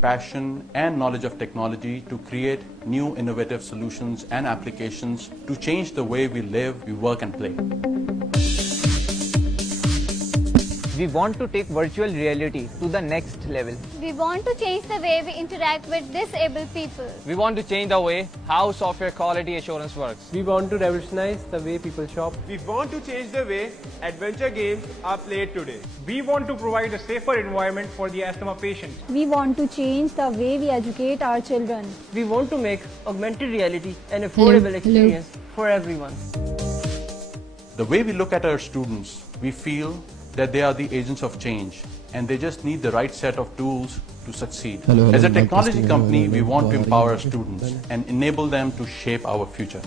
passion and knowledge of technology to create new innovative solutions and applications to change the way we live, we work and play. We want to take virtual reality to the next level. We want to change the way we interact with disabled people. We want to change the way how software quality assurance works. We want to revolutionize the way people shop. We want to change the way adventure games are played today. We want to provide a safer environment for the asthma patient. We want to change the way we educate our children. We want to make augmented reality an affordable experience for everyone. The way we look at our students, we feel that they are the agents of change and they just need the right set of tools to succeed. As a technology company, we want to empower our students and enable them to shape our future.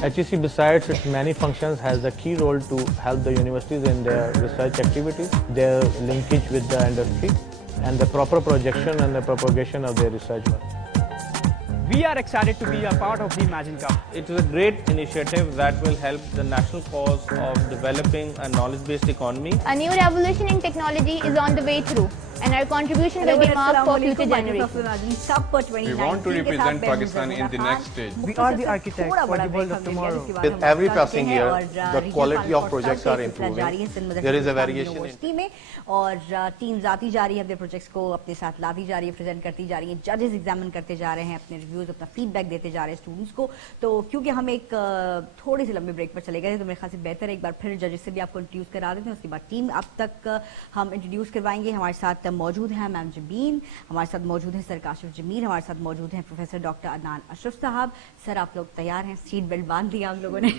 HEC, besides its many functions, has a key role to help the universities in their research activities, their linkage with the industry, and the proper projection and the propagation of their research work. We are excited to be a part of the Imagine Cup. It is a great initiative that will help the national cause of developing a knowledge-based economy. A new revolution in technology is on the way through, and our contribution will be marked for future generations. We want to represent Pakistan in the next stage. We are the architects for the world of tomorrow. With every passing year, the quality of projects are improving. There is a variation in और teams आती जा रही है अपने projects को अपने साथ लाती जा रही है, प्रेजेंट करती जा रही है, जजेस एग्जामिन करते जा रहे हैं, अपने रिव्यूज अपना फीडबैक देते जा रहे हैं स्टूडेंट्स को. तो क्योंकि हम एक थोड़ी सी लंबी ब्रेक पर चले गए थे, तो मेरे ख्याल से बेहतर है एक बार फिर जजेस से भी आपको इंट्रोड्यूस करा देते हैं. उसके बाद टीम अब तक हम इंट्रोड्यूस करवाएंगे. हमारे साथ मौजूद हैं मैम जबीन, हमारे साथ मौजूद हैं सर काशिफ जमील, हमारे साथ मौजूद हैं प्रोफेसर डॉक्टर अदनान अशरफ साहब. सर आप लोग तैयार हैं? सीट बेल्ट बांध दिया हम लोगों ने.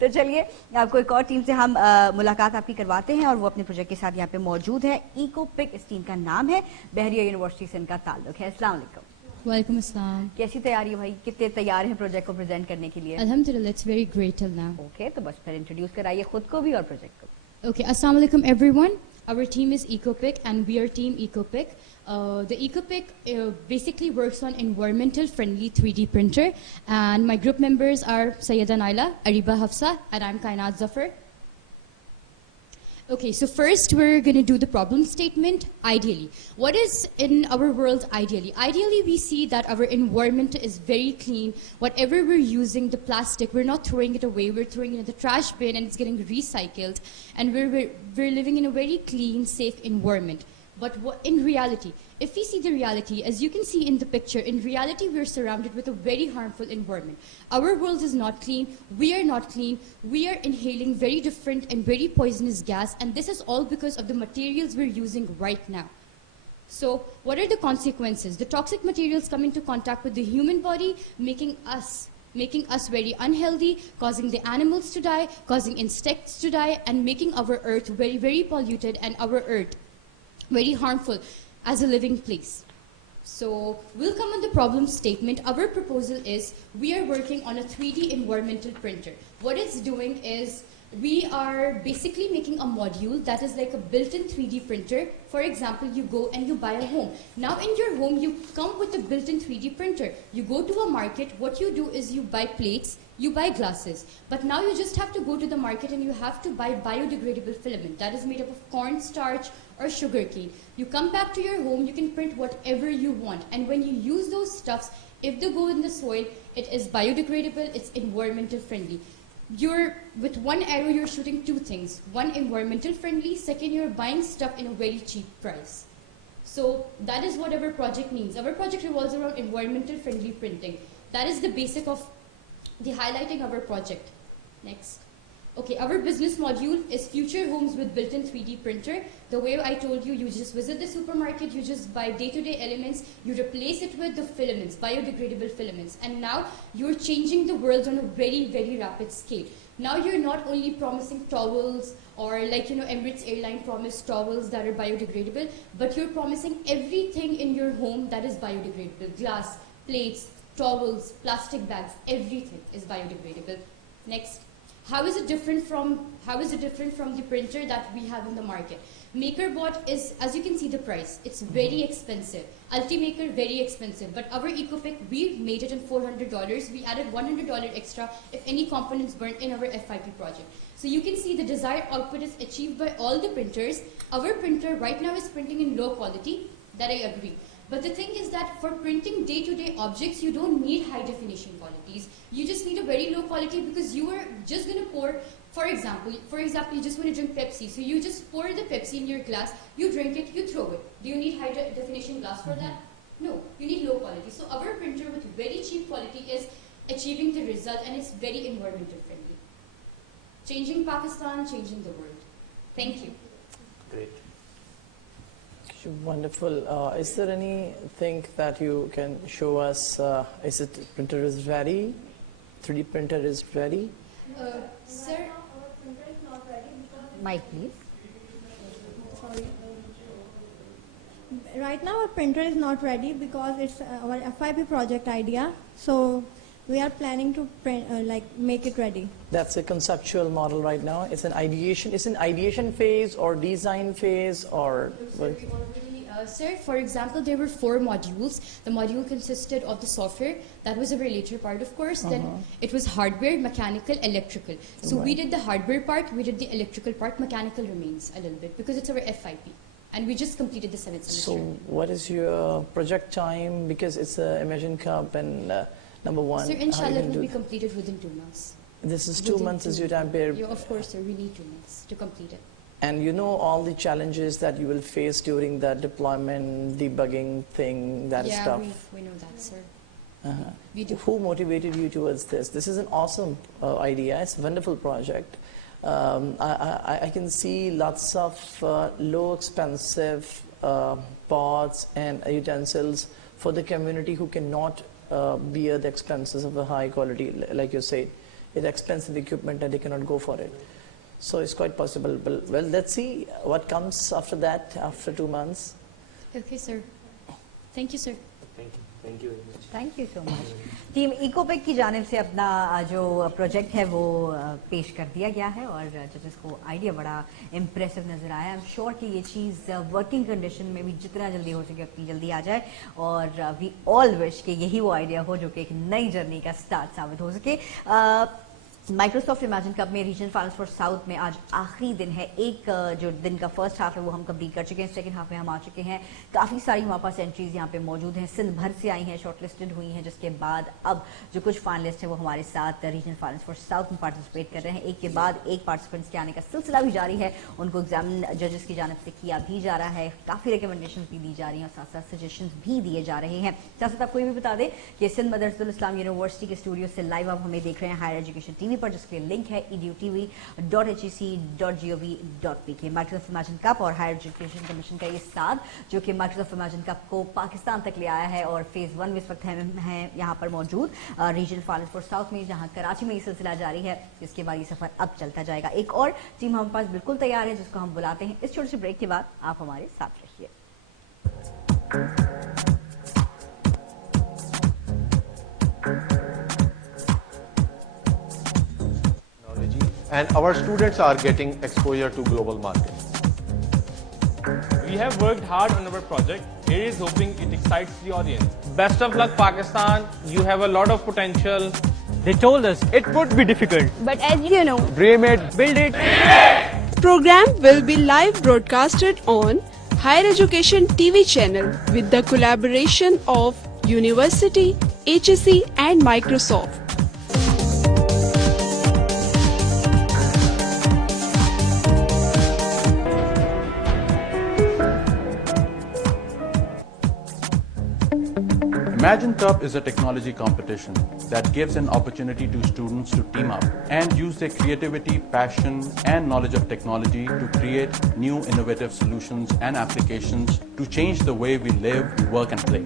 तो चलिए आपको एक और टीम से हम मुलाकात आपकी करवाते हैं और वो अपने प्रोजेक्ट के साथ यहाँ पे मौजूद है. इकोपिक इस टीम का नाम है, बहरिया यूनिवर्सिटी से इनका ताल्लुक है. अस्सलाम वालेकुम. वालेकुम अस्सलाम. कैसी तैयारी है भाई, कितने तैयार हैं प्रोजेक्ट को प्रेजेंट करने के लिए? अल्हम्दुलिल्लाह, it's very great till now. Okay, तो बस फिर इंट्रोड्यूस कराइए खुद को भी और प्रोजेक्ट को. Okay, assalamu alaikum everyone. Our team is Ecopic and we are team Ecopic. The Ecopic basically works on environmental friendly 3D printer, and my group members are Sayyida Naila, Ariba Hafsa, and I'm Kainat Zafar. Okay, so first we're going to do the problem statement. Ideally, what is in our world ideally? Ideally, we see that our environment is very clean. Whatever we're using, the plastic, we're not throwing it away. We're throwing it in the trash bin and it's getting recycled. And we're living in a very clean, safe environment. But in reality, if we see the reality, as you can see in the picture, in reality we're surrounded with a very harmful environment. Our world is not clean, we are not clean, we are inhaling very different and very poisonous gas, and this is all because of the materials we're using right now. So what are the consequences? The toxic materials come into contact with the human body, making us very unhealthy, causing the animals to die, causing insects to die, and making our earth very, very polluted, and our earth very harmful as a living place. So we'll come on the problem statement. Our proposal is we are working on a 3D environmental printer. What it's doing is we are basically making a module that is like a built-in 3D printer. For example, you go and you buy a home. Now in your home, you come with a built-in 3D printer. You go to a market, what you do is you buy plates, you buy glasses. But now you just have to go to the market and you have to buy biodegradable filament that is made up of corn starch or sugar cane. You come back to your home, you can print whatever you want. And when you use those stuffs, if they go in the soil, it is biodegradable, it's environmental friendly. With one arrow, you're shooting two things. One, environmental friendly. Second, you're buying stuff in a very cheap price. So that is what our project means. Our project revolves around environmental friendly printing. That is the basic of the highlighting our project. Next. Okay, our business module is future homes with built-in 3D printer. The way I told you, you just visit the supermarket, you just buy day-to-day elements, you replace it with the filaments, biodegradable filaments. And now you're changing the world on a very, very rapid scale. Now you're not only promising towels or like, Emirates Airline promised towels that are biodegradable, but you're promising everything in your home that is biodegradable. Glass, plates, towels, plastic bags, everything is biodegradable. Next. How is it different from the printer that we have in the market? MakerBot is, as you can see the price, it's very expensive. Ultimaker, very expensive. But our EcoPick, we made it in $400. We added $100 extra if any components weren't in our FIP project. So you can see the desired output is achieved by all the printers. Our printer right now is printing in low quality, that I agree. But the thing is that for printing day-to-day objects, you don't need high definition qualities. You just need a very low quality because you are just going to pour, for example, you just want to drink Pepsi. So you just pour the Pepsi in your glass, you drink it, you throw it. Do you need high definition glass for that? No, you need low quality. So our printer with very cheap quality is achieving the result, and it's very environmental friendly. Changing Pakistan, changing the world. Thank you. Great. Wonderful. Is there anything that you can show us? Is it printer is ready? 3D printer is ready? Sir? Mike, please. Sorry. Right now our printer is not ready because it's our FIP project idea. So we are planning to print, make it ready. That's a conceptual model right now. It's an ideation. It's an ideation phase or design phase or. Sir, for example, there were 4 modules. The module consisted of the software. That was a very later part, of course. Then it was hardware, mechanical, electrical. So we did the hardware part, we did the electrical part. Mechanical remains a little bit because it's our FIP. And we just completed the 7th semester. So what is your project time? Because it's a Imagine Cup and number one. Sir, inshallah, it will be completed within 2 months. This is 2 months is your time period? Yeah, of course, sir. We need 2 months to complete it. And you know all the challenges that you will face during the deployment, debugging thing, that stuff? Yeah, we know that, sir. We do. Who motivated you towards this? This is an awesome idea. It's a wonderful project. I can see lots of low expensive pots and utensils for the community who cannot bear the expenses of a high quality, like you said. It's expensive equipment and they cannot go for it. So it's quite possible. Well, let's see what comes after that, after 2 months. Okay, sir. Thank you, sir. Thank you very much. Thank you so much. Team Ecopic की जानिब से अपना जो project है वो पेश कर दिया गया है और जजेस को आइडिया बड़ा इम्प्रेसिव नजर आया। आई एम श्योर कि ये चीज़ वर्किंग कंडीशन में भी जितना जल्दी हो सके उतनी जल्दी आ जाए और वी ऑल विश कि यही वो आइडिया हो जो कि एक नई जर्नी का स्टार्ट साबित हो सके। माइक्रोसॉफ्ट इमेजिन कप में रीजनल फाइनल्स फॉर साउथ में आज आखिरी दिन है। एक जो दिन का फर्स्ट हाफ है वो हम कंप्लीट कर चुके हैं, सेकंड हाफ में हम आ चुके हैं। काफ़ी सारी हमारे पास एंट्रीज यहाँ पे मौजूद हैं, सिंध भर से आई हैं, शॉर्टलिस्टेड हुई हैं, जिसके बाद अब जो कुछ फाइनलिस्ट हैं वो हमारे साथ रीजनल फाइनल्स फॉर साउथ में पार्टिसिपेट कर रहे हैं। एक के बाद एक पार्टिसिपेंट्स के आने का सिलसिला भी जारी है, उनको एग्जाम जजेस की जानिब से किया भी जा रहा है, काफ़ी रिकमेंडेशन भी दी जा रही हैं और साथ साथ सजेशन भी दिए जा रहे हैं। साथ साथ आपको ये भी बता दें कि सिंध मदरसतुल इस्लाम यूनिवर्सिटी के स्टूडियो से लाइव आप हमें देख रहे हैं हायर एजुकेशन टीवी पर, जिसके लिंक है edutv.hec.gov.pk। माइक्रोसॉफ्ट इमेजिन कप और हायर एजुकेशन कमीशन का ये साथ जो कि माइक्रोसॉफ्ट इमेजिन कप को पाकिस्तान तक ले आया है और फेज 1 में इस वक्त है यहाँ पर मौजूद रीजनल फाइनल्स फॉर साउथ में, जहाँ कराची में ये सिलसिला जारी है, जिसके बाद ये सफर अब चलता जाएगा। एक और टीम हमारे पास बिल्कुल तैयार है जिसको हम बुलाते हैं। इस छोटे से ब्रेक के बाद आप हमारे साथ रहिए। And our students are getting exposure to global markets. We have worked hard on our project. It is hoping it excites the audience. Best of luck, Pakistan. You have a lot of potential. They told us it would be difficult. But as you know, Dream it, build it. Program will be live broadcasted on Higher Education TV channel with the collaboration of University, HSC and Microsoft. Imagine Cup is a technology competition that gives an opportunity to students to team up and use their creativity, passion, and knowledge of technology to create new innovative solutions and applications to change the way we live, work, and play.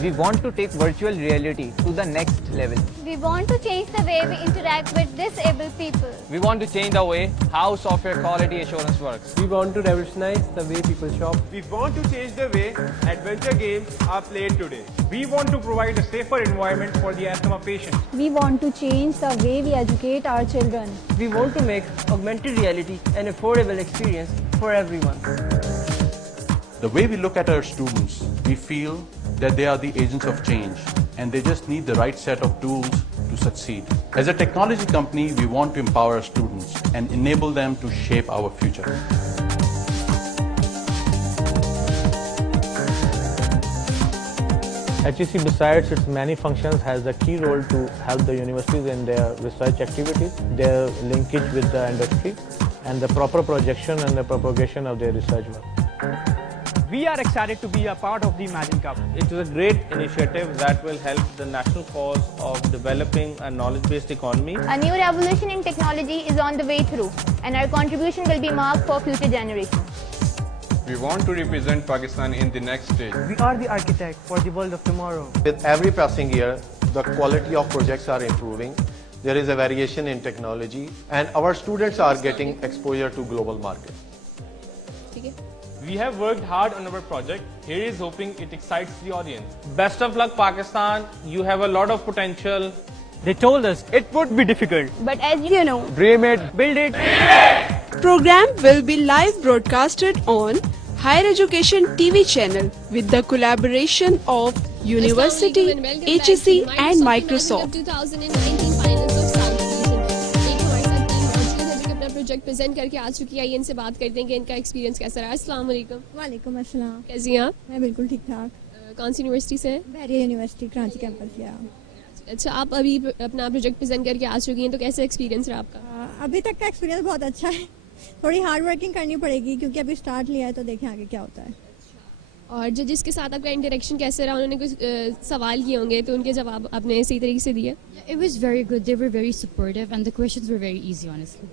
We want to take virtual reality to the next level. We want to change the way we interact with disabled people. We want to change the way how software quality assurance works. We want to revolutionize the way people shop. We want to change the way adventure games are played today. We want to provide a safer environment for the asthma patient. We want to change the way we educate our children. We want to make augmented reality an affordable experience for everyone. The way we look at our students, we feel that they are the agents of change and they just need the right set of tools to succeed. As a technology company, we want to empower our students and enable them to shape our future. HEC, besides its many functions, has a key role to help the universities in their research activities, their linkage with the industry, and the proper projection and the propagation of their research work. We are excited to be a part of the Imagine Cup. It is a great initiative that will help the national cause of developing a knowledge-based economy. A new revolution in technology is on the way through, and our contribution will be marked for future generations. We want to represent Pakistan in the next stage. We are the architect for the world of tomorrow. With every passing year, the quality of projects are improving. There is a variation in technology and our students are getting exposure to global market. We have worked hard on our project. Here is hoping it excites the audience. Best of luck, Pakistan. You have a lot of potential. They told us it would be difficult. But as you know, Dream it, build it. Program will be live broadcasted on Higher Education TV channel with the collaboration of University, HEC and Microsoft. 2019 finals of South Region. एक हमारे साथ team मौजूद है जो कि अपना project present करके आ चुकी है। इनसे बात करते हैं कि इनका एक्सपीरियंस कैसा रहा। अस्सलाम वालेकुम। वालेकुम अस्सलाम। कैसी हैं आप? मैं बिल्कुल ठीक ठाक। कौन सी यूनिवर्सिटी से हैं? बैरिया यूनिवर्सिटी कराची कैंपस या। अच्छा, आप अभी अपना प्रोजेक्ट प्रेजेंट करके आ चुकी हैं, तो कैसा एक्सपीरियंस रहा आपका? अभी तक का एक्सपीरियंस बहुत अच्छा है। थोड़ी हार्ड वर्किंग करनी पड़ेगी क्योंकि अभी स्टार्ट लिया है, तो देखें आगे क्या होता है। और जजेस के साथ आपका इंटरेक्शन कैसे रहा? उन्होंने कुछ सवाल किए होंगे, तो उनके जवाब आपने सही तरीके से दिए? It was very good. They were very supportive and the questions were very easy, honestly.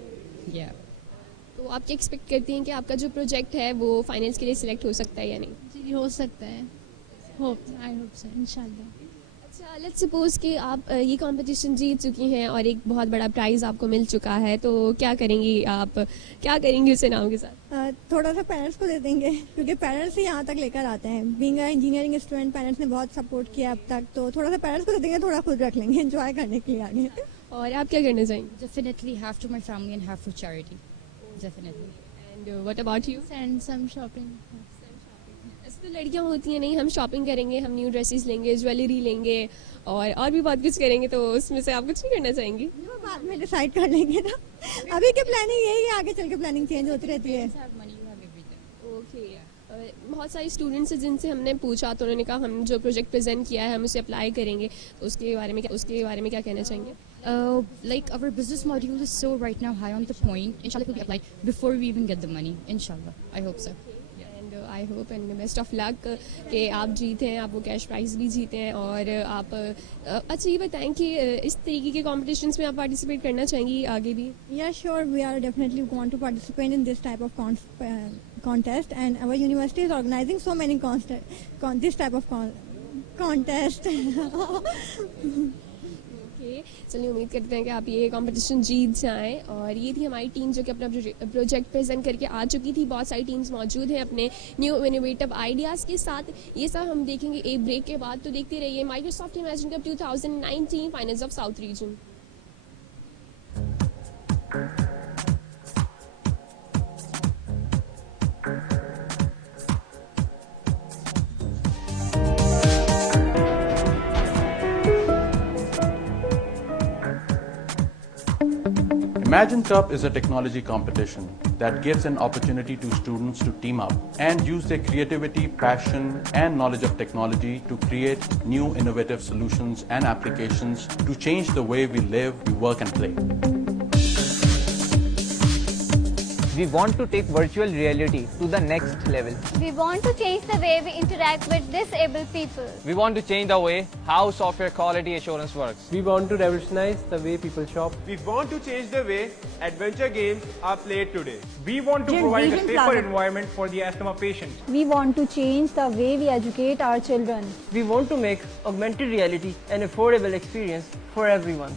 Yeah. तो आप क्या एक्सपेक्ट करती हैं कि आपका जो प्रोजेक्ट है वो फाइनल्स के लिए सिलेक्ट हो सकता है या नहीं? जी हो सकता है। आई होप सो इंशाल्लाह। अच्छा, लेट्स सपोज कि आप ये कंपटीशन जीत चुकी हैं और एक बहुत बड़ा प्राइज आपको मिल चुका है, तो क्या करेंगी आप? क्या करेंगी उस इनाम के साथ? थोड़ा सा पेरेंट्स को दे देंगे क्योंकि पेरेंट्स ही यहाँ तक लेकर आते हैं। बीइंग इंजीनियरिंग स्टूडेंट, पेरेंट्स ने बहुत सपोर्ट किया अब तक, तो थोड़ा सा पेरेंट्स को दे देंगे, थोड़ा खुद रख लेंगे एंजॉय करने के लिए आगे। और आप क्या करना चाहेंगे? Definitely half to my family and half for charity. Definitely. And what about you? Send some shopping. ऐसे तो लड़कियाँ होती हैं, नहीं हम शॉपिंग करेंगे, हम न्यू ड्रेसेस लेंगे, ज्वेलरी लेंगे और भी बहुत कुछ करेंगे, तो उसमें से आप कुछ नहीं करना चाहेंगी? वो बाद में डिसाइड कर लेंगे ना। अभी की प्लानिंग यही है, आगे चल के प्लानिंग चेंज होती रहती है। ओके, बहुत सारे स्टूडेंट्स हैं जिनसे हमने पूछा, तो उन्होंने कहा हम जो प्रोजेक्ट प्रेजेंट किया है हम उसे अप्लाई करेंगे, तो उसके बारे में क्या कहना चाहेंगे? Like our business module is so right now high on the point. Inshallah, it will be applied before we even get the money. Inshallah, I hope so. I hope and best of luck कि आप जीते हैं, आप वो cash prize भी जीते हैं और आप अच्छा ये बताएं कि इस तरीके के कॉम्पिटिशन्स में आप पार्टिसिपेट करना चाहेंगी आगे भी? या sure, we are definitely want to participate in this type of contest and our university is organizing so many this type of contest. चलिए उम्मीद करते हैं कि आप ये कंपटीशन जीत जाएं। और ये थी हमारी टीम जो कि अपना प्रोजेक्ट प्रेजेंट करके आ चुकी थी। बहुत सारी टीम्स मौजूद हैं अपने न्यू इनोवेटिव आइडियाज़ के साथ। ये सब हम देखेंगे एक ब्रेक के बाद, तो देखते रहिए Microsoft imagine cup 2019 finals of south region. Imagine Cup is a technology competition that gives an opportunity to students to team up and use their creativity, passion and knowledge of technology to create new innovative solutions and applications to change the way we live, we work and play. We want to take virtual reality to the next level. We want to change the way we interact with disabled people. We want to change the way how software quality assurance works. We want to revolutionize the way people shop. We want to change the way adventure games are played today. We want to Gen provide a Vision safer Plaza. environment for the asthma patient. We want to change the way we educate our children. We want to make augmented reality an affordable experience for everyone.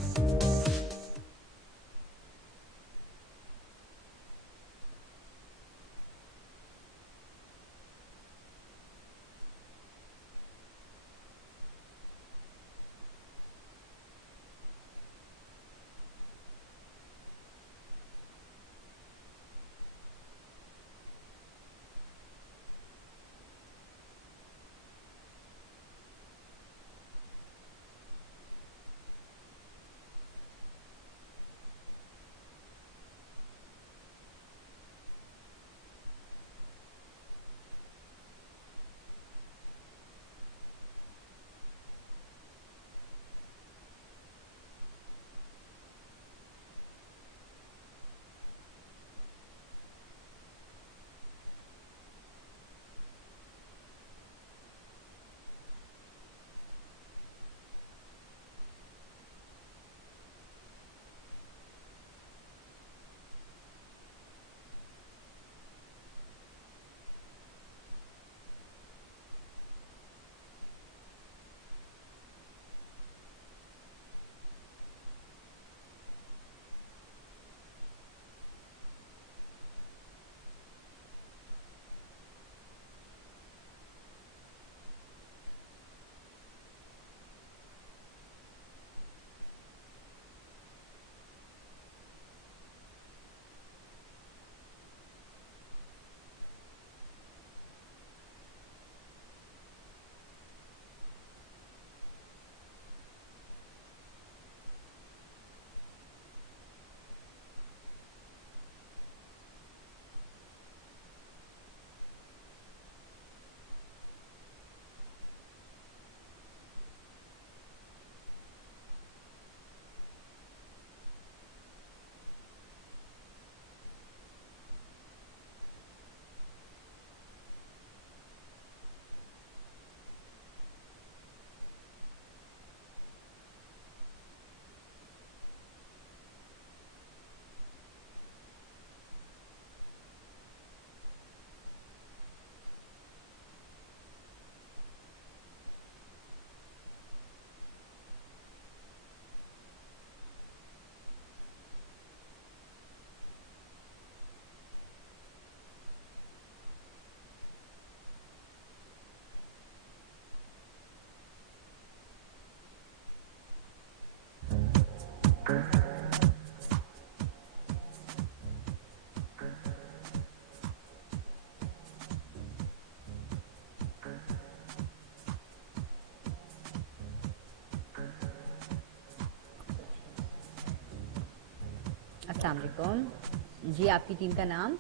अस्सलाम वालेकुम जी, आपकी team का नाम?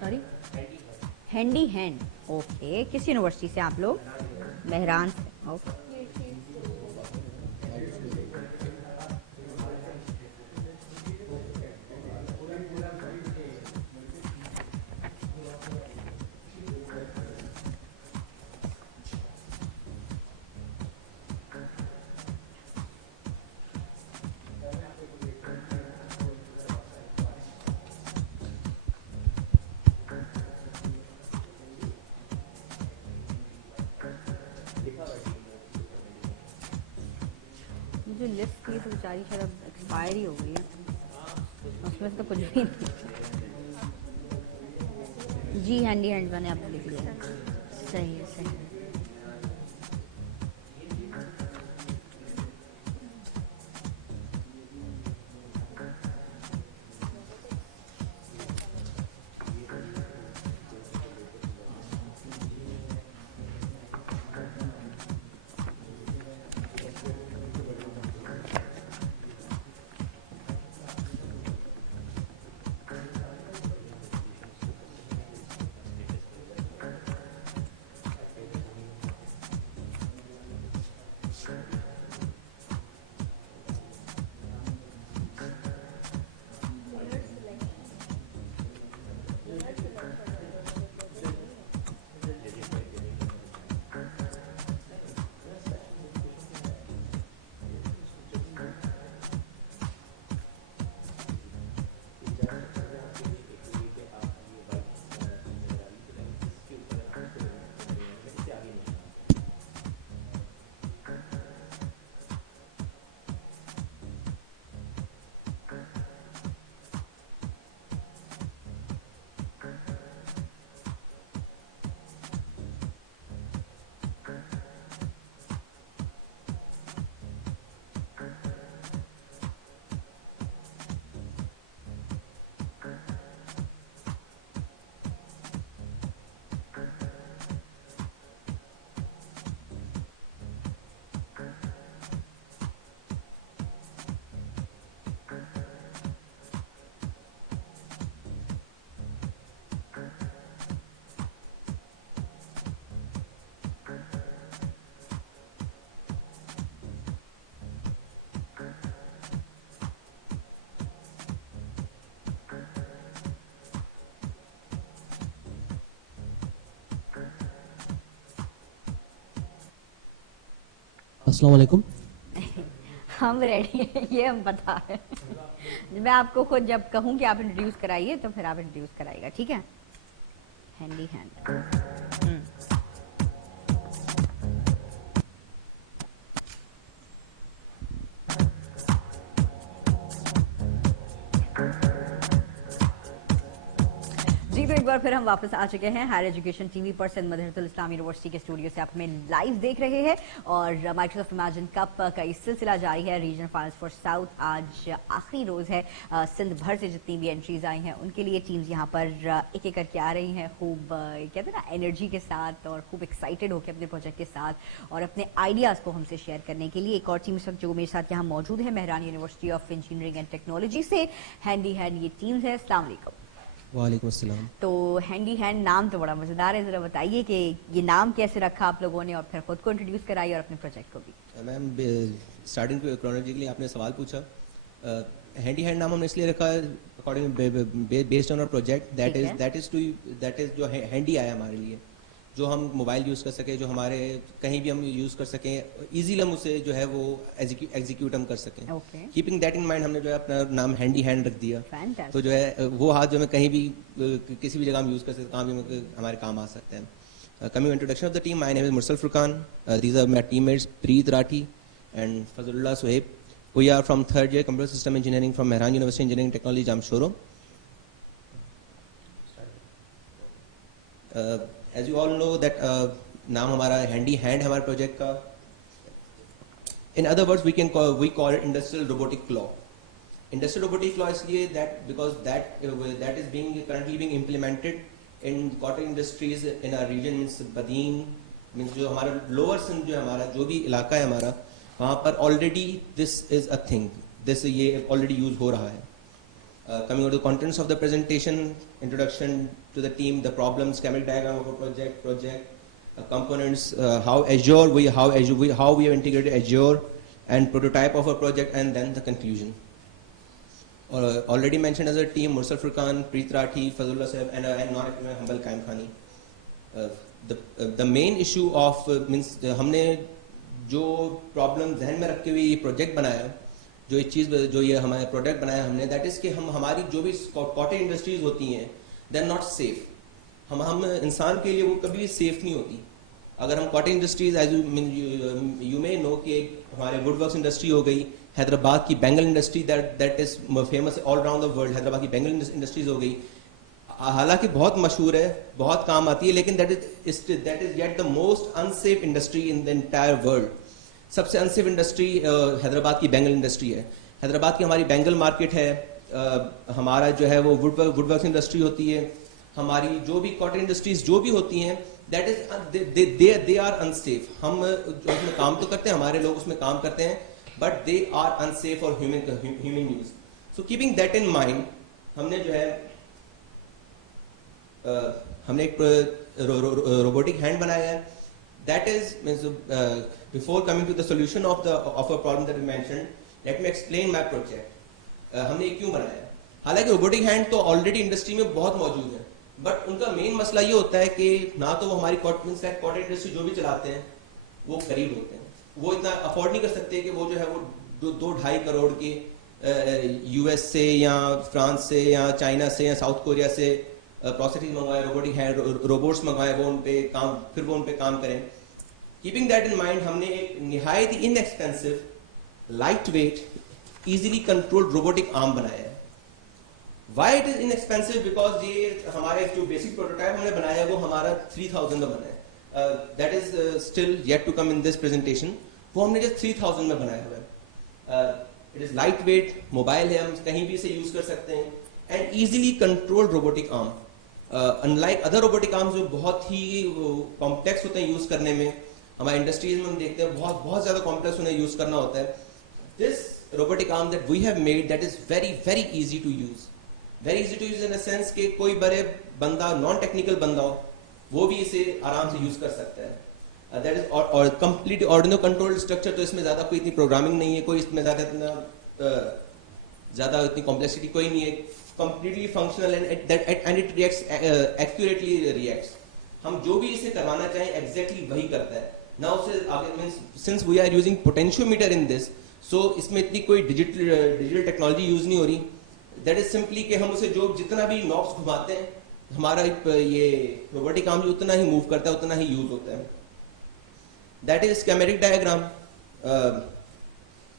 Sorry, handy hand. Okay, किस university से आप लोग? मेहरान से। ओके, जो लिस्ट थी तो बेचारी शायद अब एक्सपायर ही हो गई है, उसमें से तो कुछ भी नहीं। जी हैंडी हैंड मैंने आपको लिख लिया। सही है, सही है। अस्सलाम वालेकुम। हम रेडी हैं, ये हम पता है। मैं आपको खुद जब कहूँ कि आप इंट्रोड्यूस कराइए तो फिर आप इंट्रोड्यूस कराइएगा, ठीक है? Handy hand. जी तो एक बार फिर हम वापस आ चुके हैं हायर एजुकेशन टीवी पर सिंध मदरसतुल इस्लाम यूनिवर्सिटी के स्टूडियो से आप हमें लाइव देख रहे हैं और माइक्रोसॉफ्ट इमेजिन कप का ये सिलसिला जारी है। रीजनल फाइनल्स फॉर साउथ आज आखिरी रोज है। सिंध भर से जितनी भी एंट्रीज आई हैं उनके लिए टीम्स यहाँ पर एक एक करके आ रही हैं, खूब कहते हैं ना एनर्जी के साथ और खूब एक्साइटेड होकर अपने प्रोजेक्ट के साथ और अपने आइडियाज़ को हमसे शेयर करने के लिए। एक और टीम इस वक्त जो मेरे साथ यहाँ मौजूद है Mehran university of engineering and technology से हैंडी हैंड ये टीम्स है। अस्सलाम वालेकुम। वालेकुम अस्सलाम। तो हैंडी हैंड नाम तो बड़ा मजेदार है, जरा बताइए कि ये नाम कैसे रखा आप लोगों ने और फिर खुद को इंट्रोड्यूस कराइए और अपने प्रोजेक्ट को भी। मैम स्टार्टिंग क्रोनोलॉजिकली आपने सवाल पूछा, हैंडी हैंड नाम हमने इसलिए रखा according based on our project that is जो हैंडी आया हमारे लिए, जो हम मोबाइल यूज़ कर सकें, जो हमारे कहीं भी हम यूज़ कर सकें, इजीली हम उसे जो है वो एग्जीक्यूट हम कर सकें। कीपिंग दैट इन माइंड हमने जो है अपना नाम हैंडी हैंड रख दिया। तो जो है वो हाथ जो है कहीं भी किसी भी जगह हम यूज़ कर सकते हैं, कहाँ भी हमारे काम आ सकते हैं। Coming introduction of the team, my name is Mursal Furqan, these are my teammates Preet Rathi and Fazlullah Suhaib. We are from third year computer system engineering from Mehran university engineering technology Jamshoro. As you all know that नाम हमारा हैंडी हैंड हमारे project का। In other words, we call it industrial robotic claw. Industrial robotic claw इसलिए because that is currently being implemented in cotton industries in our region, means Badin, means जो हमारा lower Sindh जो हमारा जो भी इलाका है हमारा, वहाँ पर already this is a thing, ये already use हो रहा है। Coming on to the contents of the presentation, introduction to the team, the problems, schematic diagram of a project, components, how we have integrated Azure, and prototype of a project, and then the conclusion. Already mentioned as a team, Mursal Furqan, Preet Rathi, Fazulullah Sahib, and non-humble Kaim Khani. The main issue of means हमने जो problem ध्यान में रखते हुए ये project बनाया, जो एक चीज़ जो ये हमारे प्रोडक्ट बनाया हमने, दैट इज़ कि हम हमारी जो भी कॉटन इंडस्ट्रीज होती हैं दे आर नॉट सेफ। हम इंसान के लिए वो कभी भी सेफ नहीं होती। अगर हम cotton industries as you may know कि हमारे वुड वर्क्स इंडस्ट्री हो गई, हैदराबाद की bangle industry that is famous all around the world, Hyderabad की बेंगल इंडस्ट्रीज हो गई, हालांकि बहुत मशहूर है, बहुत काम आती है, लेकिन that is yet the most unsafe industry in the entire world. सबसे अनसेफ इंडस्ट्री हैदराबाद की बेंगल इंडस्ट्री है। हैदराबाद की हमारी बेंगल मार्केट है, हमारा जो है वो वुडवर्क्स इंडस्ट्री होती है, हमारी जो भी कॉटन इंडस्ट्रीज जो भी होती हैं that is they are unsafe. हम उसमें काम तो करते हैं, हमारे लोग उसमें काम करते हैं, but they are unsafe for human use. So keeping that in mind हमने जो है हमने एक रोबोटिक हैंड बनाया है। That is, before coming to the solution of a problem that we mentioned, let me explain my project. हमने क्यों बनाया? हालांकि रोबोटिक हैंड तो ऑलरेडी इंडस्ट्री में बहुत मौजूद है, बट उनका मेन मसला ये होता है कि ना तो वो हमारी कॉटन इंडस्ट्री जो भी चलाते हैं वो गरीब होते हैं, वो इतना अफोर्ड नहीं कर सकते कि वो जो है वो 2-2.5 करोड़ के यूएस से या फ्रांस से या चाइना से या साउथ कोरिया से प्रोसेसिंग मंगवाए, रोबोटिक हैंड रोबोट्स मंगवाए, वो उन पे काम करें। कीपिंग दैट इन माइंड हमने एक निहायत ही inexpensive, light weight, easily controlled robotic arm बनाया है। Why it is inexpensive? Because ये हमारे जो बेसिक प्रोटोटाइप हमने बनाया है वो हमारा 3000 में बना है। That is still yet to come in this presentation. वो हमने जस्ट 3000 में बनाया हुआ है। It is lightweight, mobile है, हम कहीं भी इसे यूज कर सकते हैं, and easily controlled robotic arm. Unlike other robotic arms जो बहुत ही कॉम्प्लेक्स होते हैं यूज करने में, हमारे इंडस्ट्रीज में हम देखते हैं बहुत ज्यादा कॉम्प्लेक्स उन्हें यूज करना होता है। This robotic arm that we have made that is very very easy to use. Very easy to use in the sense कि कोई बड़े बंदा, नॉन टेक्निकल बंदा हो, वो भी इसे आराम से यूज कर सकता है। दैट इज और कंप्लीट ऑर्डिनो कंट्रोल्ड स्ट्रक्चर, तो इसमें ज्यादा कोई इतनी प्रोग्रामिंग नहीं है, कोई इसमें ज्यादा इतनी कॉम्प्लेक्सिटी कोई नहीं है। completely functional and it reacts accurately reacts। हम जो भी इसे करवाना चाहें एग्जैक्टली वही करता है। Now since we are using potentiometer in this, so इसमें इतनी कोई digital technology use नहीं हो रही. That is simply कि हम उसे जो जितना भी knobs घुमाते हैं, हमारा ये robotic arm जो उतना ही move करता है, उतना ही use होता है. That is schematic diagram.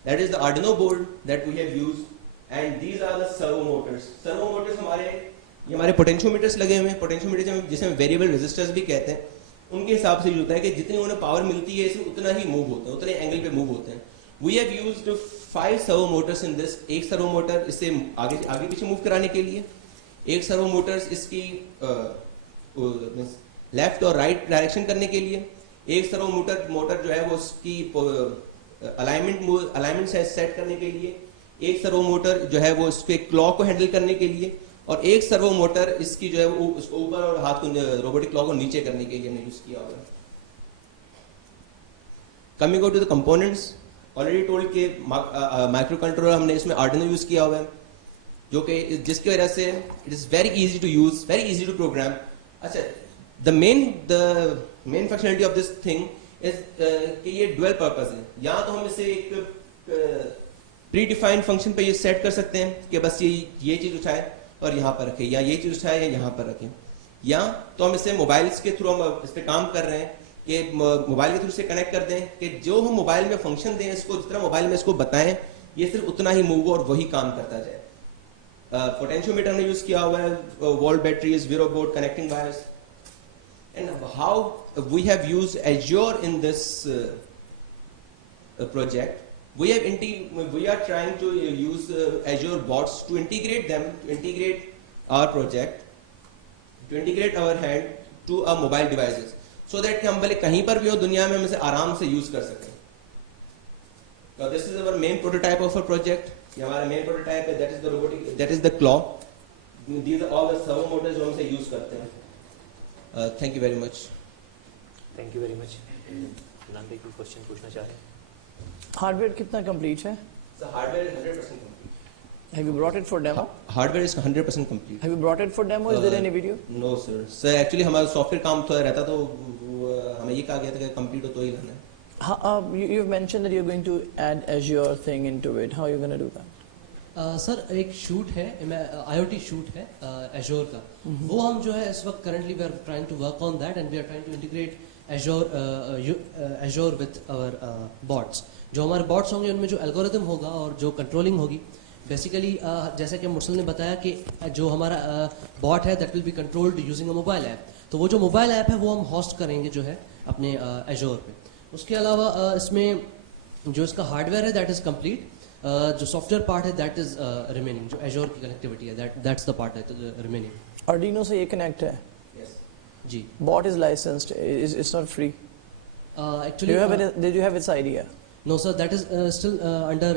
That is the Arduino board that we have used, and these are the servo motors. Servo motors हमारे potentiometers लगे हुए हैं. Potentiometers जिसे हम variable resistors भी कहते हैं. उनके हिसाब से होता है कि जितनी उन्हें पावर मिलती है इसे उतना ही मूव होता है, उतने एंगल पे मूव होते हैं. We have used 5 servo motors in this. एक सर्वो मोटर इससे आगे पीछे मूव कराने के लिए, एक सर्वो मोटर्स इसकी लेफ्ट और राइट डायरेक्शन करने के लिए, एक सर्वो मोटर जो है वो उसकी अलाइनमेंट सेट करने के लिए, एक सर्वो मोटर जो है वो उसके क्लॉ को हैंडल करने के लिए, और एक सर्वो मोटर इसकी जो है वो उसको ऊपर और हाथ को रोबोटिक क्लॉ को नीचे करने के लिए हमने यूज किया हुआ है. Coming out to the components, already told के माइक्रो कंट्रोलर हमने इसमें आर्डिनो यूज किया हुआ है, जो कि जिसकी वजह से it is very easy to use, very easy to program. अच्छा, the main functionality of this thing is कि ये डुअल पर्पस है. यहाँ तो हम इसे एक प्री डिफाइंड फंक्शन पे ये सेट कर सकते हैं कि बस ये चीज उठाए और यहाँ पर रखें, या ये चीज उठाए या यहाँ पर रखें. या तो हम इसे मोबाइल्स के थ्रू हम इस पे काम कर रहे हैं कि मोबाइल के थ्रू से कनेक्ट कर दें कि जो हम मोबाइल में फंक्शन दें इसको, जितना मोबाइल में इसको बताएं, ये सिर्फ उतना ही मूव और वही काम करता जाए. पोटेंशियोमीटर हमने यूज किया हुआ है, wall batteries, Vero board, connecting wires. And how we have used Azure in this project. We are trying to use Azure bots to integrate them, to integrate our project, to integrate our hand to our mobile devices, so that हम भले कहीं पर भी हो दुनिया में हम इसे आराम से use कर सकें. Now this is our main prototype of our project. ये हमारा main prototype है, that is the robotic, that is the claw. These are all the servo motors जो हम इसे use करते हैं. Thank you very much. Thank you very much. नंदे कोई question पूछना चाह रहे हैं? हार्डवेयर कितना कंप्लीट है? So hardware is 100% complete. Have you brought it for demo? Hardware is 100% complete. Have you brought it for demo? Is there any video? No sir. Sir actually हमारा software काम थोड़ा रहता तो हमें ये कहा गया था कि कंप्लीट हो तो ही लाना है. You've mentioned that you're going to add Azure thing into it. How are you going to do that? Sir एक शूट है, IoT शूट है Azure का. वो हम जो है इस वक्त currently we are trying to work on that and we are trying to integrate Azure with our bots. जो हमारे बॉट्स होंगे उनमें जो एल्गोरिथम होगा और जो कंट्रोलिंग होगी, बेसिकली जैसे कि मुर्सल ने बताया कि जो हमारा बॉट है that will be controlled using a mobile app. तो वो जो मोबाइल ऐप है वो हम होस्ट करेंगे जो है अपने Azure पे. उसके अलावा इसमें जो इसका हार्डवेयर है दैट इज कंप्लीट. जो सॉफ्टवेयर पार्ट है दैट इज रिमेनिंग. जो Azure की कनेक्टिविटी है that's the part that remaining. Arduino से ये कनेक्ट है? जी. Bot is licensed. It's not free. Actually, did you have its idea? No sir, that is still under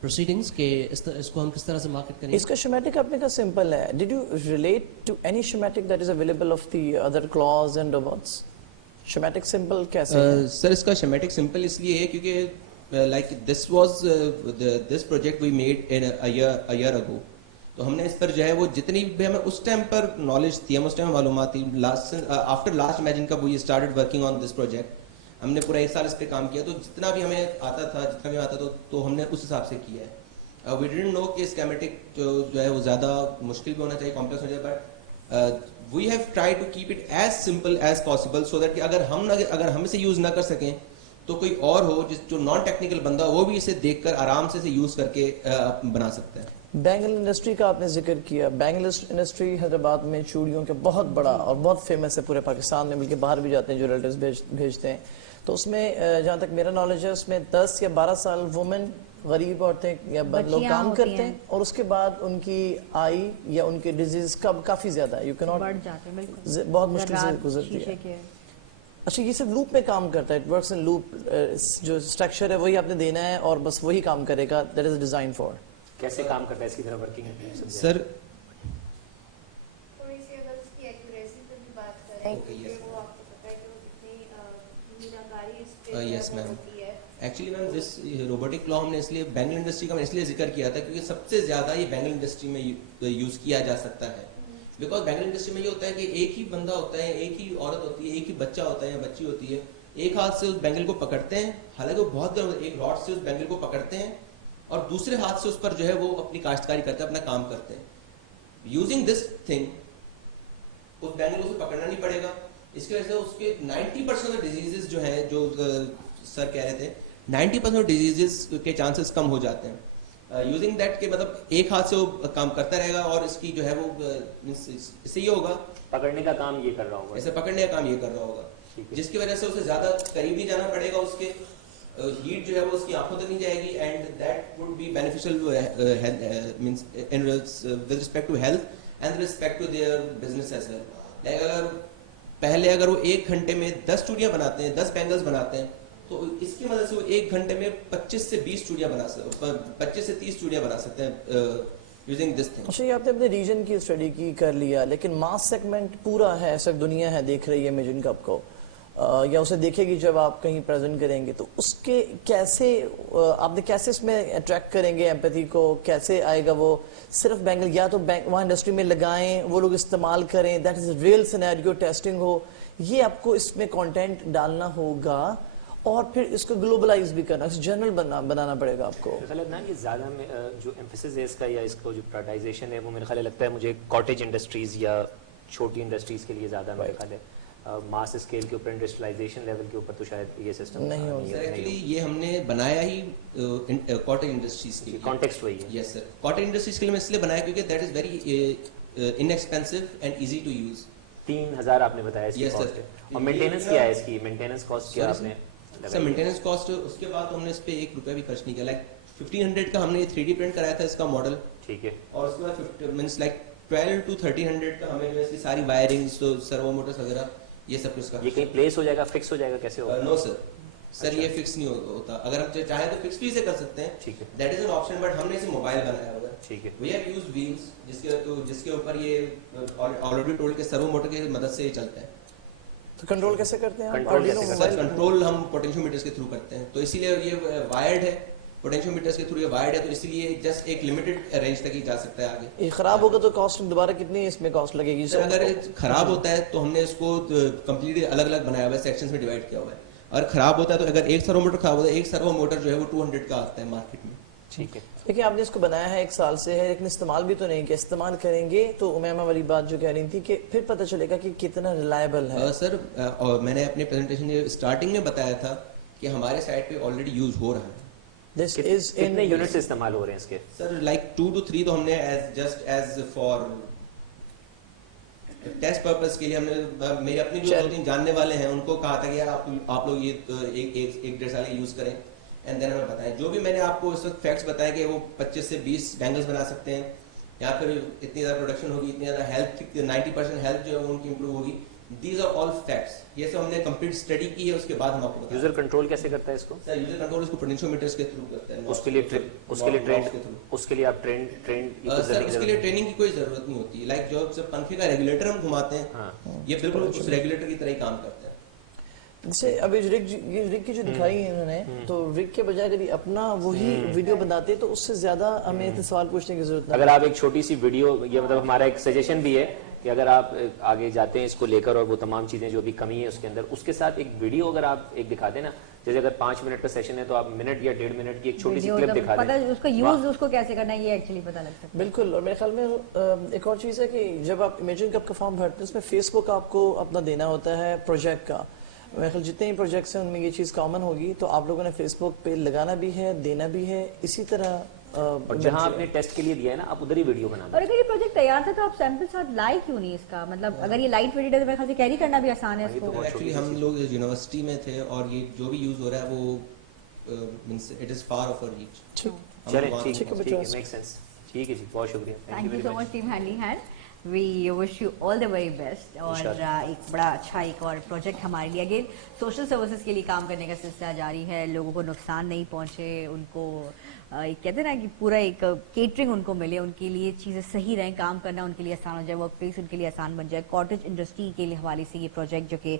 proceedings के इसको हम किस तरह से मार्केट करेंगे. इसका schematic अपने का सिंपल है. Did you relate to any schematic that is available of the other claws and robots? Schematic simple कैसे है? Sir इसका schematic simple इसलिए है क्योंकि like this was this project we made in a year ago. तो हमने इस पर जो है वो जितनी भी हमें उस टाइम पर नॉलेज थी, हम उस टाइम मालूमात थी, आफ्टर लास्ट इमेजिन का we started working on this project. हमने पूरा 1 साल इस पे काम किया, तो जितना भी हमें आता था तो हमने उस हिसाब से किया है. वी डिडंट नो कि स्कीमेटिक जो है वो ज़्यादा मुश्किल भी होना चाहिए, कॉम्प्लेक्स होना चाहिए, but we have try to keep it as simple as possible so that कि अगर हम इसे यूज़ ना कर सकें तो कोई और हो जो नॉन टेक्निकल बंदा वो भी इसे देखकर आराम से इसे यूज़ करके बना सकता है. बैंगल इंडस्ट्री का आपने जिक्र किया. बैंगल इंडस्ट्री हैदराबाद में चूड़ियों के बहुत बड़ा और बहुत फेमस है पूरे पाकिस्तान में, बल्कि बाहर भी जाते हैं जो रिलेटिव्स भेजते हैं. तो उसमें जहाँ तक मेरा नॉलेज है उसमें 10 या 12 साल वुमेन, गरीब औरतें या लोग काम करते हैं और उसके बाद उनकी आई या उनके डिजीज काफी ज्यादा है. यू कैन नॉट, बहुत मुश्किल से गुजरती है. अच्छा, ये सिर्फ लूप में काम करता है? It works in loop. जो स्ट्रक्चर है वही आपने देना है और बस वही काम करेगा. That is design for. कैसे काम करता है इसकी तरह वर्किंग है सर? थोड़ी सी अगर उसकी एक्यूरेसी पे भी बात करें कि वो आपको पता है कि वो कितनी मीनाकारी इस पे yes ma'am. Actually ma'am this robotic claw हमने इसलिए बैंगल इंडस्ट्री का मैंने इसलिए जिक्र किया था क्योंकि सबसे ज़्यादा ये बैंगल इंडस्ट्री में यूज़ किया जा सकता है. बिकॉज बैंगल इंडस्ट्री में ये होता है कि एक ही बंदा होता है, एक ही औरत होती है, एक ही बच्चा होता है या बच्ची होती है, एक हाथ से उस बैंगल को पकड़ते हैं, हालांकि वो बहुत गर्म, एक रॉड से उस बैंगल को पकड़ते हैं और दूसरे हाथ से उस पर जो है वो अपनी काश्तकारी करते हैं, अपना काम करते हैं। यूजिंग दिस थिंग उस बैंगल को उसे पकड़ना नहीं पड़ेगा। इसकी वजह से उसके 90% ऑफ डिजीजेस जो है, जो सर कह रहे थे, 90% ऑफ डिजीजेस के चांसेस कम हो जाते हैं यूजिंग दैट के, मतलब एक हाथ से वो काम करता रहेगा और इसकी जो है वो इससे ये होगा, पकड़ने का काम ये कर रहा होगा, ऐसे पकड़ने का काम ये कर रहा होगा, जिसकी वजह से उसे ज्यादा करीब नहीं जाना पड़ेगा, उसके हीट जो है वो उसकी आंखों तक नहीं जाएगी, and that would be beneficial means with respect to health and respect to their business as well. Like अगर पहले अगर वो 1 घंटे में 10 चूड़ियां बनाते हैं, 10 बैंगल्स बनाते हैं, तो इसकी मदद से वो 1 घंटे में 25 से 20 चूड़ियां बना सकते, 25 से 30 चूड़ियां बना सकते हैं यूजिंग दिस थिंग। अच्छा, ये आपने अपने रीजन की स्टडी की कर लिया, लेकिन मास सेगमेंट पूरा है, ऐसा दुनिया है देख रही है इमेजिन कप को, या उसे देखेगी जब आप कहीं प्रेजेंट करेंगे, तो उसके कैसे आपने कैसे इसमें अट्रैक्ट करेंगे एम्पैथी को, कैसे आएगा वो सिर्फ बैंगल, या तो वहाँ इंडस्ट्री में लगाएं, वो लोग इस्तेमाल करें, that is real scenario, testing हो, ये आपको इसमें कंटेंट डालना होगा और फिर इसको ग्लोबलाइज भी करना, जनरल बनाना पड़ेगा आपको। ये ज्यादा जो एम्फेसिस है इसका या इसको जो प्रायोरिटाइजेशन है वो मेरे ख्याल लगता है मुझे कॉटेज इंडस्ट्रीज या छोटी इंडस्ट्रीज के लिए ज्यादा मेरे ख्याल है, मास स्केल के ऊपर, इंडस्ट्रियलाइजेशन लेवल के ऊपर तो शायद ये सिस्टम नहीं होगा। एक्चुअली ये हमने बनाया ही कॉटेज इंडस्ट्रीज के लिए, कॉन्टेक्स्ट वही है। यस सर, कॉटेज इंडस्ट्रीज के लिए मैं इसलिए बनाया क्योंकि that is very inexpensive and easy to use. 3000 आपने बताया इसकी कॉस्ट है, और मेंटेनेंस क्या है इसकी, मेंटेनेंस कॉस्ट क्या आपने? सर मेंटेनेंस कॉस्ट उसके बाद हमने इस पे 1 रुपया भी खर्च नहीं किया। लाइक 1500 का हमने 3D प्रिंट कराया था इसका मॉडल, ठीक है, और उसके बाद मींस लाइक 12 to 1300 का हमें जो इसकी सारी वायरिंग्स, तो सर्वो मोटर्स वगैरह ये सब कुछ का। ये कहीं प्लेस हो जाएगा, फिक्स हो जाएगा, कैसे होगा? नो सर, सर ये फिक्स नहीं होता, अगर हम चाहे तो फिक्स भी इसे कर सकते हैं, ठीक है, that is an option, but हमने इसे मोबाइल बनाया हुआ है, ठीक है। वी हैव यूज्ड व्हील्स जिसके ऊपर ये ऑलरेडी टोल्ड के सर्वो मोटर की मदद से ये चलता है। तो कंट्रोल कैसे करते हैं आप? कंट्रोल हम पोटेंशियोमीटर्स के थ्रू करते हैं, तो इसीलिए ये वायर्ड है, पोटेंशियोमीटर्स के थ्रू ये वायर्ड है, तो इसीलिए जस्ट एक लिमिटेड रेंज तक ही जा सकता है आगे। ये खराब होगा तो कॉस्ट दोबारा कितनी इसमें कॉस्ट लगेगी? सर अगर खराब होता है तो हमने इसको कंप्लीटली अलग अलग बनाया हुआ है, सेक्शंस में डिवाइड किया हुआ है। अगर खराब होता है तो अगर एक सर्वो मोटर खराब होता है, एक सर्वो मोटर जो है वो 200 का आता है मार्केट में। ठीक है, देखिए आपने इसको बनाया है 1 साल से है, लेकिन इस्तेमाल भी तो नहीं किया, इस्तेमाल करेंगे तो उमैमा वाली बात जो कह रही थी कि फिर पता चलेगा कि कितना रिलायबल है। सर और मैंने अपने प्रेजेंटेशन स्टार्टिंग में बताया था कि हमारे साइट पे ऑलरेडी यूज हो रहा है। दिस इज कितने यूनिट्स इस्तेमाल हो रहे हैं इसके? सर लाइक 2 to 3 तो हमने एज फॉर टेस्ट पर्पस के लिए हमने, मेरे अपने जो 2-3 जानने वाले हैं उनको कहा था कि यार आप लोग ये एक 1.5 साल यूज करें एंड देन हमें बताएं। जो भी मैंने आपको इस वक्त फैक्ट्स बताया कि वो 25 से 20 बैंगल्स बना सकते हैं, या फिर इतनी ज़्यादा प्रोडक्शन होगी, इतनी ज़्यादा हेल्थ, 90% हेल्थ जो है वो उनकी इंप्रूव होगी, दीज आर ऑल फैक्ट्स। ये सब हमने कंप्लीट स्टडी की है, उसके बाद हम आपको बताएं। यूजर कंट्रोल कैसे करता है इसको? सर यूजर कंट्रोल इसको पोटेंशियोमीटर्स के थ्रू करता है। उसके लिए आप ट्रेंड सर उसके लिए ट्रेनिंग की कोई जरूरत नहीं होती। लाइक जो पंखे का रेगुलेटर हम घुमाते हैं, ये बिल्कुल उस रेगुलेटर की तरह ही काम करता है। जैसे अभी रिग की जो दिखाई है इन्होंने, तो रिग के बजाय अगर अपना वही वीडियो बनाते तो उससे ज्यादा हमें सवाल पूछने की जरूरत नहीं। अगर आप एक छोटी सी वीडियो, ये मतलब हमारा एक सजेशन भी है कि अगर आप आगे जाते हैं इसको लेकर और वो तमाम चीजें जो भी कमी है उसके अंदर, उसके साथ एक वीडियो अगर आप एक दिखा दें ना, जैसे अगर 5 मिनट का सेशन है तो आप मिनट या 1.5 मिनट की एक छोटी सी क्लिप दिखा दें, उसका यूज उसको कैसे करना है ये एक्चुअली पता लग सकता है। बिल्कुल। और मेरे ख्याल में एक और चीज़ है कि जब आप इमेजिन कप का फॉर्म भरते हैं उसमें फेसबुक आपको अपना देना होता है प्रोजेक्ट का। मेरे ख्याल जितने ही प्रोजेक्ट्स हैं उनमें ये चीज़ कॉमन होगी, तो आप लोगों ने फेसबुक पे लगाना भी है, देना भी है, इसी तरह और जहां आपने टेस्ट के लिए दिया है ना, आप उधर ही वीडियो बना। और अगर ये प्रोजेक्ट तैयार था तो आप सैंपल साथ लाई क्यों नहीं इसका? मतलब अगर ये लाइट वेट है तो मेरे ख्याल से कैरी करना भी आसान है इसको। एक्चुअली हम लोग यूनिवर्सिटी में थे और ये जो भी यूज हो रहा है वो means it is far of our reach. चलिए ठीक है, मेक सेंस। ठीक है जी, बहुत शुक्रिया, thank you so much team handling hand. We wish you all the very best. और एक बड़ा अच्छा एक और प्रोजेक्ट हमारे लिए अगेन सोशल सर्विसेज के लिए काम करने का सिलसिला जारी है, लोगों को नुकसान नहीं पहुंचे, उनको कहते हैं ना कि पूरा एक केटरिंग उनको मिले, उनके लिए चीज़ें सही रहें, काम करना उनके लिए आसान हो जाए, वर्क प्लेस उनके लिए आसान बन जाए। कॉटेज इंडस्ट्री के हवाले से ये प्रोजेक्ट जो कि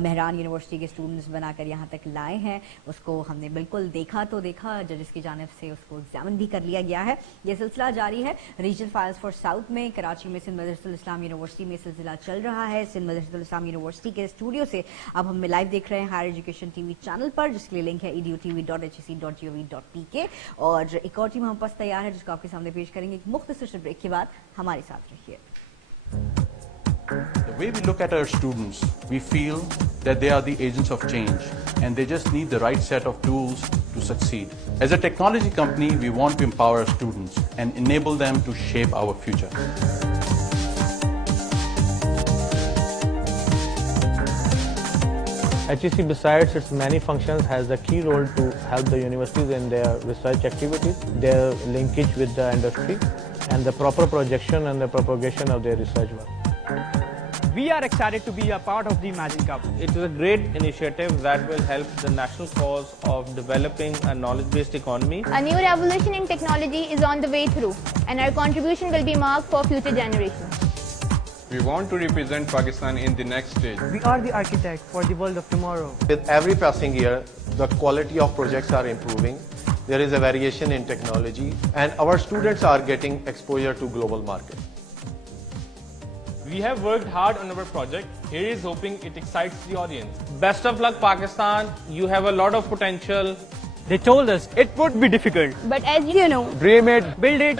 मेहरान यूनिवर्सिटी के स्टूडेंट्स बनाकर यहाँ तक लाए हैं, उसको हमने बिल्कुल देखा तो देखा, जजेस की जानिब से उसको एग्जामिन भी कर लिया गया है। ये सिलसिला जारी है। रीजनल फाइल्स फॉर साउथ में कराची में सिंध मदरसतुल इस्लाम यूनिवर्सिटी में सिलसिला चल रहा है। सिंध मदरसतुल इस्लाम यूनिवर्सिटी के स्टूडियो से अब हम लाइव देख रहे हैं हायर एजुकेशन टीवी चैनल पर, जिसके लिए लिंक है edutv.hec.gov.tk। और एक और टीम हम पास तैयार है जिसको आपके सामने पेश करेंगे। एक मुख्तसर ब्रेक के बाद हमारे साथ रहिए। The way we look at our students, we feel that they are the agents of change and they just need the right set of tools to succeed. As a technology company, we want to empower our students and enable them to shape our future. HEC, besides its many functions, has a key role to help the universities in their research activities, their linkage with the industry, and the proper projection and the propagation of their research work. We are excited to be a part of the Magic Cup. It is a great initiative that will help the national cause of developing a knowledge-based economy. A new revolution in technology is on the way through, and our contribution will be marked for future generations. We want to represent Pakistan in the next stage. We are the architect for the world of tomorrow. With every passing year, the quality of projects are improving. There is a variation in technology, and our students are getting exposure to global market. We have worked hard on our project. Here is hoping it excites the audience. Best of luck, Pakistan. You have a lot of potential. They told us it would be difficult. But as you know, dream it, build it.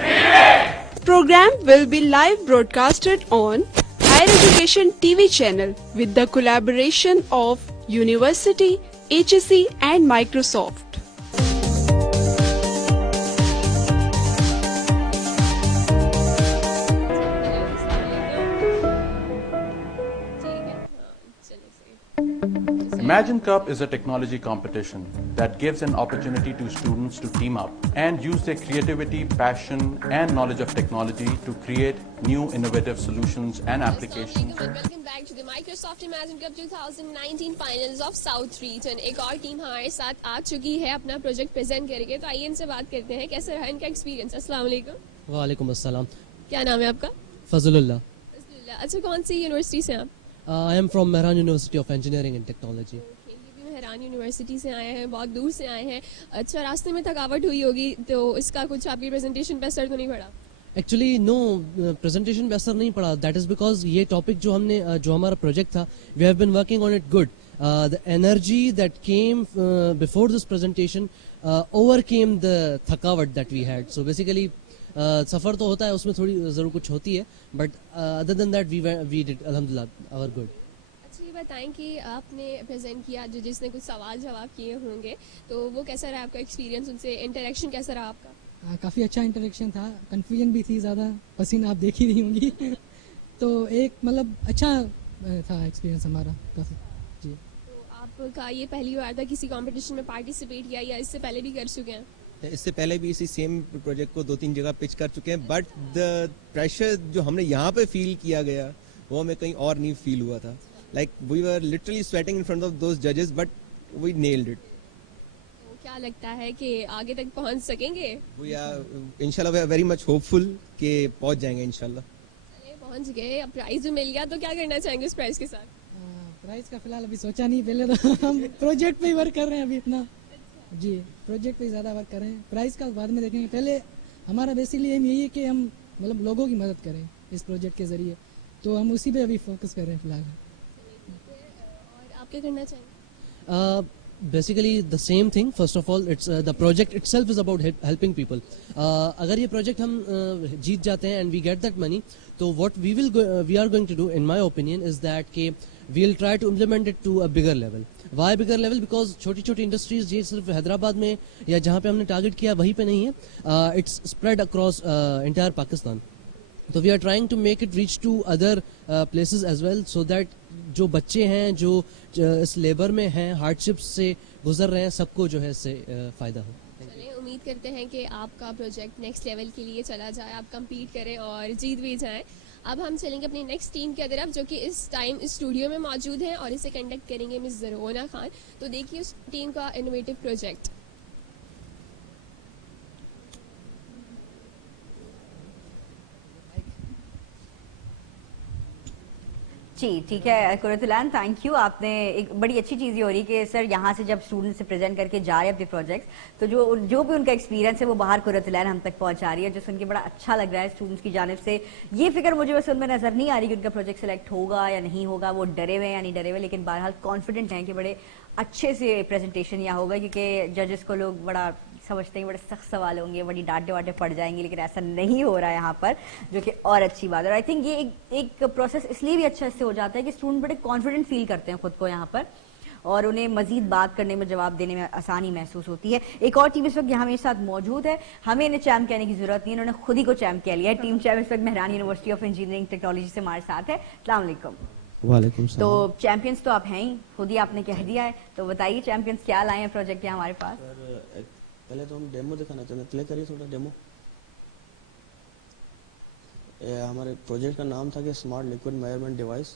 Program will be live broadcasted on Higher Education TV channel with the collaboration of University, HEC and Microsoft. Imagine Cup is a technology competition that gives an opportunity to students to team up and use their creativity, passion and knowledge of technology to create new innovative solutions and applications. Welcome back to the Microsoft Imagine Cup 2019 Finals of South Region. एक और team हमारे साथ आ चुकी है अपना project present करके, तो आइए इनसे बात करते हैं कैसे रहा इनका एक्सपीरियंस। अस्सलाम वालेकुम। वालेकुम अस्सलाम। क्या नाम है आपका? फजलुल्लाह। अच्छा, कौन सी यूनिवर्सिटी से आप? I am from Mehran University of Engineering and Technology. Mehran university से आए हैं, बहुत दूर से आए हैं। अच्छा, रास्ते में थकावट हुई होगी, तो इसका कुछ आपकी प्रेजेंटेशन पे असर तो नहीं पड़ा? एक्चुअली नो, प्रेजेंटेशन पे असर नहीं पड़ा। दैट इज बिकॉज ये टॉपिक जो हमारा प्रोजेक्ट था, we have been working on it good. The energy that came before this presentation overcame the थकावट that we had. So basically सफ़र तो होता है, उसमें थोड़ी ज़रूर कुछ होती है, but other than that we did अल्हम्दुलिल्लाह आवर गुड। अच्छा, ये बताएं कि आपने प्रेजेंट किया, जो जिसने कुछ सवाल जवाब किए होंगे, तो वो कैसा रहा आपका एक्सपीरियंस, उनसे इंटरेक्शन कैसा रहा आपका? काफ़ी अच्छा इंटरेक्शन था, कन्फ्यूजन भी थी ज़्यादा, पसीना आप देख ही रही होंगी तो एक मतलब अच्छा था एक्सपीरियंस हमारा काफ़ी। जी, तो आपका ये पहली बार था किसी कंपटीशन में पार्टिसिपेट किया या इससे पहले भी कर चुके हैं? इससे पहले भी इसी सेम प्रोजेक्ट को 2-3 जगह पिच कर चुके हैं, बट द प्रेशर जो हमने यहाँ पे फील किया गया वो हमें कहीं और नहीं फील हुआ था। Like we were literally sweating in front of those जजेस, बट वी नेल्ड इट। क्या लगता है कि आगे तक पहुँच सकेंगे? वी आर इंशाल्लाह we are very much hopeful कि पहुँच जाएंगे इंशाल्लाह। चलिए, पहुँच गए, अब प्राइज भी मिल गया, तो क्या करना चाहेंगे उस प्राइज के साथ? प्राइज का फिलहाल अभी सोचा नहीं, पहले तो हम प्रोजेक्ट पे ही वर्क कर रहे हैं अभी इतना। जी, प्रोजेक्ट पे ज़्यादा वर्क कर रहे हैं, प्राइस का बाद में देखेंगे। पहले हमारा बेसिकली एम यही है कि हम मतलब लोगों की मदद करें इस प्रोजेक्ट के ज़रिए, तो हम उसी पे अभी फोकस कर रहे हैं फिलहाल। और आप क्या करना चाहेंगे? Basically the same thing. First of all, it's the project itself is about helping people. अगर ये प्रोजेक्ट हम जीत जाते हैं and we get that money, तो what we are going to do in my opinion is that के we will try to implement it to a bigger level. Why bigger level? Because छोटी छोटी industries ये सिर्फ हैदराबाद में या जहाँ पे हमने टारगेट किया वहीं पे नहीं है, it's spread across entire Pakistan. तो we are trying to make it reach to other places as well, so that जो बच्चे हैं जो इस लेबर में हैं, हार्डशिप्स से गुजर रहे हैं, सबको जो है इससे फ़ायदा हो। चलिए, उम्मीद करते हैं कि आपका प्रोजेक्ट नेक्स्ट लेवल के लिए चला जाए, आप कम्पीट करें और जीत भी जाएँ। अब हम चलेंगे अपनी नेक्स्ट टीम की तरफ, जो कि इस टाइम स्टूडियो में मौजूद है और इसे कंडक्ट करेंगे मिस ज़रोना खान। तो देखिए उस टीम का इनोवेटिव प्रोजेक्ट। जी ठीक है कुरतुलान, थैंक यू। आपने एक बड़ी अच्छी चीज़ ये हो रही है कि सर यहाँ से जब स्टूडेंट से प्रेजेंट करके जा रहे हैं अपने प्रोजेक्ट्स, तो जो भी उनका एक्सपीरियंस है वो बाहर कुरतुलान हम तक पहुँचा रही है, जो सुन के बड़ा अच्छा लग रहा है। स्टूडेंट्स की जानिब से ये फिक्र मुझे वैसे उनमें नजर नहीं आ रही कि उनका प्रोजेक्ट सेलेक्ट होगा या नहीं होगा, वो डरे हुए या नहीं डरे हुए, लेकिन बहरहाल कॉन्फिडेंट हैं कि बड़े अच्छे से प्रेजेंटेशन यहाँ होगा, क्योंकि जजेस को लोग बड़ा समझते हैं बड़े सख्त सवाल होंगे, बड़ी डांटे वाटे पड़ जाएंगे, लेकिन ऐसा नहीं हो रहा है यहाँ पर, जो कि और अच्छी बात है। और आई थिंक ये एक प्रोसेस इसलिए भी अच्छा इससे हो जाता है कि स्टूडेंट बड़े कॉन्फिडेंट फील करते हैं खुद को यहाँ पर, और उन्हें मजीद बात करने में, जवाब देने में आसानी महसूस होती है। एक और टीम इस वक्त यहाँ मेरे साथ मौजूद है, हमें इन्हें चैम्प कहने की जरूरत नहीं है, इन्होंने खुद ही को चैम्प कह लिया है। टीम चैम्प इस वक्त Mehran university of engineering technology से हमारे साथ है। अस्सलाम वालेकुम। वालेकुम सलाम। तो चैंपियंस तो आप हैं ही, खुद ही आपने कह दिया है, तो बताइए चैंपियंस क्या लाए हैं प्रोजेक्ट यहाँ हमारे पास। पहले तो हम डेमो दिखाना चाहते हैं, प्ले करिए थोड़ा डेमो। हमारे प्रोजेक्ट का नाम था कि smart liquid measurement device,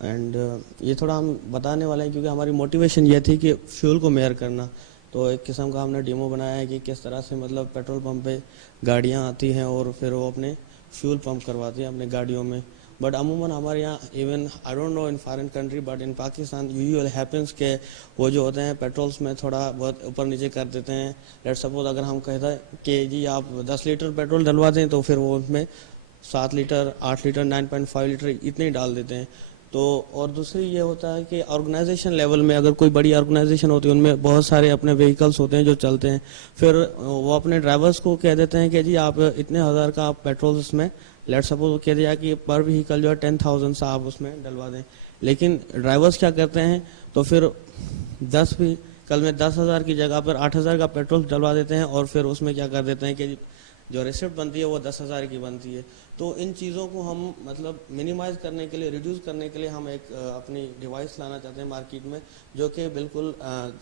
and ये थोड़ा हम बताने वाले हैं क्योंकि हमारी मोटिवेशन ये थी कि फ्यूल को मेजर करना। तो एक किस्म का हमने डेमो बनाया है कि किस तरह से मतलब पेट्रोल पंप पे गाड़ियाँ आती हैं और फिर वो अपने फ्यूल पंप करवाती हैं अपने गाड़ियों में। बट अमूमन हमारे यहाँ even I don't know in foreign country but in Pakistan usually happens के वो जो होते हैं पेट्रोल्स में थोड़ा बहुत ऊपर नीचे कर देते हैं। लेट सपोज अगर हम कहते हैं कि जी आप 10 लीटर पेट्रोल डलवा दें तो फिर वो उसमें 7 लीटर 8 लीटर 9.5 लीटर इतने डाल देते हैं। तो और दूसरी ये होता है कि ऑर्गेनाइजेशन लेवल में अगर कोई बड़ी ऑर्गेनाइजेशन होती है उनमें बहुत सारे अपने व्हीकल्स होते हैं जो चलते हैं, फिर वो अपने ड्राइवर्स को कह देते हैं कि जी आप इतने हज़ार का आप पेट्रोल इसमें लेट सपोज कह दिया कि पर व्हीकल जो है 10,000 सा आप उसमें डलवा दें। लेकिन ड्राइवर्स क्या करते हैं तो फिर 10 भी कल में 10,000 की जगह पर 8,000 का पेट्रोल डलवा देते हैं और फिर उसमें क्या कर देते हैं कि जो रिसिप्ट बनती है वो 10,000 की बनती है। तो इन चीज़ों को हम मतलब मिनिमाइज करने के लिए, रिड्यूस करने के लिए हम एक अपनी डिवाइस लाना चाहते हैं मार्केट में, जो कि बिल्कुल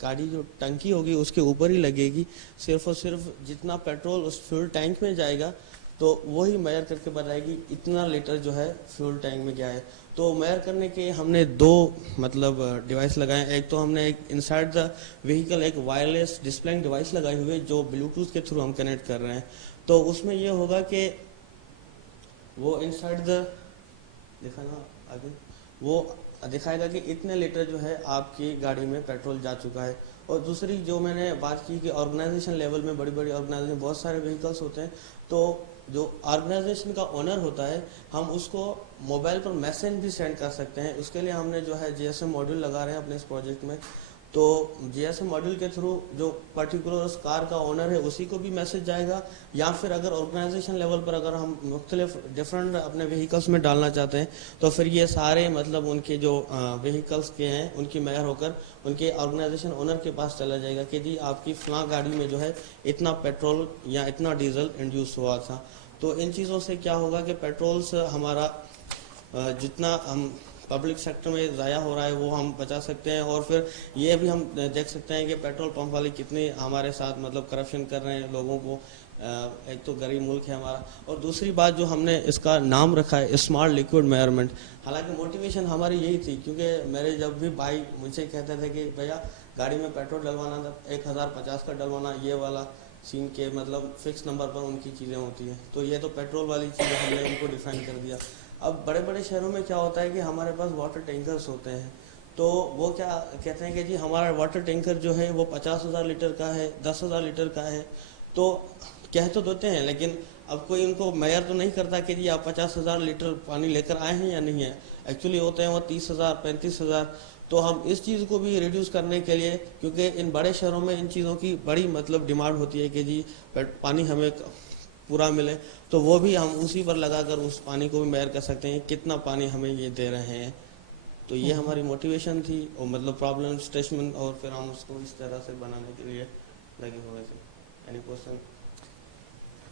गाड़ी जो टंकी होगी उसके ऊपर ही लगेगी। सिर्फ और सिर्फ जितना पेट्रोल उस फ्यूल टैंक में जाएगा तो वही मेजर करके बताएगी इतना लीटर जो है फ्यूल टैंक में गया है। तो मेजर करने के हमने 2 मतलब डिवाइस लगाए। एक तो हमने एक इनसाइड द व्हीकल एक वायरलेस डिस्प्लेइंग डिवाइस लगाई हुई है जो ब्लूटूथ के थ्रू हम कनेक्ट कर रहे हैं। तो उसमें ये होगा कि वो इनसाइड द दिखाना आगे वो दिखाएगा कि इतने लीटर जो है आपकी गाड़ी में पेट्रोल जा चुका है। और दूसरी जो मैंने बात की कि ऑर्गेनाइजेशन लेवल में बड़ी बड़ी ऑर्गेनाइजेशन बहुत सारे व्हीकल्स होते हैं, तो जो ऑर्गेनाइजेशन का ओनर होता है हम उसको मोबाइल पर मैसेज भी सेंड कर सकते हैं। उसके लिए हमने जो है जीएसएम मॉड्यूल लगा रहे हैं अपने इस प्रोजेक्ट में। तो जीएसएम मॉड्यूल के थ्रू जो पर्टिकुलर उस कार का ओनर है उसी को भी मैसेज जाएगा, या फिर अगर ऑर्गेनाइजेशन लेवल पर अगर हम मुख्तलिफ डिफरेंट अपने व्हीकल्स में डालना चाहते हैं तो फिर ये सारे मतलब उनके जो व्हीकल्स के हैं उनकी मेजर होकर उनके ऑर्गेनाइजेशन ओनर के पास चला जाएगा कि जी आपकी फलां गाड़ी में जो है इतना पेट्रोल या इतना डीजल इंड्यूस हुआ था। तो इन चीज़ों से क्या होगा कि पेट्रोल्स हमारा जितना हम पब्लिक सेक्टर में ज़ाया हो रहा है वो हम बचा सकते हैं। और फिर ये भी हम देख सकते हैं कि पेट्रोल पंप वाले कितने हमारे साथ मतलब करप्शन कर रहे हैं लोगों को। एक तो गरीब मुल्क है हमारा, और दूसरी बात जो हमने इसका नाम रखा है स्मार्ट लिक्विड मेजरमेंट। हालांकि मोटिवेशन हमारी यही थी क्योंकि मेरे जब भी भाई मुझसे कहते थे कि भैया गाड़ी में पेट्रोल डलवाना था 1050 का डलवाना, ये वाला सीन के मतलब फिक्स नंबर पर उनकी चीज़ें होती हैं। तो ये तो पेट्रोल वाली चीज़ें हमने उनको डिफाइन कर दिया। अब बड़े बड़े शहरों में क्या होता है कि हमारे पास वाटर टैंकर्स होते हैं, तो वो क्या कहते हैं कि जी हमारा वाटर टैंकर जो है वो 50,000 लीटर का है, 10,000 लीटर का है। तो कह तो देते हैं लेकिन अब कोई उनको मेजर तो नहीं करता कि जी आप 50,000 लीटर पानी लेकर आए हैं या नहीं है। एक्चुअली होते हैं वो 30,000 35,000। तो हम इस चीज़ को भी रिड्यूस करने के लिए, क्योंकि इन बड़े शहरों में इन चीज़ों की बड़ी मतलब डिमांड होती है कि जी पानी हमें पूरा मिले, तो वो भी हम उसी पर लगाकर उस पानी को भी मेजर कर सकते हैं कितना पानी हमें ये दे रहे हैं। तो ये हमारी मोटिवेशन थी और मतलब प्रॉब्लम स्टेटमेंट, और फिर हम उसको इस तरह से बनाने के लिए लगे हुए थे। Any question?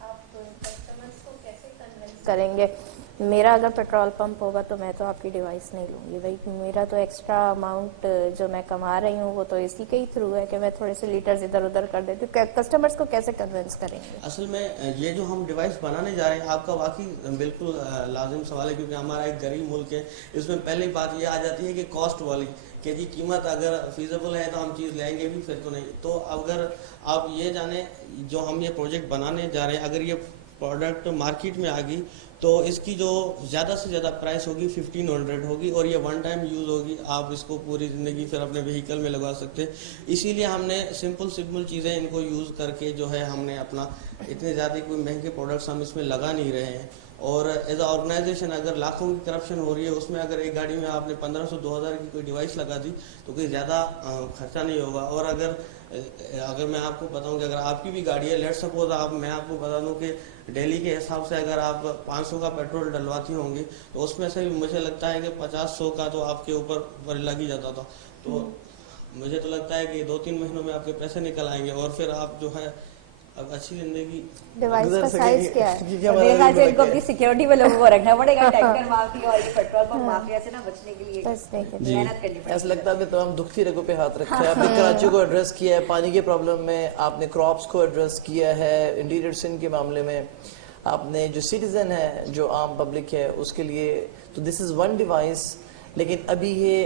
आप कस्टमर्स को कैसे कन्विंस करेंगे? मेरा अगर पेट्रोल पंप होगा तो मैं तो आपकी डिवाइस नहीं लूँगी भाई, मेरा तो एक्स्ट्रा अमाउंट जो मैं कमा रही हूँ वो तो इसी के ही थ्रू है कि मैं थोड़े से लीटर्स इधर उधर कर देती हूँ। कस्टमर्स को कैसे कन्विंस करेंगे? असल में ये जो हम डिवाइस बनाने जा रहे हैं आपका वाकई बिल्कुल लाजिम सवाल है, क्योंकि हमारा एक गरीब मुल्क है। इसमें पहली बात ये आ जाती है कि कॉस्ट वाली कि जी कीमत अगर फीजेबल है तो हम चीज़ लेंगे भी, फिर तो नहीं। तो अगर आप ये जाने जो हम ये प्रोजेक्ट बनाने जा रहे हैं अगर ये प्रोडक्ट मार्केट में आ गई तो इसकी जो ज़्यादा से ज़्यादा प्राइस होगी 1500 होगी और ये वन टाइम यूज़ होगी, आप इसको पूरी ज़िंदगी फिर अपने व्हीकल में लगा सकते हैं। इसीलिए हमने सिंपल चीज़ें इनको यूज़ करके जो है हमने अपना इतने ज़्यादा कोई महंगे प्रोडक्ट्स हम इसमें लगा नहीं रहे हैं। और एज अ ऑर्गेनाइजेशन अगर लाखों की करप्शन हो रही है उसमें अगर एक गाड़ी में आपने 1500-2000 की कोई डिवाइस लगा दी तो कोई ज़्यादा खर्चा नहीं होगा। और अगर मैं आपको बताऊं कि अगर आपकी भी गाड़ी है, लेट सपोज मैं आपको बता दूं कि दिल्ली के हिसाब से अगर आप 500 का पेट्रोल डलवाती होंगी तो उसमें से भी मुझे लगता है कि 50-100 का तो आपके ऊपर लग ही जाता था। तो मुझे तो लगता है कि 2-3 महीनों में आपके पैसे निकल आएंगे और फिर आप जो है अब अच्छी जिंदगी। डिवाइस का साइज क्या है? मेरे ख्याल से इनको अपनी सिक्योरिटी में लोगों को रखना पड़ेगा, टैंकर माफिया और ये पेट्रोल पंप माफिया से ना बचने के लिए मेहनत करनी पड़ेगी। ऐसा लगता है कि तमाम दुखती रगों पे हाथ रखा है। आपने कराची को एड्रेस किया है, पानी के प्रॉब्लम में आपने क्रॉप्स को एड्रेस किया है, इंटीरियर सिंध के मामले में आपने जो सिटीजन है, जो आम पब्लिक है उसके लिए। तो दिस इज वन डिवाइस, लेकिन अभी ये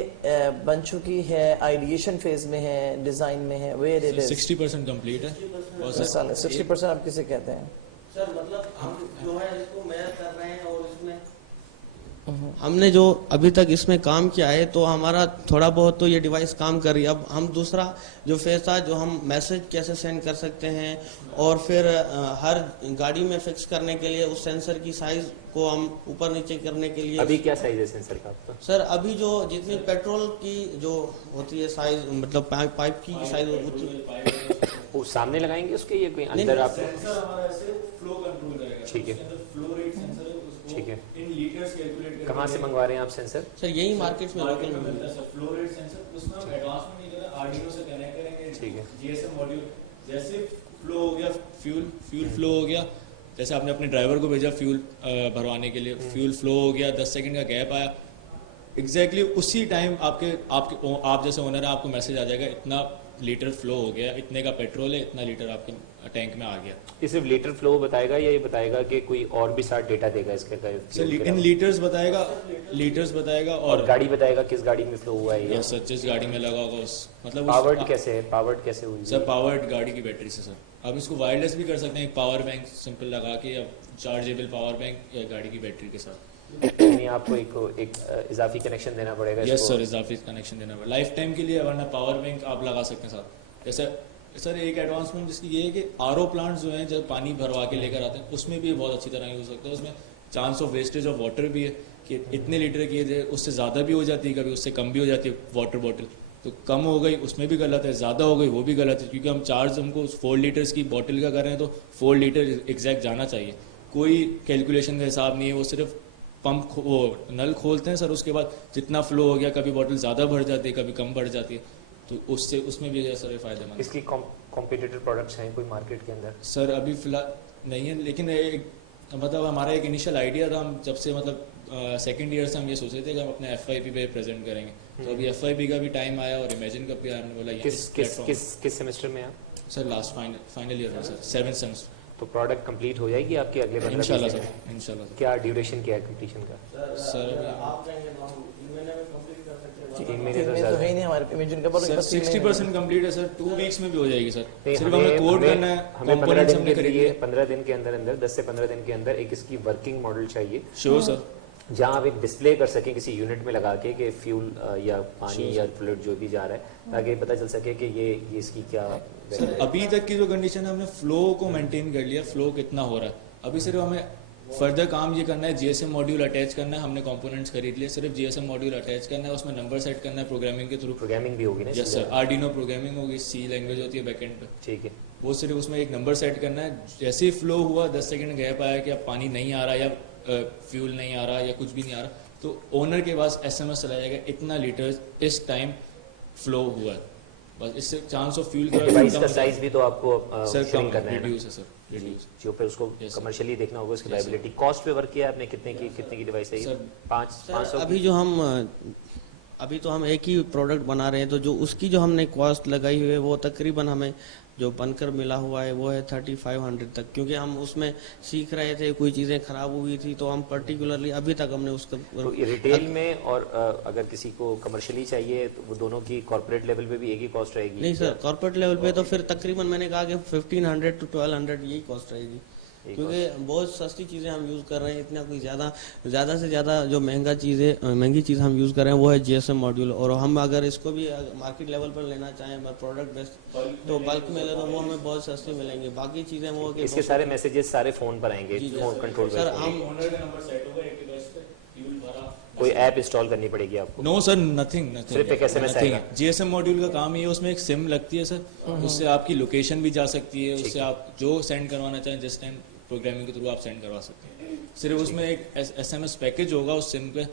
बन चुकी है, आइडिएशन फेज में है, डिजाइन में है। वेयर इट इज 60% कंप्लीट है। और 60% आप किसे कहते हैं? सर मतलब हम जो है इसको मेजर कर रहे हैं और इसमें हमने जो अभी तक इसमें काम किया है तो हमारा थोड़ा बहुत तो ये डिवाइस काम कर रही है। अब हम दूसरा जो फेज था जो हम मैसेज कैसे सेंड कर सकते हैं और फिर हर गाड़ी में फिक्स करने के लिए उस सेंसर की साइज को हम ऊपर नीचे करने के लिए। अभी क्या साइज है सेंसर का आपका? सर अभी जो जितनी पेट्रोल की जो होती है साइज, मतलब पाइप की साइज होती वो सामने लगाएंगे उसके, ये कोई अंदर आप? ठीक है, ठीक है। कहाँ से मंगवा रहे हैं आप सेंसर? सर यही मार्केट में लोकल में मिलता है। फ्लो रेट सेंसर उसमें हम एडवांस में नहीं कर, आर्डिनो से कनेक्ट करेंगे। ठीक है। जीएसएम मॉड्यूल जैसे फ्लो हो गया, फ्यूल फ्लो हो गया, जैसे आपने अपने ड्राइवर को भेजा फ्यूल भरवाने के लिए, फ्यूल फ्लो हो गया, 10 सेकंड का गैप आया, एग्जैक्टली उसी टाइम आप जैसे ओनर है आपको मैसेज आ जाएगा इतना लीटर फ्लो हो गया, इतने का पेट्रोल है, इतना लीटर आपके टैंक में आ गया। ये सिर्फ लीटर फ्लो बताएगा या ये बताएगा कि कोई और भी साथ डेटा देगा इसके? इन लीटर्स बताएगा और गाड़ी बताएगा किस गाड़ी में फ्लो हुआ है। सर जिस गाड़ी में लगा होगा मतलब पावर्ड कैसे है? पावर्ड कैसे हुई? सर पावर्ड गाड़ी की बैटरी से। सर आप इसको वायरलेस भी कर सकते हैं, एक पावर बैंक सिंपल लगा के या चार्जेबल पावर बैंक या गाड़ी की बैटरी के साथ। यानी आपको एक इजाफी कनेक्शन देना पड़ेगा? यस सर, इजाफी कनेक्शन देना पड़ेगा लाइफ टाइम के लिए, वरना पावर बैंक आप लगा सकते हैं साथ। जैसे सर एक एडवांसमेंट जिसकी ये है कि आरओ प्लांट्स जो हैं जब पानी भरवा के लेकर आते हैं उसमें भी बहुत अच्छी तरह यूज हो सकता है। उसमें chance of wastage of water भी है कि इतने लीटर की उससे ज़्यादा भी हो जाती है, कभी उससे कम भी हो जाती है वाटर बॉटल। तो कम हो गई उसमें भी गलत है, ज़्यादा हो गई वो भी गलत है, क्योंकि हम चार्ज हमको 4 लीटर्स की बॉटल का कर रहे हैं तो 4 लीटर एग्जैक्ट जाना चाहिए। कोई कैलकुलेशन का हिसाब नहीं है, वो सिर्फ पंप वो नल खोलते हैं सर, उसके बाद जितना फ्लो हो गया, कभी बॉटल ज़्यादा भर जाती है कभी कम भर जाती है, तो उसमें भी सर फ़ायदेमंद। इसकी कॉम्पिटिटिव प्रोडक्ट्स हैं कोई मार्केट के अंदर? सर अभी फिलहाल नहीं है, लेकिन मतलब हमारा एक इनिशियल आइडिया था, हम जब से मतलब सेकंड ईयर से हम ये सोच रहे थे कि हम अपने FYP पे प्रेजेंट करेंगे। तो अभी FYP का भी टाइम आया और इमेजिन का भी हमने बोला किस सेमेस्टर में आप? सर लास्ट फाइनल ईयर में सर, 7th सेमेस्टर। तो प्रोडक्ट कंप्लीट हो जाएगी आपकी अगले 15 इंशाल्लाह सर, इंशाल्लाह। क्या ड्यूरेशन क्या है कंप्लीशन का? सर 3 महीने तो है नहीं हमारे इमेजिन का, 60% कंप्लीट है सर, 2 वीक्स में भी हो जाएगी सर। सिर्फ हमें कोड करना है, हमें 15 कंपोनेंट्स दिन हमने के खरीद लिए लिए। 15 दिन के अंदर 10 से 15 दिन के अंदर एक इसकी वर्किंग मॉडल चाहिए। Sure sir. जहाँ आप एक डिस्प्ले कर सकें किसी यूनिट में लगा के कि फ्यूल या पानी या फ्लूइड जो भी जा रहा है, ताकि पता चल सके कि ये इसकी क्या। सर अभी तक की जो कंडीशन है हमने फ्लो को मेंटेन कर लिया, फ्लो कितना हो रहा है, अभी सिर्फ हमें फर्दर काम ये करना है, GSM मॉड्यूल अटैच करना है, हमने कंपोनेंट्स खरीद लिए, सिर्फ GSM मॉड्यूल अटैच करना है, उसमें नंबर सेट करना है प्रोग्रामिंग के थ्रू। प्रोग्रामिंग भी होगी ना? यस सर, आर्डिनो प्रोग्रामिंग होगी, C लैंग्वेज होती है बैकएंड पे। ठीक है, वो सिर्फ उसमें एक नंबर सेट करना है, जैसे ही फ्लो हुआ 10 सेकंड गैप आया कि अब पानी नहीं आ रहा या फ्यूल नहीं आ रहा या कुछ भी नहीं आ रहा, तो ओनर के पास SMS चला जाएगा इतना लीटर इस टाइम फ्लो हुआ है, बस इससे चांस ऑफ फ्यूल का साइज भी तो आपको सर श्रिंक करना है, रिड्यूस है सर, रिड्यूस जो पे उसको कमर्शियली देखना होगा उसकी वायबिलिटी। कॉस्ट पे वर्क किया है आपने? कितने की डिवाइस है? 500। अभी तो हम एक ही प्रोडक्ट बना रहे हैं, तो जो उसकी जो हमने कॉस्ट लगाई हुई है वो तकरीबन हमें जो बनकर मिला हुआ है वो है 3500 तक, क्योंकि हम उसमें सीख रहे थे, कोई चीज़ें खराब हुई थी तो हम पर्टिकुलरली अभी तक हमने उसका तो रिटेल में और अगर किसी को कमर्शियली चाहिए तो वो दोनों की कॉर्पोरेट लेवल पे भी एक ही कॉस्ट रहेगी? नहीं सर, कॉर्पोरेट लेवल पे तो फिर तकरीबन मैंने कहा कि 1500 to 1200 यही कॉस्ट रहेगी। क्योंकि बहुत सस्ती चीज़ें हम यूज़ कर रहे हैं, इतना कोई ज़्यादा से ज़्यादा जो महंगी चीज़ हम यूज़ कर रहे हैं वो है GSM मॉड्यूल। और हम अगर इसको भी मार्केट लेवल पर लेना चाहें प्रोडक्ट बेस्ड तो बल्क में ले तो वो हमें बहुत सस्ते मिलेंगे। बाकी चीज़ें वो इसके सारे मैसेजेस सारे फ़ोन पर आएंगे, फोन कंट्रोल सर हम कोई ऐप इंस्टॉल करनी पड़ेगी आपको? नो सर, नथिंग सिर्फ एक SMS आएगा। GSM मॉड्यूल का काम ही है, उसमें एक सिम लगती है सर, उससे आपकी लोकेशन भी जा सकती है, उससे आप जो सेंड करवाना चाहें जिस टाइम प्रोग्रामिंग के थ्रू आप सेंड करवा सकते हैं। सिर्फ उसमें एक SMS पैकेज होगा उस सिम पे,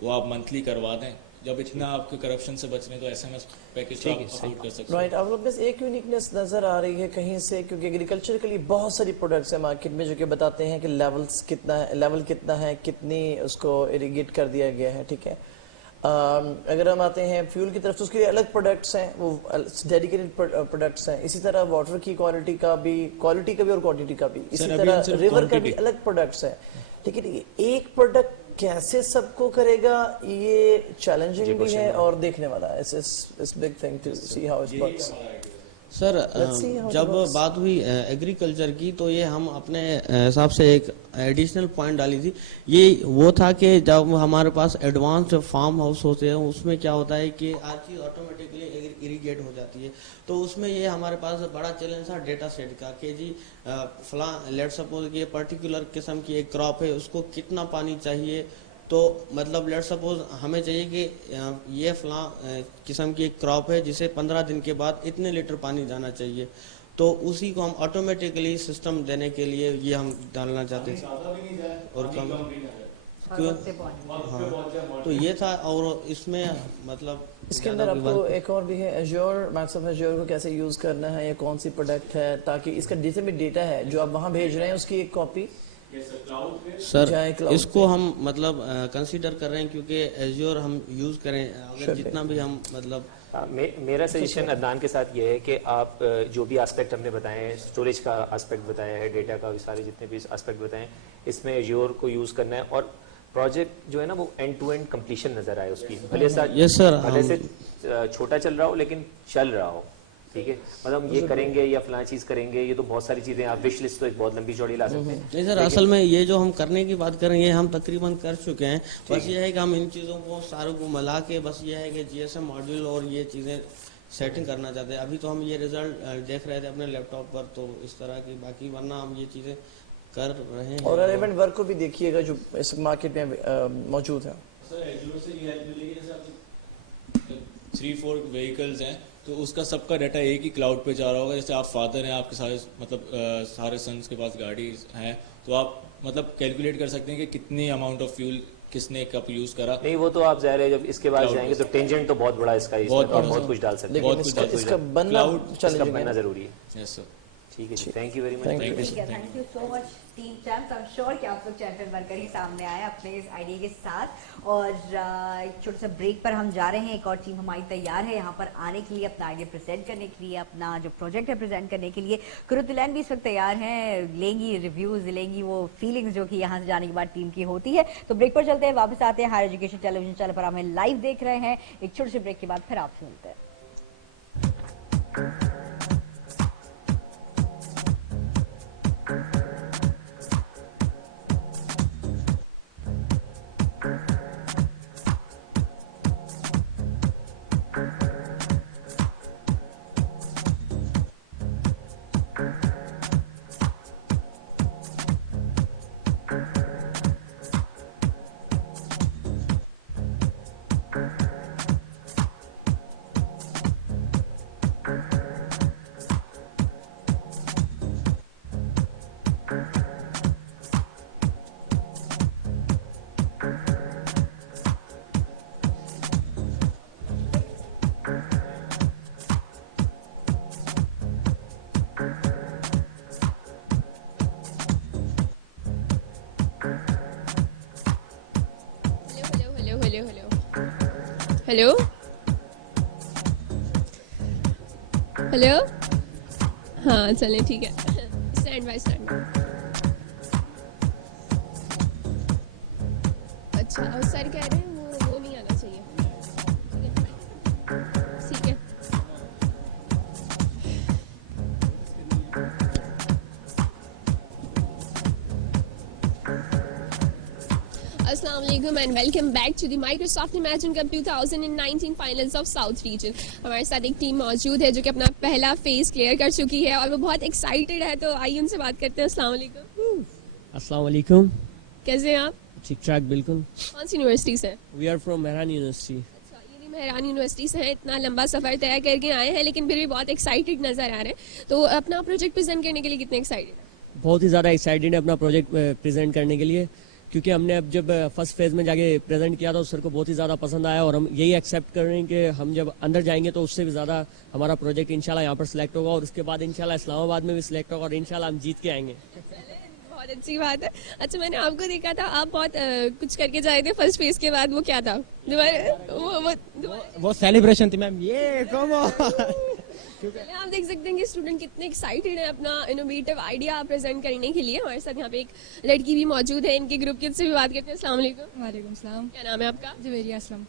वो आप मंथली करवा दें। जब इतना आपके करप्शन से बचने तो SMS पैकेज आप अफोर्ड कर सकते हैं। राइट, आप लोग बस एक यूनिकनेस नजर आ रही है कहीं से, क्योंकि एग्रीकल्चर के लिए बहुत सारी प्रोडक्ट्स है मार्केट में जो कि बताते हैं कि लेवल कितना है, कितनी उसको इरिगेट कर दिया गया है, ठीक है। अगर हम आते हैं फ्यूल की तरफ तो उसके लिए अलग प्रोडक्ट्स हैं, वो डेडिकेटेड प्रोडक्ट्स हैं। इसी तरह वाटर की क्वालिटी का भी और क्वांटिटी का भी, इसी तरह रिवर का भी अलग प्रोडक्ट्स हैं, ठीक है। एक प्रोडक्ट कैसे सबको करेगा ये चैलेंजिंग भी है और देखने वाला है। It's big thing to see how it works. Sir जब बात हुई एग्रीकल्चर की तो ये हम अपने हिसाब से एक एडिशनल पॉइंट डाली थी। ये वो था कि जब हमारे पास एडवांस्ड फार्म हाउस होते हैं उसमें क्या होता है कि हर चीज़ ऑटोमेटिकली इरिगेट हो जाती है। तो उसमें ये हमारे पास बड़ा चैलेंज था डेटा सेट का कि जी फला लेट सपोज कि पर्टिकुलर किस्म की एक क्रॉप है, उसको कितना पानी चाहिए। तो मतलब लेट सपोज हमें चाहिए कि ये फला किस्म की एक क्रॉप है जिसे 15 दिन के बाद इतने लीटर पानी जाना चाहिए, तो उसी को हम ऑटोमेटिकली सिस्टम देने के लिए ये हम डालना चाहते थे और कम क्यों। हाँ, तो ये था। और इसमें मतलब इसके अंदर आपको एक और भी है एज्योर, माइक्रोसॉफ्ट एज्योर को कैसे यूज करना है या कौन सी प्रोडक्ट है, ताकि इसका जितने भी डेटा है जो आप वहां भेज रहे हैं उसकी एक कॉपी सर इसको हम मतलब कंसीडर कर रहे हैं क्योंकि एज्योर हम यूज करें अगर जितना भी हम मतलब मेरा सजेशन अदनान के साथ ये है कि आप जो भी एस्पेक्ट हमने बताए हैं, स्टोरेज का एस्पेक्ट बताया है, डेटा का भी सारे जितने भी एस्पेक्ट बताए हैं, इसमें एज्योर को यूज करना है और प्रोजेक्ट जो है ना वो एंड टू एंड कंप्लीशन नजर आए उसकी, भले से छोटा चल रहा हो लेकिन चल रहा हो, ठीक है। मतलब ये करेंगे या फलां चीज करेंगे, ये तो बहुत सारी चीजें आप विश लिस्ट तो एक बहुत लंबी चौड़ी ला सकते हैं। नहीं सर, असल में ये जो हम करने की बात कर रहे हैं ये हम तकरीबन कर चुके हैं। बस ये है कि हम इन चीज़ों को सारों को मिला के बस ये है कि GSM मॉड्यूल और ये चीज़ें सेटिंग करना चाहते हैं। अभी तो हम ये रिजल्ट देख रहे थे अपने लैपटॉप पर, तो इस तरह की बाकी वरना हम ये चीज़ें कर रहे हैं। और रेलेवेंट वर्क को भी देखिएगा जो इस मार्केट में मौजूद है। सर एज्योर से ये हेल्प मिलेगी, जैसे 3-4 व्हीकल्स हैं तो उसका सबका डाटा एक ही क्लाउड पे जा रहा होगा। जैसे आप फादर हैं, आपके सारे मतलब सारे सन्स के पास गाड़ी हैं, तो आप मतलब कैलकुलेट कर सकते हैं कि कितनी अमाउंट ऑफ फ्यूल किसने कब यूज करा। नहीं वो तो आप ज़ाहिर है जब इसके बाद जाएंगे तो टेंजेंट तो बहुत बड़ा इसका, बहुत कुछ डाल सकते हैं, इसका बनना जरूरी है। यस सर, ठीक है जी, thank you very much. Thank you so much team champs. I am sure कि आप लोग चैंपियन बनकर ही सामने आए अपने इस आइडिया के साथ। और एक छोटे से ब्रेक पर हम जा रहे हैं। एक और टीम हमारी तैयार है यहाँ पर आने के लिए, अपना आइडिया प्रेजेंट करने के लिए, अपना जो प्रोजेक्ट है प्रेजेंट करने के लिए। कुरुतलैन भी इस वक्त तैयार हैं, लेंगी रिव्यूज, लेंगी वो फीलिंग्स जो कि यहाँ से जाने के बाद टीम की होती है। तो ब्रेक पर चलते हैं, वापस आते हैं। हायर एजुकेशन टेलीविजन चैनल पर हमें लाइव देख रहे हैं। एक छोटे से ब्रेक के बाद फिर आपसे मिलते हैं। हेलो हेलो, हाँ चलें ठीक है। Stand by stand by. अच्छा और सर कह रहे हैं वो नहीं आना चाहिए, ठीक है। Assalamu alaikum and welcome back to the Microsoft Imagine Cup 2019 finals of south region. हमारे साथ एक टीम मौजूद है जो कि अपना पहला फेज क्लियर कर चुकी है और वो बहुत एक्साइटेड है, तो आइए उनसे बात करते हैं। अस्सलाम वालेकुम। अस्सलाम वालेकुम। कैसे हैं आप? ठीक ठाक बिल्कुल। कौन सी यूनिवर्सिटी से? We are from Mehran university. ये भी मेहरान यूनिवर्सिटी से है। इतना लंबा सफर तय करके आए हैं लेकिन फिर भी बहुत एक्साइटेड नजर आ रहे हैं, तो अपना प्रोजेक्ट प्रेजेंट करने के लिए कितने एक्साइटेड हैं? बहुत ही ज़्यादा एक्साइटेड है अपना प्रोजेक्ट प्रेजेंट करने के लिए, क्योंकि हमने अब जब फर्स्ट फेज में जाके प्रेजेंट किया था उस सर को बहुत ही ज़्यादा पसंद आया और हम यही एक्सेप्ट कर रहे हैं कि हम जब अंदर जाएंगे तो उससे भी ज़्यादा हमारा प्रोजेक्ट इंशाल्लाह यहाँ पर सिलेक्ट होगा और उसके बाद इंशाल्लाह इस्लामाबाद में भी सिलेक्ट होगा और इंशाल्लाह हम जीत के आएंगे। बहुत अच्छी बात है। अच्छा, मैंने आपको देखा था, आप बहुत कुछ करके जाए थे फर्स्ट फेज के बाद, वो क्या था? वो सेलिब्रेशन थी मैम। ये कम पहले आप देख सकते हैं कि स्टूडेंट कितने एक्साइटेड है अपना इनोवेटिव आइडिया प्रेजेंट करने के लिए। हमारे साथ यहाँ पे एक लड़की भी मौजूद है, इनके ग्रुप के से भी बात करते हैं। अस्सलाम वालेकुम। वालेकुम सलाम। क्या नाम है आपका? जुवेरिया असलम।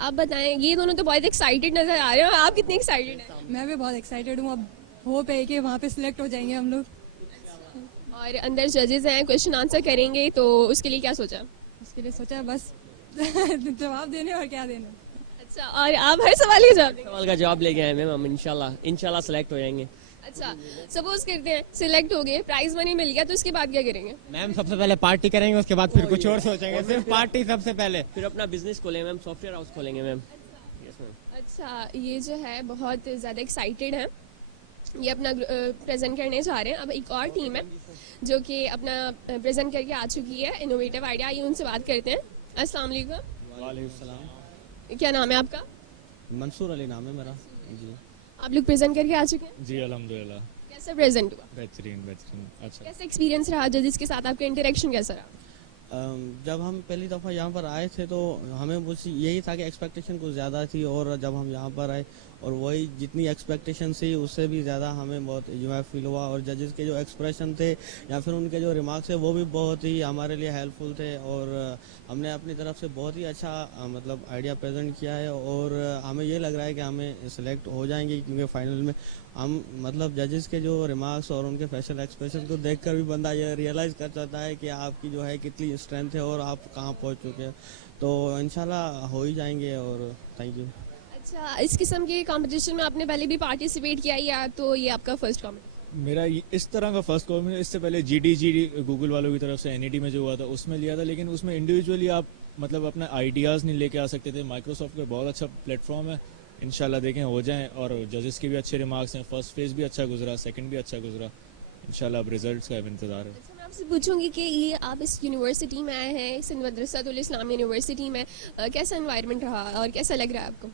आप बताएं, ये दोनों तो बहुत एक्साइटेड नजर आ रहे हैं, आप कितने एक्साइटेड हैं? मैं भी बहुत एक्साइटेड हूँ। अब होप है कि वहाँ पे सिलेक्ट हो जाएंगे हम लोग। और अंदर जजेस हैं, क्वेश्चन आंसर करेंगे, तो उसके लिए क्या सोचा? उसके लिए सोचा बस जवाब देने और क्या देना। अच्छा, और आप हर सवाल के जवाब? सवाल का जवाब लेके आए मैम हम। इंशाल्लाह सिलेक्ट हो जाएंगे। अच्छा, सपोज करते हैं सिलेक्ट हो गए, प्राइज मनी मिल गया, तो उसके बाद क्या करेंगे? मैम सबसे पहले पार्टी करेंगे, उसके बाद फिर कुछ और सोचेंगे। सिर्फ पार्टी सबसे पहले, फिर अपना बिजनेस खोलेंगे मैम, सॉफ्टवेयर हाउस खोलेंगे मैम। अच्छा, ये जो है बहुत ज़्यादा एक्साइटेड है, ये अपना प्रेजेंट करने जा रहे हैं। अब एक और टीम है जो कि अपना प्रेजेंट करके आ चुकी है, इनोवेटिव आइडिया। ये उनसे बात करते हैं। अस्सलाम वालेकुम। वालेकुम सलाम। क्या नाम है आपका? मंसूर अली नाम है मेरा जी। आप लोग प्रेजेंट करके आ चुके हैं? जी अल्हम्दुलिल्लाह। कैसा प्रेजेंट हुआ? बेहतरीन बेहतरीन। अच्छा, कैसा एक्सपीरियंस रहा? जजेस के साथ आपका इंटरेक्शन कैसा रहा? जब हम पहली दफ़ा यहाँ पर आए थे तो हमें बस यही था कि एक्सपेक्टेशन कुछ ज़्यादा थी, और जब हम यहाँ पर आए और वही जितनी एक्सपेक्टेशन थी उससे भी ज़्यादा हमें बहुत इंजॉय फील हुआ। और जजेस के जो एक्सप्रेशन थे या फिर उनके जो रिमार्क्स थे वो भी बहुत ही हमारे लिए हेल्पफुल थे, और हमने अपनी तरफ से बहुत ही अच्छा मतलब आइडिया प्रेजेंट किया है, और हमें ये लग रहा है कि हमें सिलेक्ट हो जाएंगे, क्योंकि फाइनल में हम मतलब जजेस के जो रिमार्क्स और उनके फेशियल एक्सप्रेशन को देखकर भी बंदा ये रियलाइज़ कर सकता है कि आपकी जो है कितनी स्ट्रेंथ है और आप कहाँ पहुँच चुके हैं। तो इंशाल्लाह हो ही जाएंगे, और थैंक यू। अच्छा, इस किस्म के कंपटीशन में आपने पहले भी पार्टिसिपेट किया या तो ये आपका फर्स्ट कॉम्पिटिशन? मेरा इस तरह का फर्स्ट कॉम्पिटिशन, इससे पहले जीडी गूगल वालों की तरफ से एनईटी में जो हुआ था उसमें लिया था, लेकिन उसमें इंडिविजुअली आप मतलब अपना आइडियाज़ नहीं लेके आ सकते थे। माइक्रोसॉफ्ट का बहुत अच्छा प्लेटफॉर्म है, इंशाल्लाह देखें हो जाएं। और जजेस के भी अच्छे रिमार्क्स हैं, फर्स्ट फेज भी अच्छा गुजरा, सेकंड भी अच्छा गुजरा, इंशाल्लाह अब रिजल्ट्स का इंतजार है। अच्छा, मैं आपसे पूछूंगी कि ये आप इस यूनिवर्सिटी में आए हैं, सिंध मदरसातुल इस्लाम यूनिवर्सिटी में, कैसा एनवायरनमेंट रहा और कैसा लग रहा है आपको?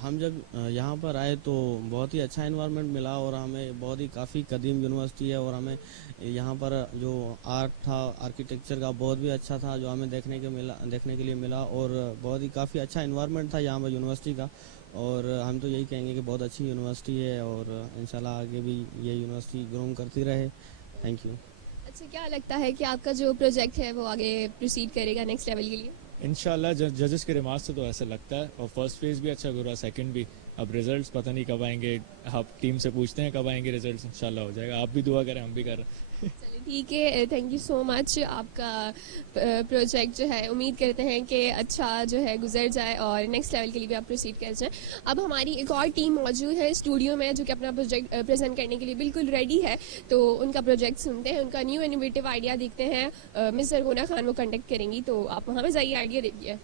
हम जब यहाँ पर आए तो बहुत ही अच्छा एनवायरनमेंट मिला, और हमें बहुत ही काफ़ी कदीम यूनिवर्सिटी है, और हमें यहाँ पर जो आर्ट था, आर्किटेक्चर का बहुत भी अच्छा था जो हमें देखने के लिए मिला, और बहुत ही काफ़ी अच्छा एनवायरनमेंट था यहाँ पर यूनिवर्सिटी का। और हम तो यही कहेंगे कि बहुत अच्छी यूनिवर्सिटी है, और इंशाल्लाह आगे भी ये यूनिवर्सिटी ग्रोम करती रहे। Thank you. अच्छा, क्या लगता है कि आपका जो प्रोजेक्ट है वो आगे प्रोसीड करेगा नेक्स्ट लेवल के लिए? इंशाल्लाह जजेस के रिमार्क्स से तो ऐसा लगता है, और फर्स्ट फेज भी अच्छा गुजरा, सेकंड भी। अब रिजल्ट्स पता नहीं कब आएंगे, आप टीम से पूछते हैं कब आएंगे रिजल्ट्स, इंशाल्लाह हो जाएगा। आप भी दुआ करें, हम भी कर रहे हैं। चलिए ठीक है, थैंक यू सो मच। आपका प्रोजेक्ट जो है उम्मीद करते हैं कि अच्छा जो है गुजर जाए और नेक्स्ट लेवल के लिए भी आप प्रोसीड कर जाएं। अब हमारी एक और टीम मौजूद है स्टूडियो में जो कि अपना प्रोजेक्ट प्रेजेंट करने के लिए बिल्कुल रेडी है, तो उनका प्रोजेक्ट सुनते हैं, उनका न्यू इनोवेटिव आइडिया देखते हैं। मिस सरगोना खान वो कंडक्ट करेंगी, तो आप वहाँ पे जाइए, आइडिया देखिए।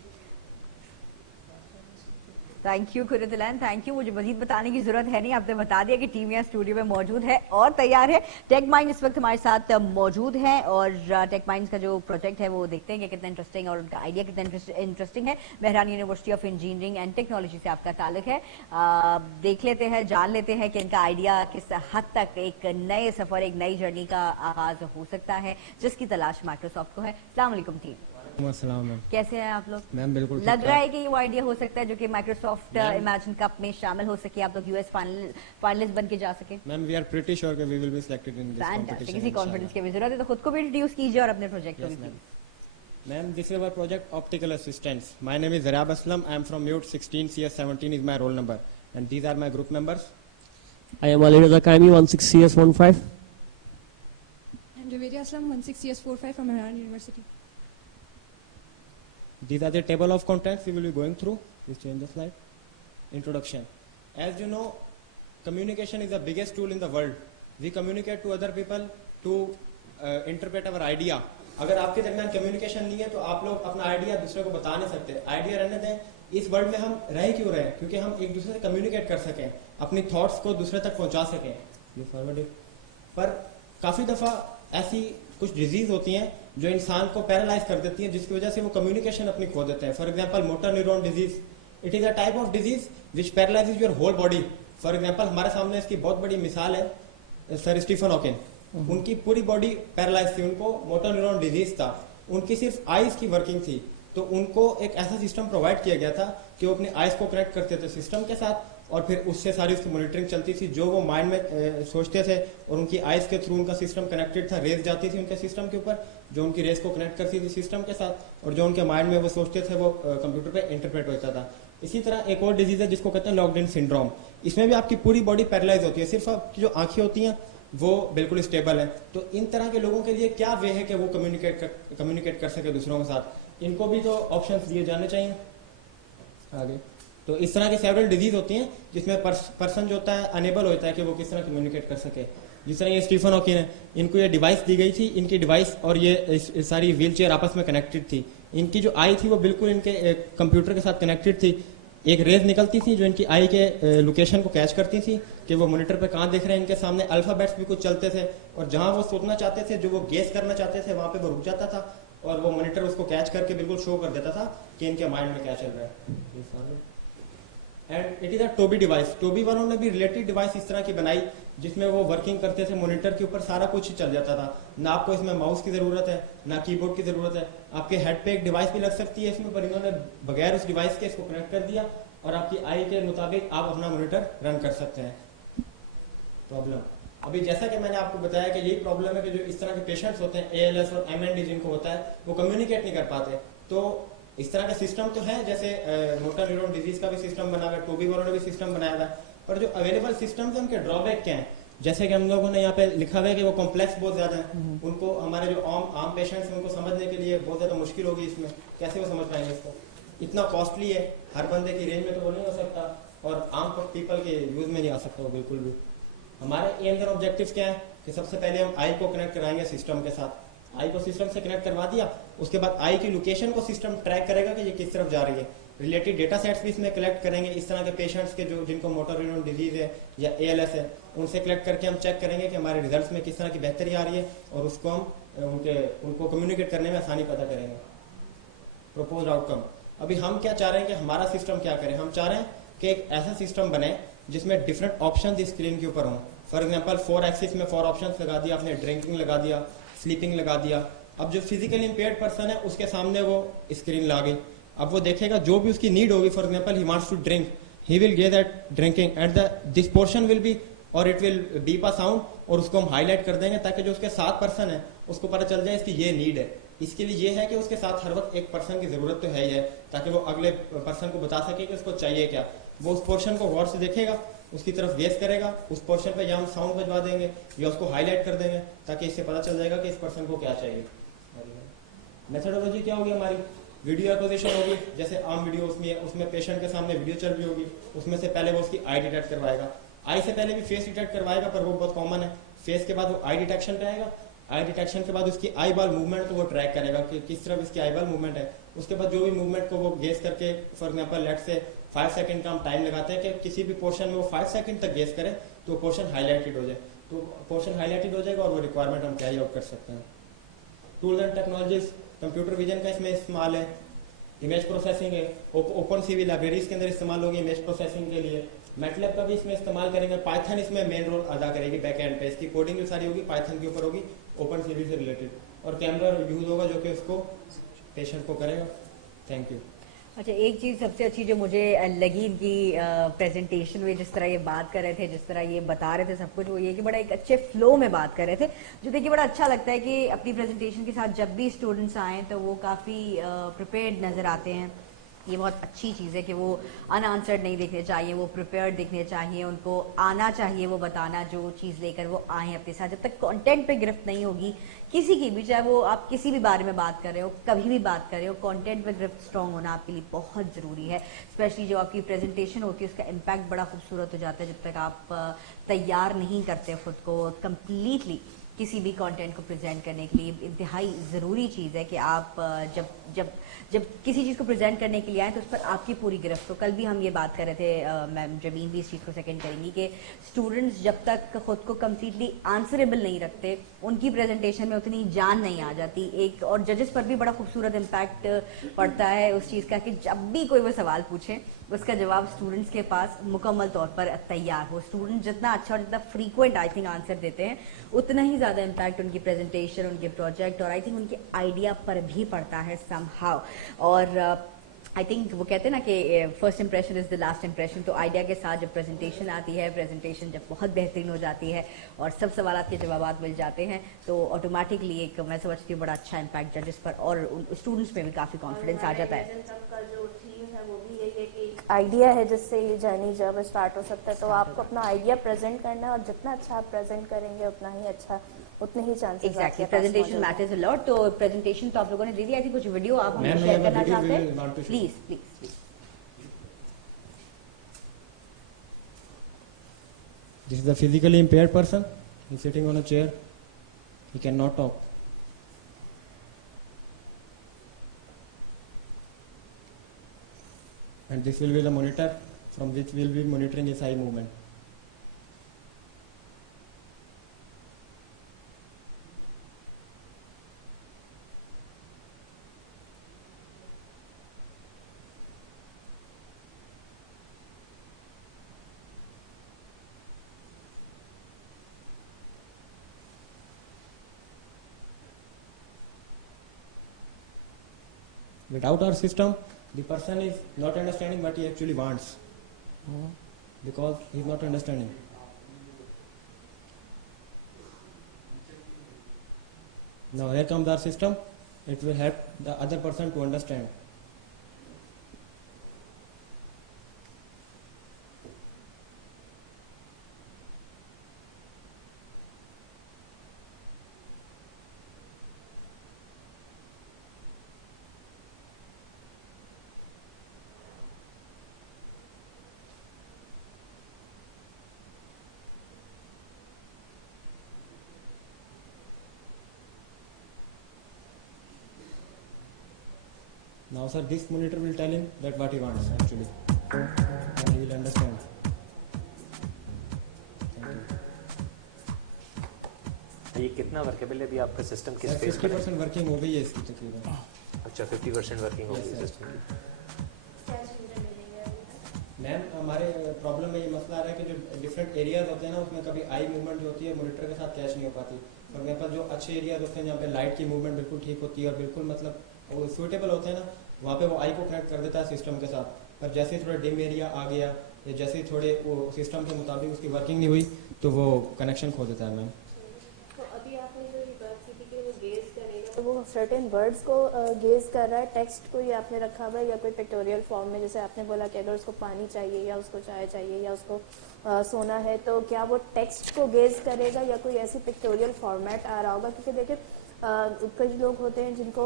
Thank you Qurratulain, thank you. मुझे मजीद बताने की जरूरत है नहीं, आपने बता दिया कि टीम यहाँ स्टूडियो में मौजूद है और तैयार है। टेक माइंड इस वक्त हमारे साथ मौजूद है, और टेक माइंड का जो प्रोजेक्ट है वो देखते हैं कि कितना इंटरेस्टिंग और उनका आइडिया कितना इंटरेस्टिंग है। Mehran university of engineering and technology से आपका ताल्लुक है। देख लेते हैं, जान लेते हैं कि इनका आइडिया किस हद तक एक नए सफर, एक नई जर्नी का आगाज हो सकता है जिसकी तलाश माइक्रोसॉफ्ट को है। अस्सलाम वालेकुम टीम। मैम कैसे हैं आप लोग? मैम बिल्कुल लग रहा है कि ये वो आइडिया हो सकता है जो कि माइक्रोसॉफ्ट इमेजिन कप में शामिल हो सके, आप लोग यूएस फाइनलिस्ट बन के जा सके। Ma'am we are pretty sure we will be selected in this competition. किसी कॉन्फिडेंस की भी जरूरत है तो खुद को भी इंट्रोड्यूस कीजिए और अपने प्रोजेक्ट को भी। Ma'am this is our project optical assistants. My name is Zarab Aslam, I am from MUET 16 CS17 is my roll number and these are my group members. I am Ali Raza Kaimi 16 CS15। And Juveria Aslam 16 CS45 from Mehran University. These are the table of contents we will be going through. Please change the slide. Introduction. As you know, communication is the biggest tool in the world. We communicate to other people to interpret our idea. अगर आपके दरमियान communication नहीं है तो आप लोग अपना idea दूसरे को बता नहीं सकते. आइडिया रहने दें. इस वर्ल्ड में हम रह क्यों रहे हैं? क्योंकि हम एक दूसरे से कम्युनिकेट कर सकें, अपनी थॉट्स को दूसरे तक पहुंचा सकें. ये फॉरवर्ड. पर काफी दफा ऐसी कुछ डिजीज होती हैं जो इंसान को पैरालाइज कर देती हैं, जिसकी वजह से वो कम्युनिकेशन अपनी खो देते हैं. For example motor neuron disease. It is a type of disease which paralyses your whole body. For example हमारे सामने इसकी बहुत बड़ी मिसाल है सर स्टीफन हॉकिंग. उनकी पूरी बॉडी पैरालाइज थी, उनको मोटर न्यूरॉन डिजीज था, उनकी सिर्फ आईज की वर्किंग थी. तो उनको एक ऐसा सिस्टम प्रोवाइड किया गया था कि वो अपनी आईज को कनेक्ट करते थे सिस्टम के साथ और फिर उससे सारी उसकी मॉनिटरिंग चलती थी. जो वो माइंड में सोचते थे और उनकी आईज के थ्रू उनका सिस्टम कनेक्टेड था. रेस जाती थी उनके सिस्टम के ऊपर जो उनकी रेस को कनेक्ट करती थी सिस्टम के साथ, और जो उनके माइंड में वो सोचते थे वो कंप्यूटर पे इंटरप्रेट होता था. इसी तरह एक और डिजीज है जिसको कहते हैं लॉक्ड इन सिंड्रोम. इसमें भी आपकी पूरी बॉडी पैरालाइज होती है, सिर्फ आपकी जो आंखें होती हैं वो बिल्कुल स्टेबल है. तो इन तरह के लोगों के लिए क्या वे है कि वो कम्युनिकेट कर सके दूसरों के साथ? इनको भी तो ऑप्शंस दिए जाने चाहिए आगे. तो इस तरह की सेवरल डिजीज होती हैं जिसमें पर्सन जो होता है अनेबल होता है कि वो किस तरह कम्युनिकेट कर सके. जिस तरह ये स्टीफन हॉकिंग है, इनको ये डिवाइस दी गई थी. इनकी डिवाइस और ये सारी व्हील चेयर आपस में कनेक्टेड थी. इनकी जो आई थी वो बिल्कुल इनके कंप्यूटर के साथ कनेक्टेड थी. एक रेज निकलती थी जो इनकी आई के लोकेशन को कैच करती थी कि वो मॉनिटर पे कहाँ दिख रहे हैं. इनके सामने अल्फाबेट्स भी कुछ चलते थे और जहां वो सोचना चाहते थे, जो वो गेस करना चाहते थे, वहां पे वो रुक जाता था और वो मॉनिटर उसको कैच करके बिल्कुल शो कर देता था कि इनके माइंड में क्या चल रहा है. And it is a Tobii device. Tobii वालों ने भी रिलेटेड डिवाइस इस तरह की बनाई जिसमें वो वर्किंग करते थे, मॉनिटर के ऊपर सारा कुछ चल जाता था. ना आपको इसमें माउस की जरूरत है, ना कीबोर्ड की जरूरत है. आपके हेड पे एक डिवाइस भी लग सकती है इसमें, पर इन्होंने बगैर उस डिवाइस के इसको कनेक्ट कर दिया और आपकी आई के मुताबिक आप अपना मॉनिटर रन कर सकते हैं. प्रॉब्लम अभी जैसा कि मैंने आपको बताया कि यही प्रॉब्लम है कि जो इस तरह के पेशेंट्स होते हैं ALS और MND जिनको होता है, वो कम्युनिकेट नहीं कर पाते. तो इस तरह का सिस्टम तो है, जैसे मोटर न्यूरॉन डिजीज का भी सिस्टम बना हुआ है, टोबी वालों ने भी सिस्टम बनाया हुआ है. पर जो अवेलेबल सिस्टम है उनके ड्रॉबैक क्या है? जैसे कि हम लोगों ने यहाँ पे लिखा हुआ है कि वो कॉम्प्लेक्स बहुत ज्यादा है. उनको हमारे जो आम पेशेंट्स हैं उनको समझने के लिए बहुत ज्यादा मुश्किल होगी. इसमें कैसे वो समझ पाएंगे इसको? इतना कॉस्टली है, हर बंदे की रेंज में तो वो नहीं हो सकता और आम पीपल के यूज में नहीं आ सकता वो बिल्कुल भी. हमारे एम और ऑब्जेक्टिव क्या है कि सबसे पहले हम आई को कनेक्ट कराएंगे सिस्टम के साथ. आई को सिस्टम से कनेक्ट करवा दिया, उसके बाद आई की लोकेशन को सिस्टम ट्रैक करेगा कि ये किस तरफ जा रही है. रिलेटेड डेटा सेट्स भी इसमें कलेक्ट करेंगे. इस तरह के पेशेंट्स के जो जिनको मोटर न्यूरॉन डिजीज है या ALS है, उनसे कलेक्ट करके हम चेक करेंगे कि हमारे रिजल्ट्स में किस तरह की बेहतरी आ रही है और उसको हम उनको कम्युनिकेट करने में आसानी पैदा करेंगे. Proposed outcome. अभी हम क्या चाह रहे हैं कि हमारा सिस्टम क्या करे? हम चाह रहे हैं कि एक ऐसा सिस्टम बने जिसमें डिफरेंट ऑप्शन स्क्रीन के ऊपर हों. फॉर एग्जांपल 4 एक्सिस में 4 ऑप्शंस लगा दिया आपने, ड्रिंकिंग लगा दिया, स्लीपिंग लगा दिया. अब जो फिजिकली इंपेयर्ड पर्सन है उसके सामने वो स्क्रीन ला गई. अब वो देखेगा जो भी उसकी नीड होगी. For example he wants to drink, he will get that drinking at this portion will be और it will beep a sound और उसको हम हाईलाइट कर देंगे ताकि जो उसके साथ पर्सन है उसको पता चल जाए इसकी ये नीड है. इसके लिए ये है कि उसके साथ हर वक्त एक पर्सन की जरूरत तो है ही है ताकि वो अगले पर्सन को बता सके कि उसको चाहिए क्या. वो उस पोर्शन को गौर से देखेगा, उसकी तरफ गेस करेगा, उस पोर्शन पे या हम साउंड बजवा देंगे या उसको हाईलाइट कर देंगे ताकि इससे पता चल जाएगा कि इस पर्सन को क्या चाहिए. मेथोडोलॉजी क्या होगी हमारी? वीडियो एक्विजिशन होगी. जैसे आम वीडियो उसमें पेशेंट के सामने वीडियो चल रही होगी, उसमें से पहले वो उसकी आई डिटेक्ट करवाएगा. आई से पहले भी फेस डिटेक्ट करवाएगा पर वो बहुत कॉमन है. फेस के बाद वो आई डिटेक्शन पे आएगा. आई डिटेक्शन के बाद उसकी आई बॉल मूवमेंट को वो ट्रैक करेगा कि किस तरफ इसकी आई बॉल मूवमेंट है. उसके बाद जो भी मूवमेंट को वो गेस करके, फॉर एग्जांपल लेट से 5 सेकंड का हम टाइम लगाते हैं कि किसी भी पोर्शन में वो 5 सेकंड तक गेस करे तो वो पोर्शन हाईलाइटेड हो जाए. तो पोर्शन हाईलाइटेड हो जाएगा और वो रिक्वायरमेंट हम कैरी आउट कर सकते हैं. Tools and technologies. Computer vision का इसमें इस्तेमाल है. इमेज प्रोसेसिंग है. ओपन सीवी लाइब्रेरीज के अंदर इस्तेमाल होगी इमेज प्रोसेसिंग के लिए. मैटलैब का भी इसमें इस्तेमाल करेंगे. पाइथन इसमें मेन रोल अदा करेगी बैक एंड पे. इसकी कोडिंग भी सारी होगी पाइथन के ऊपर होगी, ओपन सीवी से रिलेटेड. और कैमरा यूज होगा जो कि उसको पेशेंट को करेगा. Thank you. अच्छा, एक चीज़ सबसे अच्छी जो मुझे लगी इनकी प्रेजेंटेशन में, जिस तरह ये बात कर रहे थे, जिस तरह ये बता रहे थे सब कुछ, वो ये कि बड़ा एक अच्छे फ्लो में बात कर रहे थे, जो देखिए बड़ा अच्छा लगता है कि अपनी प्रेजेंटेशन के साथ जब भी स्टूडेंट्स आएँ तो वो काफ़ी प्रिपेयर्ड नज़र आते हैं ये बहुत अच्छी चीज़ है कि वो अनआंसर्ड नहीं देखने चाहिए, वो प्रिपेयर्ड देखने चाहिए, उनको आना चाहिए वो बताना जो चीज़ लेकर वो आए अपने साथ। जब तक कंटेंट पे गिरफ्त नहीं होगी किसी की भी, चाहे वो आप किसी भी बारे में बात कर रहे हो, कभी भी बात कर रहे हो, कंटेंट पे गिरफ्त स्ट्रॉन्ग होना आपके लिए बहुत ज़रूरी है। स्पेशली जो आपकी प्रेजेंटेशन होती है उसका इम्पैक्ट बड़ा खूबसूरत हो जाता है जब तक आप तैयार नहीं करते खुद को कम्प्लीटली किसी भी कंटेंट को प्रेजेंट करने के लिए। इंतहाई ज़रूरी चीज़ है कि आप जब किसी चीज़ को प्रेजेंट करने के लिए आए तो उस पर आपकी पूरी गिरफ्त हो। कल भी हम ये बात कर रहे थे, मैम जमीन भी इस चीज़ को सेकंड करेंगी कि स्टूडेंट्स जब तक खुद को कम्प्लीटली आंसरेबल नहीं रखते उनकी प्रेजेंटेशन में उतनी जान नहीं आ जाती। एक और जजेस पर भी बड़ा खूबसूरत इम्पैक्ट पड़ता है उस चीज़ का कि जब भी कोई वो सवाल पूछे उसका जवाब स्टूडेंट्स के पास मुकम्मल तौर पर तैयार हो। स्टूडेंट जितना अच्छा और जितना फ्रीक्वेंट आई थिंक आंसर देते हैं उतना ही ज़्यादा इम्पैक्ट उनकी प्रेजेंटेशन, उनके प्रोजेक्ट और आई थिंक उनके आइडिया पर भी पड़ता है समहाउ। और आई थिंक वो कहते हैं ना कि first impression is the last impression. तो आइडिया के साथ जब प्रेजेंटेशन आती है, प्रेजेंटेशन जब बहुत बेहतरीन हो जाती है और सब सवालात के जवाब मिल जाते हैं तो ऑटोमेटिकली एक मैं समझती हूँ बड़ा अच्छा इम्पैक्ट जजेस पर और स्टूडेंट्स में भी काफ़ी कॉन्फिडेंस आ जाता है। आइडिया है जिससे ये जर्नी जब स्टार्ट हो सकता है, तो आपको अपना आइडिया प्रेजेंट करना है और जितना अच्छा आप प्रेजेंट करेंगे उतना ही अच्छा, उतने ही chances exactly presentation matters a lot. तो प्रेजेंटेशन तो आप लोगों ने दे दी, आई थिंक कुछ वीडियो आप हमें शेयर करना चाहते हैं please please. This is a physically impaired person. He's sitting on a chair. He cannot talk. And this will be the monitor from which we'll be monitoring his eye movement. Without our system, the person is not understanding what he actually wants because he is not understanding. Now here comes our system. It will help the other person to understand. Now sir, this monitor will tell him that what he wants actually and he will understand. ये कितना workable है अभी आपका system किस phase 50% working हो गई है इसकी तकरीबन। अच्छा 50% वर्किंग हो गई है सिस्टम की। मैम हमारे प्रॉब्लम में ये मसला आ रहा है कि जो डिफरेंट एरियाज होते हैं ना उसमें कभी आई मूवमेंट जो होती है मॉनिटर के साथ कैच नहीं हो पाती और मेरे पास जो अच्छे एरियाज होते हैं जहाँ पे लाइट की मूवमेंट बिल्कुल ठीक होती है और बिल्कुल मतलब वो सूटेबल होते हैं ना, वहाँ पे वो आई को कनेक्ट कर देता है सिस्टम के साथ। पर जैसे ही थोड़ा डिम एरिया आ गया या जैसे ही थोड़े वो सिस्टम के मुताबिक उसकी वर्किंग नहीं हुई तो वो कनेक्शन खो देता है मैम। वो सर्टेन वर्ड्स को गेज कर रहा है, टेक्स्ट को ही आपने रखा हुआ है या कोई पिक्टोरियल फॉर्म में, जैसे आपने बोला कि अगर उसको पानी चाहिए या उसको चाय चाहिए या उसको सोना है तो क्या वो टेक्स्ट को गेज करेगा या कोई ऐसी पिक्टोरियल फॉर्मेट आ रहा होगा? क्योंकि देखिए कई लोग होते हैं जिनको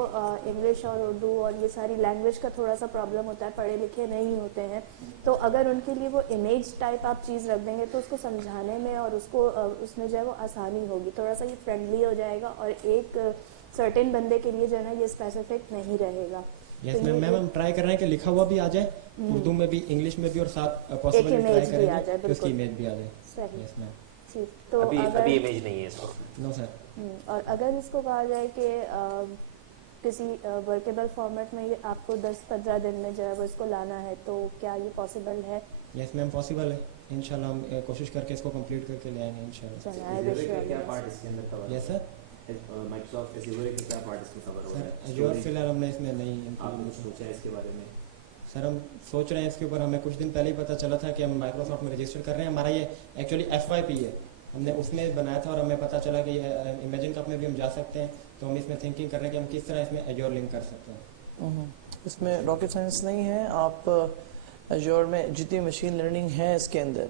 इंग्लिश और उर्दू और ये सारी लैंग्वेज का थोड़ा सा प्रॉब्लम होता है, पढ़े लिखे नहीं होते हैं, तो अगर उनके लिए वो इमेज टाइप आप चीज़ रख देंगे तो उसको समझाने में और उसको उसमें जो है वो आसानी होगी, थोड़ा सा ये फ्रेंडली हो जाएगा और एक सर्टेन बंदे के लिए जो है ना ये स्पेसिफिक नहीं रहेगा। यस मैम, हम ट्राई कर रहे हैं कि लिखा हुआ भी आ जाए उर्दू में भी, इंग्लिश में भी और साथ पॉसिबल ट्राई करेंगे कि उसकी इमेज भी आ जाए। सही। Yes ma'am. ठीक, तो अभी इमेज नहीं है इसको। No sir. और अगर इसको कहा जाए कि किसी वर्केबल फॉर्मेट में ये आपको 10-15 दिन में जो है वो इसको लाना है तो क्या ये पॉसिबल है? यस मैम पॉसिबल है, इंशाल्लाह हम कोशिश करके इसको कंप्लीट करके ले आएंगे इंशाल्लाह। क्या पार्ट इसके अंदर cover? Yes sir. Microsoft Azure के क्या पार्ट इसमें कवर हो रहा है? सर एज़्योर फिलहाल हमने इसमें नहीं आपने सोचा है इसके बारे में? सर हम सोच रहे हैं इसके ऊपर, हमें कुछ दिन पहले ही पता चला था कि हम माइक्रोसॉफ्ट में रजिस्टर कर रहे हैं। हमारा ये एक्चुअली FYP है, हमने उसमें बनाया था और हमें पता चला कि इमेजिन कप में भी हम जा सकते हैं, तो हम इसमें थिंकिंग कर रहे हैं कि हम किस तरह इसमें एज़्योर लिंक कर सकते हैं। इसमें रॉकेट साइंस नहीं है। आप एज़्योर में जितनी मशीन लर्निंग है इसके अंदर,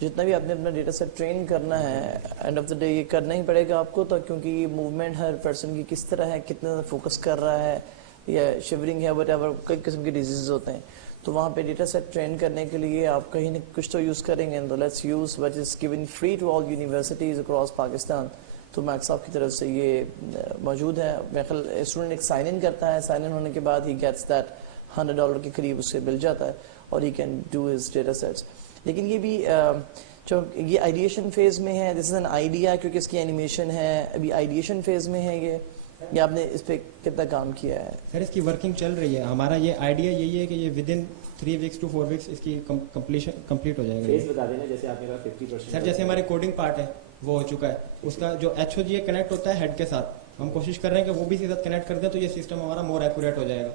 जितना भी आपने अपना डेटा सेट ट्रेन करना है, एंड ऑफ द डे ये करना ही पड़ेगा आपको, तो क्योंकि मूवमेंट हर पर्सन की किस तरह है, कितना फोकस कर रहा है, या शिवरिंग है, वटएवर, कई किस्म के डिजीज होते हैं, तो वहाँ पे डेटा सेट ट्रेन करने के लिए आप कहीं ना कुछ तो यूज़ करेंगे। तो let's use what is given free to all universities across Pakistan. तो माइक्रोसॉफ्ट की तरफ से ये मौजूद है। मेरे ख्याल स्टूडेंट एक साइन इन करता है, साइन इन होने के बाद ही गेट्स दैट $100 के करीब उससे मिल जाता है और he can do his data sets. लेकिन ये भी जो ये आइडिएशन फेज में है, दिस इज एन आइडिया, क्योंकि इसकी एनिमेशन है, अभी आइडिएशन फेज में है ये आपने इस पे कितना काम किया है? सर इसकी वर्किंग चल रही है। हमारा ये आइडिया यही है कि ये with in 3 weeks to 4 weeks इसकी कंप्लीट हो जाएगा। फेज बता देना, जैसे आपने कहा 50%। सर जैसे हमारे कोडिंग पार्ट है वो हो चुका है, उसका जो HOG कनेक्ट होता है हेड के साथ, हम कोशिश कर रहे हैं कि वो भी इसके साथ कनेक्ट कर दें तो ये सिस्टम हमारा मोर एक्यूरेट हो जाएगा।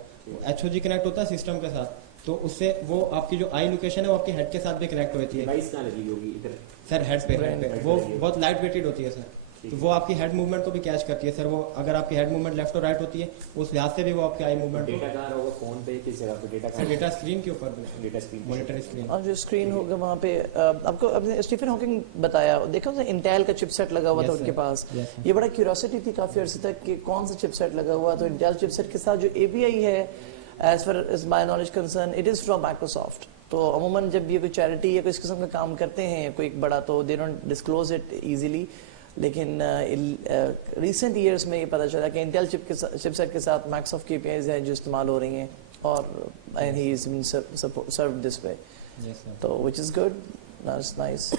HOG कनेक्ट होता है सिस्टम के साथ, तो उससे वो आपकी जो आई लोकेशन है वो आपके हेड के साथ भी कनेक्ट होती है। डिवाइस कहाँ लगी होगी? इधर सर हेड पे वो बहुत लाइट वेटेड होती है सर, तो वो आपकी हेड मूवमेंट को भी कैच करती है सर। वो अगर आपकी हेड मूवमेंट लेफ्ट और राइट होती है उस लिहाज से भी वो आपकी आई मूवमेंट। डेटा कहाँ होगा? फोन पे किस जगह पे डेटा? सर डेटा स्क्रीन के ऊपर, डेटा स्क्रीन, मॉनिटर स्क्रीन। और जो स्क्रीन होगा वहाँ पे आपको अपने स्टीफन हॉकिंग बताया, देखो इंटेल का चिपसेट लगा हुआ था उनके पास। ये बड़ा क्यूरियोसिटी थी काफी अर्से तक कि कौन सा चिपसेट लगा हुआ, तो इंटेल चिपसेट के साथ जो API है, as far as my knowledge concern, it is from Microsoft. तो अमूमन जब ये कोई चैरिटी या कोई इस किस्म का काम करते हैं कोई एक बड़ा, तो they don't disclose it easily. लेकिन रिसेंट ईयर्स में ये पता चला कि इंटेल चिपसेट के साथ माइक्रोसॉफ्ट की APIs हैं जो इस्तेमाल हो रही हैं, और and he is been served this way, तो which is good, that's nice.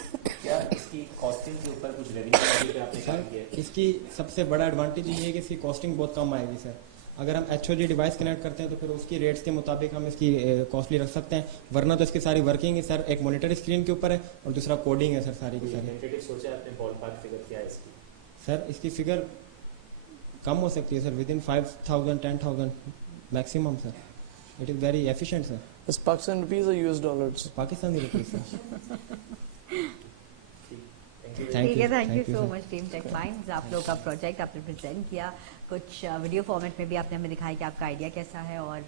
क्या इसकी कॉस्टिंग के ऊपर कुछ रेवेन्यू पे आपने काम किया है? इसकी सबसे बड़ा एडवांटेज ये है कि इसकी कॉस्टिंग बहुत कम आएगी सर। अगर हम HOG डिवाइस कनेक्ट करते हैं तो फिर उसकी रेट्स के मुताबिक हम इसकी कॉस्टली रख सकते हैं, वरना तो इसकी सारी वर्किंग है सर, एक मॉनिटर स्क्रीन के ऊपर है और दूसरा कोडिंग है सर सारी की सारी। टेंटेटिव सोचा आपने बॉलपार्क फिगर क्या है इसकी? सर इसकी फिगर कम हो सकती है sir, within 5,000 10,000 maximum sir. It is very efficient sir. इस पाकिस्तान रुपीस और US dollars? Pakistani rupees sir. ठीक है, thank you so much team Tech Minds. आप लोग का प्रोजेक्ट आपने प्रेजेंट किया, कुछ वीडियो फॉर्मेट में भी आपने हमें दिखाया कि आपका आइडिया कैसा है, और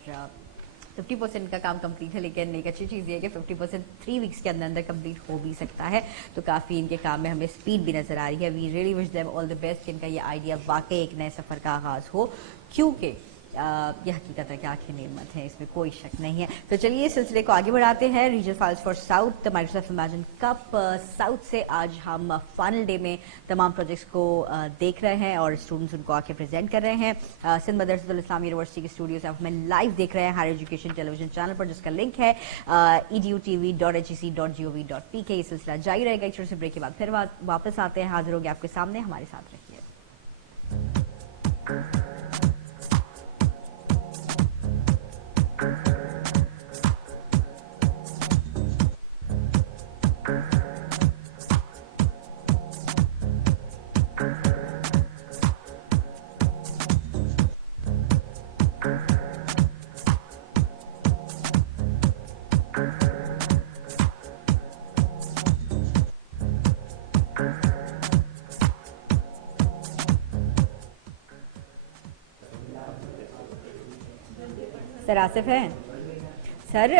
50% का काम कंप्लीट है, लेकिन एक अच्छी चीज़ ये है कि 50% 3 weeks के अंदर अंदर कंप्लीट हो भी सकता है, तो काफ़ी इनके काम में हमें स्पीड भी नज़र आ रही है। We really wish them all the best कि इनका ये आइडिया वाकई एक नए सफ़र का आगाज़ हो, क्योंकि यह हकीकत है कि आंखें नेमत हैं, इसमें कोई शक नहीं है। तो चलिए इस सिलसिले को आगे बढ़ाते हैं। Regional finals for south Microsoft imagine cup south से आज हम फाइनल डे में तमाम प्रोजेक्ट्स को देख रहे हैं और स्टूडेंट्स उनको आके प्रेजेंट कर रहे हैं। सिंध मदरसतुल इस्लाम यूनिवर्सिटी के स्टूडियो से आप हमें लाइव देख रहे हैं हायर एजुकेशन टेलीविजन चैनल पर, जिसका लिंक है edutv.hec.gov.pk। ये सिलसिला जारी रहेगा। एक छोटे से ब्रेक के बाद फिर वापस आते हैं, हाजिर होंगे आपके सामने, हमारे साथ रहिए। सर आसिफ हैं सर,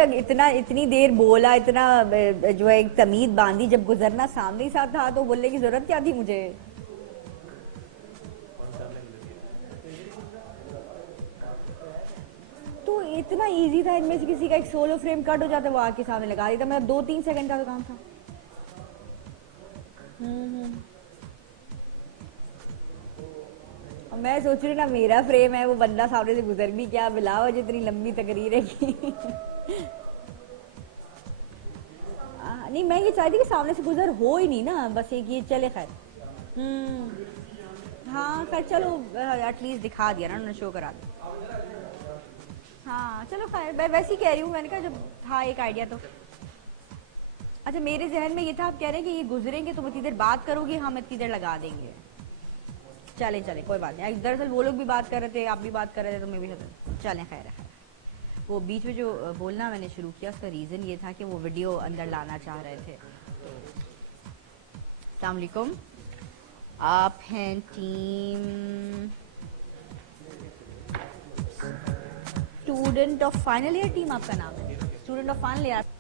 इतनी देर बोला, इतना जो है एक तमीज बांधी, जब गुजरना सामने ही साथ था तो बोलने की जरूरत क्या थी मुझे? तो इतना इजी था, इनमें से किसी का एक सोलो फ्रेम कट हो जाता वो आके सामने लगा देता, मतलब 2-3 सेकंड का तो काम था। मैं सोच रही ना मेरा फ्रेम है, वो बंदा सामने से गुजर भी क्या, बिलावज इतनी लंबी तकरीर है कि नहीं, मैं ये चाहती कि सामने से गुजर हो ही नहीं ना, बस एक ये चले खैर। हाँ खैर चलो, एटलीस्ट दिखा दिया ना उन्होंने, शो करा दिया। हाँ चलो खैर, मैं वैसे ही कह रही हूँ, मैंने कहा जब था एक आइडिया तो। अच्छा मेरे जहन में ये था, आप कह रहे हैं कि ये गुजरेंगे तो इतनी देर बात करोगे, हम इतनी देर लगा देंगे। चले चले कोई बात नहीं, दरअसल वो लोग भी बात कर रहे थे, आप भी बात कर रहे थे, तो मैं भी चलें खैर है। वो बीच में जो बोलना मैंने शुरू किया उसका रीज़न ये था कि वो वीडियो अंदर लाना चाह रहे थे। अस्सलाम वालेकुम, आप हैं team student of final year team आपका नाम है, student of final year.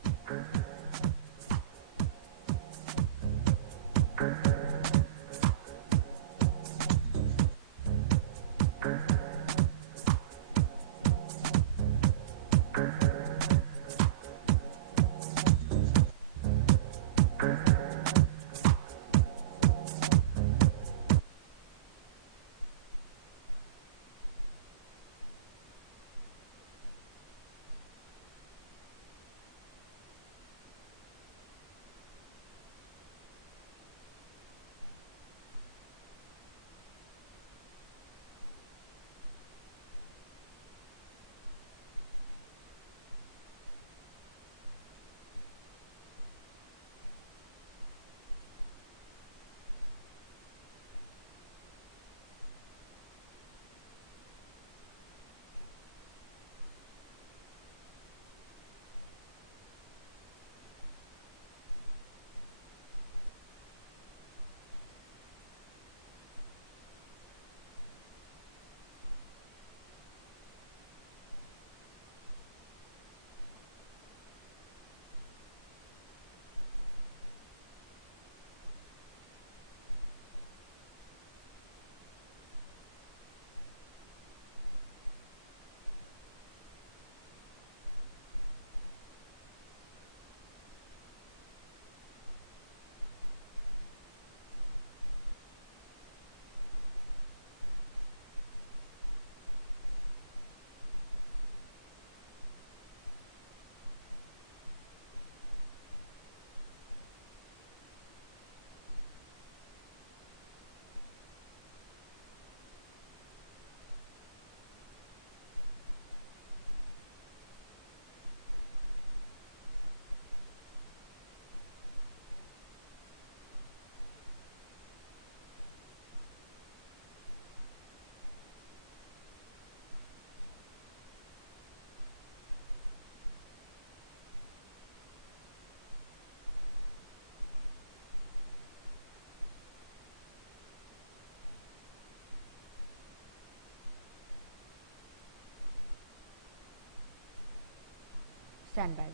Stand by.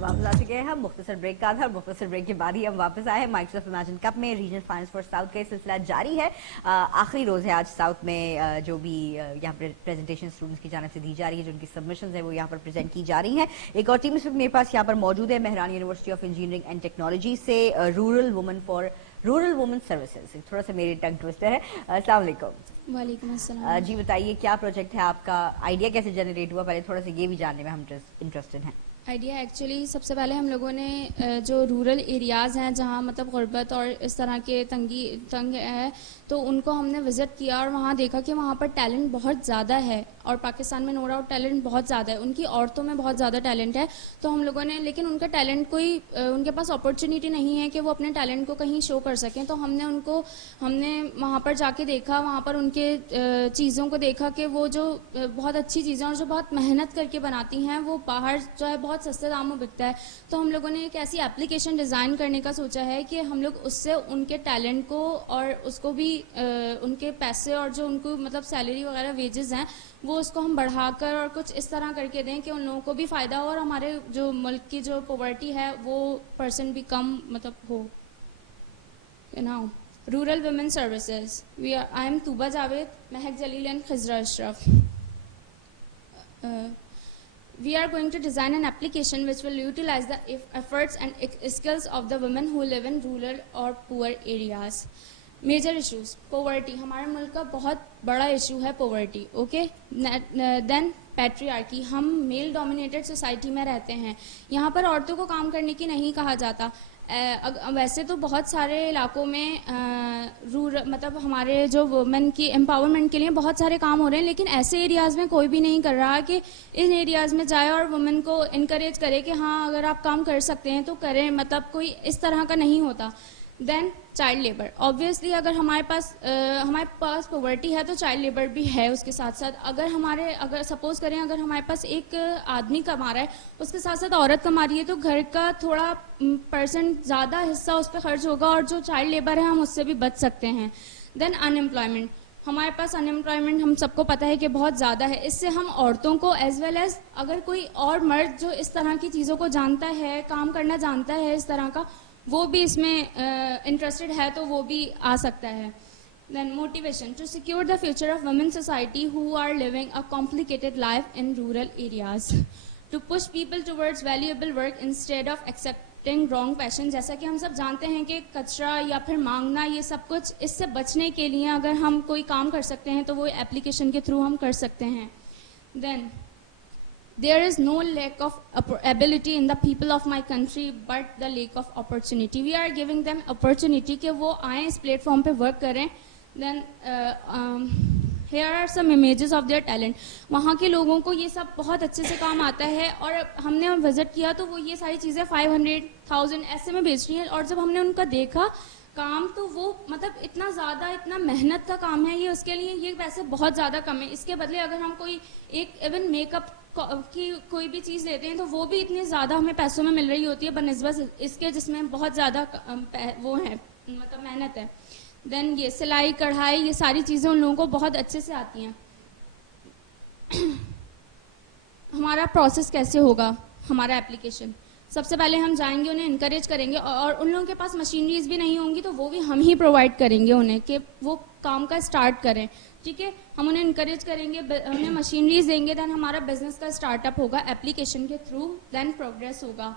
वापस आ चुके हैं हम मुख्तसर ब्रेक का था, और मुख्तसर ब्रेक के बाद ही हम वापस आए हैं। माइक्रोसॉफ्ट इमेजिन कप में रीजनल फाइनल्स फॉर साउथ का सिलसिला जारी है। आखिरी रोज है आज साउथ में, जो भी यहाँ पर प्रेजेंटेशन स्टूडेंट्स की जानिब से दी जा रही है, जो उनकी सबमिशंस है वो यहाँ पर प्रेजेंट की जा रही हैं। एक और टीम इस वक्त मेरे पास यहाँ पर मौजूद है, Mehran university of engineering and technology से, रूरल वुमेन सर्विसेज। थोड़ा सा मेरी टंग ट्विस्टर है। अस्सलाम वालेकुम। वालेकुम अस्सलाम। जी बताइए क्या प्रोजेक्ट है आपका, आइडिया कैसे जनरेट हुआ, पहले थोड़ा सा ये भी जानने में हम इंटरेस्टेड हैं। आइडिया एक्चुअली सबसे पहले हम लोगों ने जो रूरल एरियाज़ हैं जहाँ मतलब गुर्बत और इस तरह के तंग है, तो उनको हमने विज़िट किया और वहाँ देखा कि वहाँ पर टैलेंट बहुत ज़्यादा है, और पाकिस्तान में नो डाउट टैलेंट बहुत ज़्यादा है, उनकी औरतों में बहुत ज़्यादा टैलेंट है। तो हम लोगों ने, लेकिन उनका टैलेंट उनके पास अपॉर्चुनिटी नहीं है कि वो अपने टैलेंट को कहीं शो कर सकें। तो हमने वहाँ पर जाके देखा, वहाँ पर उनके चीज़ों को देखा कि वो जो बहुत अच्छी चीज़ें और जो बहुत मेहनत करके बनाती हैं, वो बाहर जो है बहुत सस्ते दामों बिकता है। तो हम लोगों ने एक ऐसी एप्लीकेशन डिज़ाइन करने का सोचा है कि हम लोग उससे उनके टैलेंट को और उसको भी उनके पैसे और जो उनको मतलब सैलरी वगैरह वेजेस हैं, वो उसको हम बढ़ाकर और कुछ इस तरह करके दें कि उन लोगों को भी फ़ायदा हो और हमारे जो मुल्क की जो पॉवर्टी है वो % भी कम मतलब हो। Now rural women services, I am Tooba Javed, Mehak Jalil and Khizra Ashraf. We are going to design an application which will utilize the efforts and skills of the women who live in rural or poor areas. Major issues, poverty, हमारे मुल्क का बहुत बड़ा issue है poverty, okay? Then patriarchy, हम male dominated society में रहते हैं, यहाँ पर औरतों को काम करने की नहीं कहा जाता। वैसे तो बहुत सारे इलाकों में रूरल मतलब हमारे जो वुमेन की एम्पावरमेंट के लिए बहुत सारे काम हो रहे हैं, लेकिन ऐसे एरियाज़ में कोई भी नहीं कर रहा कि इन एरियाज़ में जाए और वुमेन को इनकरेज करे कि हाँ अगर आप काम कर सकते हैं तो करें, मतलब कोई इस तरह का नहीं होता। देन चाइल्ड लेबर, ऑब्वियसली अगर हमारे पास पॉवर्टी है तो चाइल्ड लेबर भी है उसके साथ साथ। अगर सपोज करें अगर हमारे पास एक आदमी कमा रहा है उसके साथ साथ औरत कमा रही है तो घर का थोड़ा % ज़्यादा हिस्सा उस पर खर्च होगा और जो चाइल्ड लेबर है हम उससे भी बच सकते हैं। देन अनएम्प्लॉयमेंट, हमारे पास अनएम्प्लॉयमेंट हम सबको पता है कि बहुत ज़्यादा है। इससे हम औरतों को एज वेल एज अगर कोई और मर्द जो इस तरह की चीज़ों को जानता है, काम करना जानता है इस तरह का, वो भी इसमें इंटरेस्टेड है तो वो भी आ सकता है। Then motivation, to secure the future of women society who are living a complicated life in rural areas, to push people towards valuable work instead of accepting wrong passion. जैसा कि हम सब जानते हैं कि कचरा या फिर मांगना ये सब कुछ, इससे बचने के लिए अगर हम कोई काम कर सकते हैं तो वो एप्लीकेशन के थ्रू हम कर सकते हैं। Then there is no lack of ability in the people of my country but the lack of opportunity. We are giving them opportunity कि वो आएँ इस प्लेटफॉर्म पे वर्क करें। then here are some images of their talent. वहाँ के लोगों को ये सब बहुत अच्छे से काम आता है और हमने विजिट किया तो वो ये सारी चीज़ें 500,000 ऐसे में बेच रही हैं। और जब हमने उनका देखा काम तो वो मतलब इतना मेहनत का काम है ये, उसके लिए ये पैसे बहुत ज़्यादा कम है। इसके बदले अगर हम कोई एक इवन मेकअप की कोई भी चीज़ लेते हैं तो वो भी इतनी ज़्यादा हमें पैसों में मिल रही होती है बनिस्बत इसके जिसमें बहुत ज़्यादा वो है मतलब मेहनत है। देन ये सिलाई कढ़ाई ये सारी चीज़ें उन लोगों को बहुत अच्छे से आती हैं। हमारा प्रोसेस कैसे होगा, हमारा एप्लीकेशन, सबसे पहले हम जाएंगे उन्हें इनकरेज करेंगे और उन लोगों के पास मशीनरीज भी नहीं होंगी तो वो भी हम ही प्रोवाइड करेंगे उन्हें कि वो काम का स्टार्ट करें। ठीक है, हम उन्हें इनकरेज करेंगे, उन्हें मशीनरीज देंगे, देन हमारा बिजनेस का स्टार्टअप होगा एप्लीकेशन के थ्रू, देन प्रोग्रेस होगा।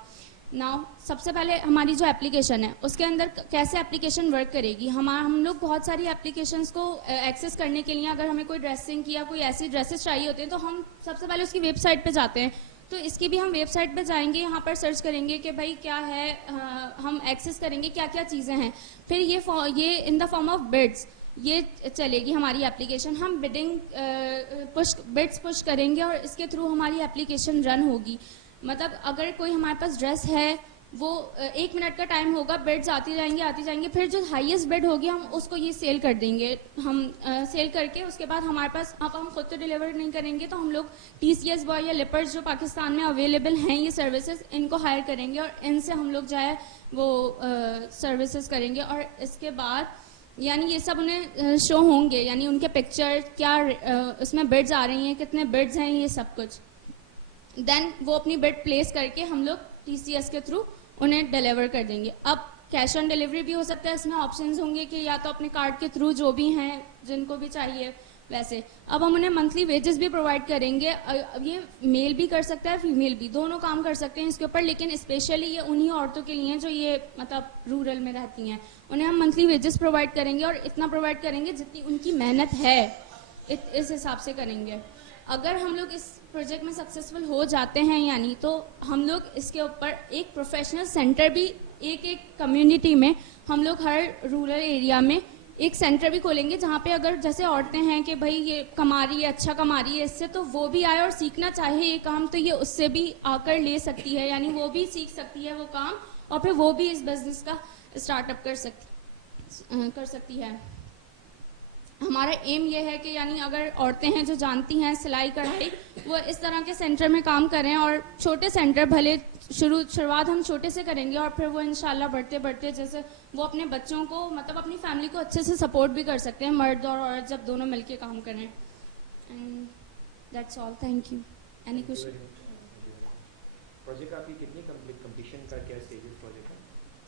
नाउ सबसे पहले हमारी जो एप्लीकेशन है उसके अंदर कैसे एप्लीकेशन वर्क करेगी। हम लोग बहुत सारी एप्लीकेशंस को एक्सेस करने के लिए अगर हमें कोई ड्रेसिंग की या कोई ऐसी ड्रेसेस चाहिए होते हैं तो हम सबसे पहले उसकी वेबसाइट पे जाते हैं। तो इसकी भी हम वेबसाइट पे जाएंगे, यहाँ पर सर्च करेंगे कि भाई क्या है, हम एक्सेस करेंगे क्या क्या चीज़ें हैं। फिर ये in the form of bids ये चलेगी हमारी एप्लीकेशन। हम बिड्स पुश करेंगे और इसके थ्रू हमारी एप्लीकेशन रन होगी। मतलब अगर कोई हमारे पास ड्रेस है वो 1 मिनट का टाइम होगा, बिड्स आती जाएंगी, फिर जो हाईएस्ट बिड होगी हम उसको ये सेल कर देंगे। हम सेल करके उसके बाद हमारे पास अब हम खुद तो डिलीवर नहीं करेंगे तो हम लोग TCS बॉय या लिपर्स जो पाकिस्तान में अवेलेबल हैं ये सर्विसेज, इनको हायर करेंगे और इनसे हम लोग जो है वो सर्विसेज करेंगे। और इसके बाद यानी ये सब उन्हें शो होंगे, यानी उनके पिक्चर क्या उसमें बिड्स आ रही हैं, कितने बिड्स हैं, ये सब कुछ। देन वो अपनी बिड प्लेस करके हम लोग TCS के थ्रू उन्हें डिलीवर कर देंगे। अब कैश ऑन डिलीवरी भी हो सकता है, इसमें ऑप्शंस होंगे कि या तो अपने कार्ड के थ्रू जो भी हैं जिनको भी चाहिए वैसे। अब हम उन्हें मंथली वेजेस भी प्रोवाइड करेंगे। ये मेल भी कर सकता है फीमेल भी, दोनों काम कर सकते हैं इसके ऊपर, लेकिन स्पेशली ये उन्हीं औरतों के लिए जो ये मतलब रूरल में रहती हैं, उन्हें हम मंथली वेजेस प्रोवाइड करेंगे और इतना प्रोवाइड करेंगे जितनी उनकी मेहनत है इस हिसाब से करेंगे। अगर हम लोग इस प्रोजेक्ट में सक्सेसफुल हो जाते हैं यानी तो हम लोग इसके ऊपर एक प्रोफेशनल सेंटर भी एक कम्युनिटी में हम लोग हर रूरल एरिया में एक सेंटर भी खोलेंगे जहाँ पे अगर जैसे औरतें हैं कि भाई ये कमा रही है, अच्छा कमा रही है इससे, तो वो भी आए और सीखना चाहे ये काम तो ये उससे भी आकर ले सकती है, यानी वो भी सीख सकती है वो काम और फिर वो भी इस बिजनेस का स्टार्टअप कर सकती है। हमारा एम ये है कि यानी अगर औरतें हैं जो जानती हैं सिलाई कढ़ाई, वो इस तरह के सेंटर में काम करें और छोटे सेंटर भले शुरुआत हम छोटे से करेंगे और फिर वो इंशाल्लाह बढ़ते बढ़ते जैसे वो अपने बच्चों को मतलब अपनी फैमिली को अच्छे से सपोर्ट भी कर सकते हैं, मर्द और औरत जब दोनों मिलके काम करें। And that's all, thank you. Any question? Project आपकी कितनी कंप्लीशन का क्या स्टेज प्रोजेक्ट है?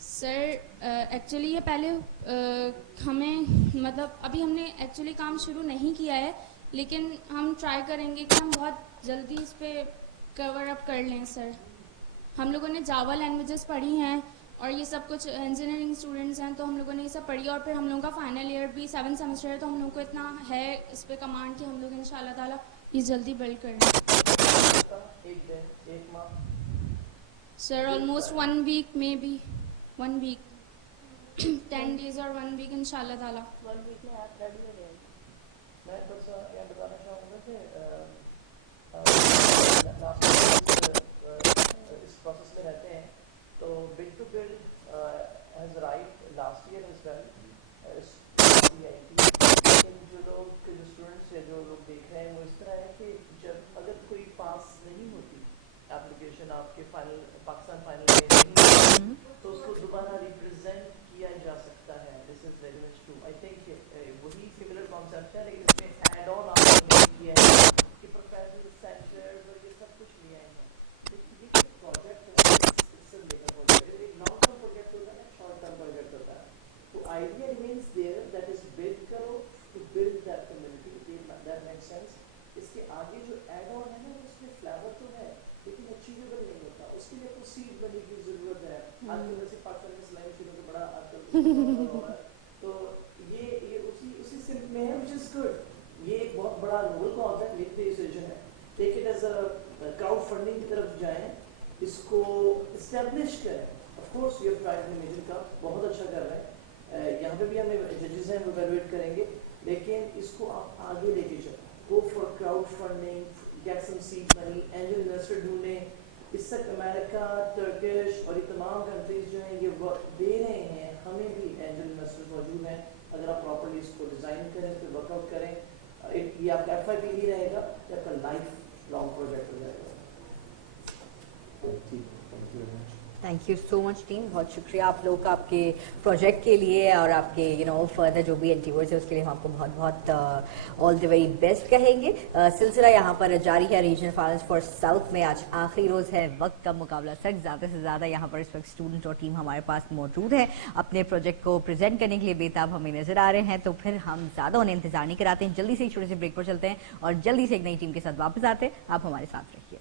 सर एक्चुअली ये पहले हमें मतलब अभी हमने एक्चुअली काम शुरू नहीं किया है, लेकिन हम ट्राई करेंगे कि हम बहुत जल्दी इस पे कवर अप कर लें। सर हम लोगों ने जावा लैंग्वेजेस पढ़ी हैं और ये सब कुछ इंजीनियरिंग स्टूडेंट्स हैं तो हम लोगों ने ये सब पढ़ी और फिर हम लोगों का फाइनल ईयर भी 7 सेमेस्टर है तो हम लोगों को इतना है इस पे कमांड कि हम लोग इंशाल्लाह ताला ये जल्दी बिल्ड कर लें। सर ऑलमोस्ट 1 वीक में भी 1 वीक 10 days और 1 वीक इंशाल्लाह ताला। 1 वीक में आप रेडी हो जाएंगे। मैं थोड़ा सा यह बताना चाहूँगा कि इस प्रोसेस में रहते हैं तो bid to bid has arrived last year as well. लेकिन जो स्टूडेंट्स या जो लोग देख रहे हैं वो इस तरह है कि जब अगर कोई पास नहीं होती एप्लीकेशन आपके फाइनल पाकिस्तान फाइनल में नहीं तो उसको दोबारा रिप्रेजेंट किया जा सकता है. This is very much true. I think वही सिमिलर कॉन्सेप्ट है लेकिन इसमें एड ऑन आपने किया है कि प्रोफेशनल सेंटर्स और ये सब कुछ ले आए हैं. तो ये प्रोजेक्ट एक लॉन्ग टर्म प्रोजेक्ट होता है, शॉर्ट टर्म प्रोजेक्ट होता है. तो idea remains there, that is build करो to build that community. That makes sense. इसके आगे जो एड ऑन है ना उसमें फ्लेवर तो है लेकिन अचीवेबल नहीं होता. उसके लिए तो सीड मनी की जरूरत है. आजकल वैसे पाकिस्तान में स्लाइम सीड तो बड़ा आजकल हो रहा है. तो ये उसी सिंप में है, व्हिच इज गुड. ये एक बहुत बड़ा नोबल कॉज है, मेक द डिसीजन है. Take it as a crowd funding की तरफ जाएं, इसको एस्टैब्लिश करें. Of course we have tried in medium का, बहुत अच्छा कर रहे हैं. यहाँ पे भी हमें जजेस हैं, वो इवैल्यूएट करेंगे, लेकिन इसको आप आगे लेके चलें. Go for crowd funding, get some seed money, angel investor ढूंढें. इस तक अमेरिका, टर्किश और ये तमाम कंट्रीज जो हैं ये दे रहे हैं. हमें भी एंजल इन्वेस्टर्स मौजूद हैं. अगर आप प्रॉपर्ली इसको डिज़ाइन करें तो वर्कआउट करें, ये आपका FIP नहीं रहेगा, ये आपका लाइफ लॉन्ग प्रोजेक्ट हो जाएगा. Thank you so much team. बहुत शुक्रिया आप लोग का आपके प्रोजेक्ट के लिए और आपके फर्दर जो भी एंटीवर्स है उसके लिए हम आपको बहुत बहुत ऑल द वेरी बेस्ट कहेंगे. सिलसिला यहाँ पर जारी है. रीजनल फाइनल्स फॉर साउथ में आज आखिरी रोज है. वक्त का मुकाबला सख्त, ज़्यादा से ज़्यादा यहाँ पर इस वक्त स्टूडेंट और टीम हमारे पास मौजूद है अपने प्रोजेक्ट को प्रेजेंट करने के लिए बेताब हमें नजर आ रहे हैं. तो फिर हम ज़्यादा उन्हें इंतजार नहीं कराते हैं, जल्दी से एक छोटे से ब्रेक पर चलते हैं और जल्दी से एक नई टीम के साथ वापस आते हैं. आप हमारे साथ रहिए.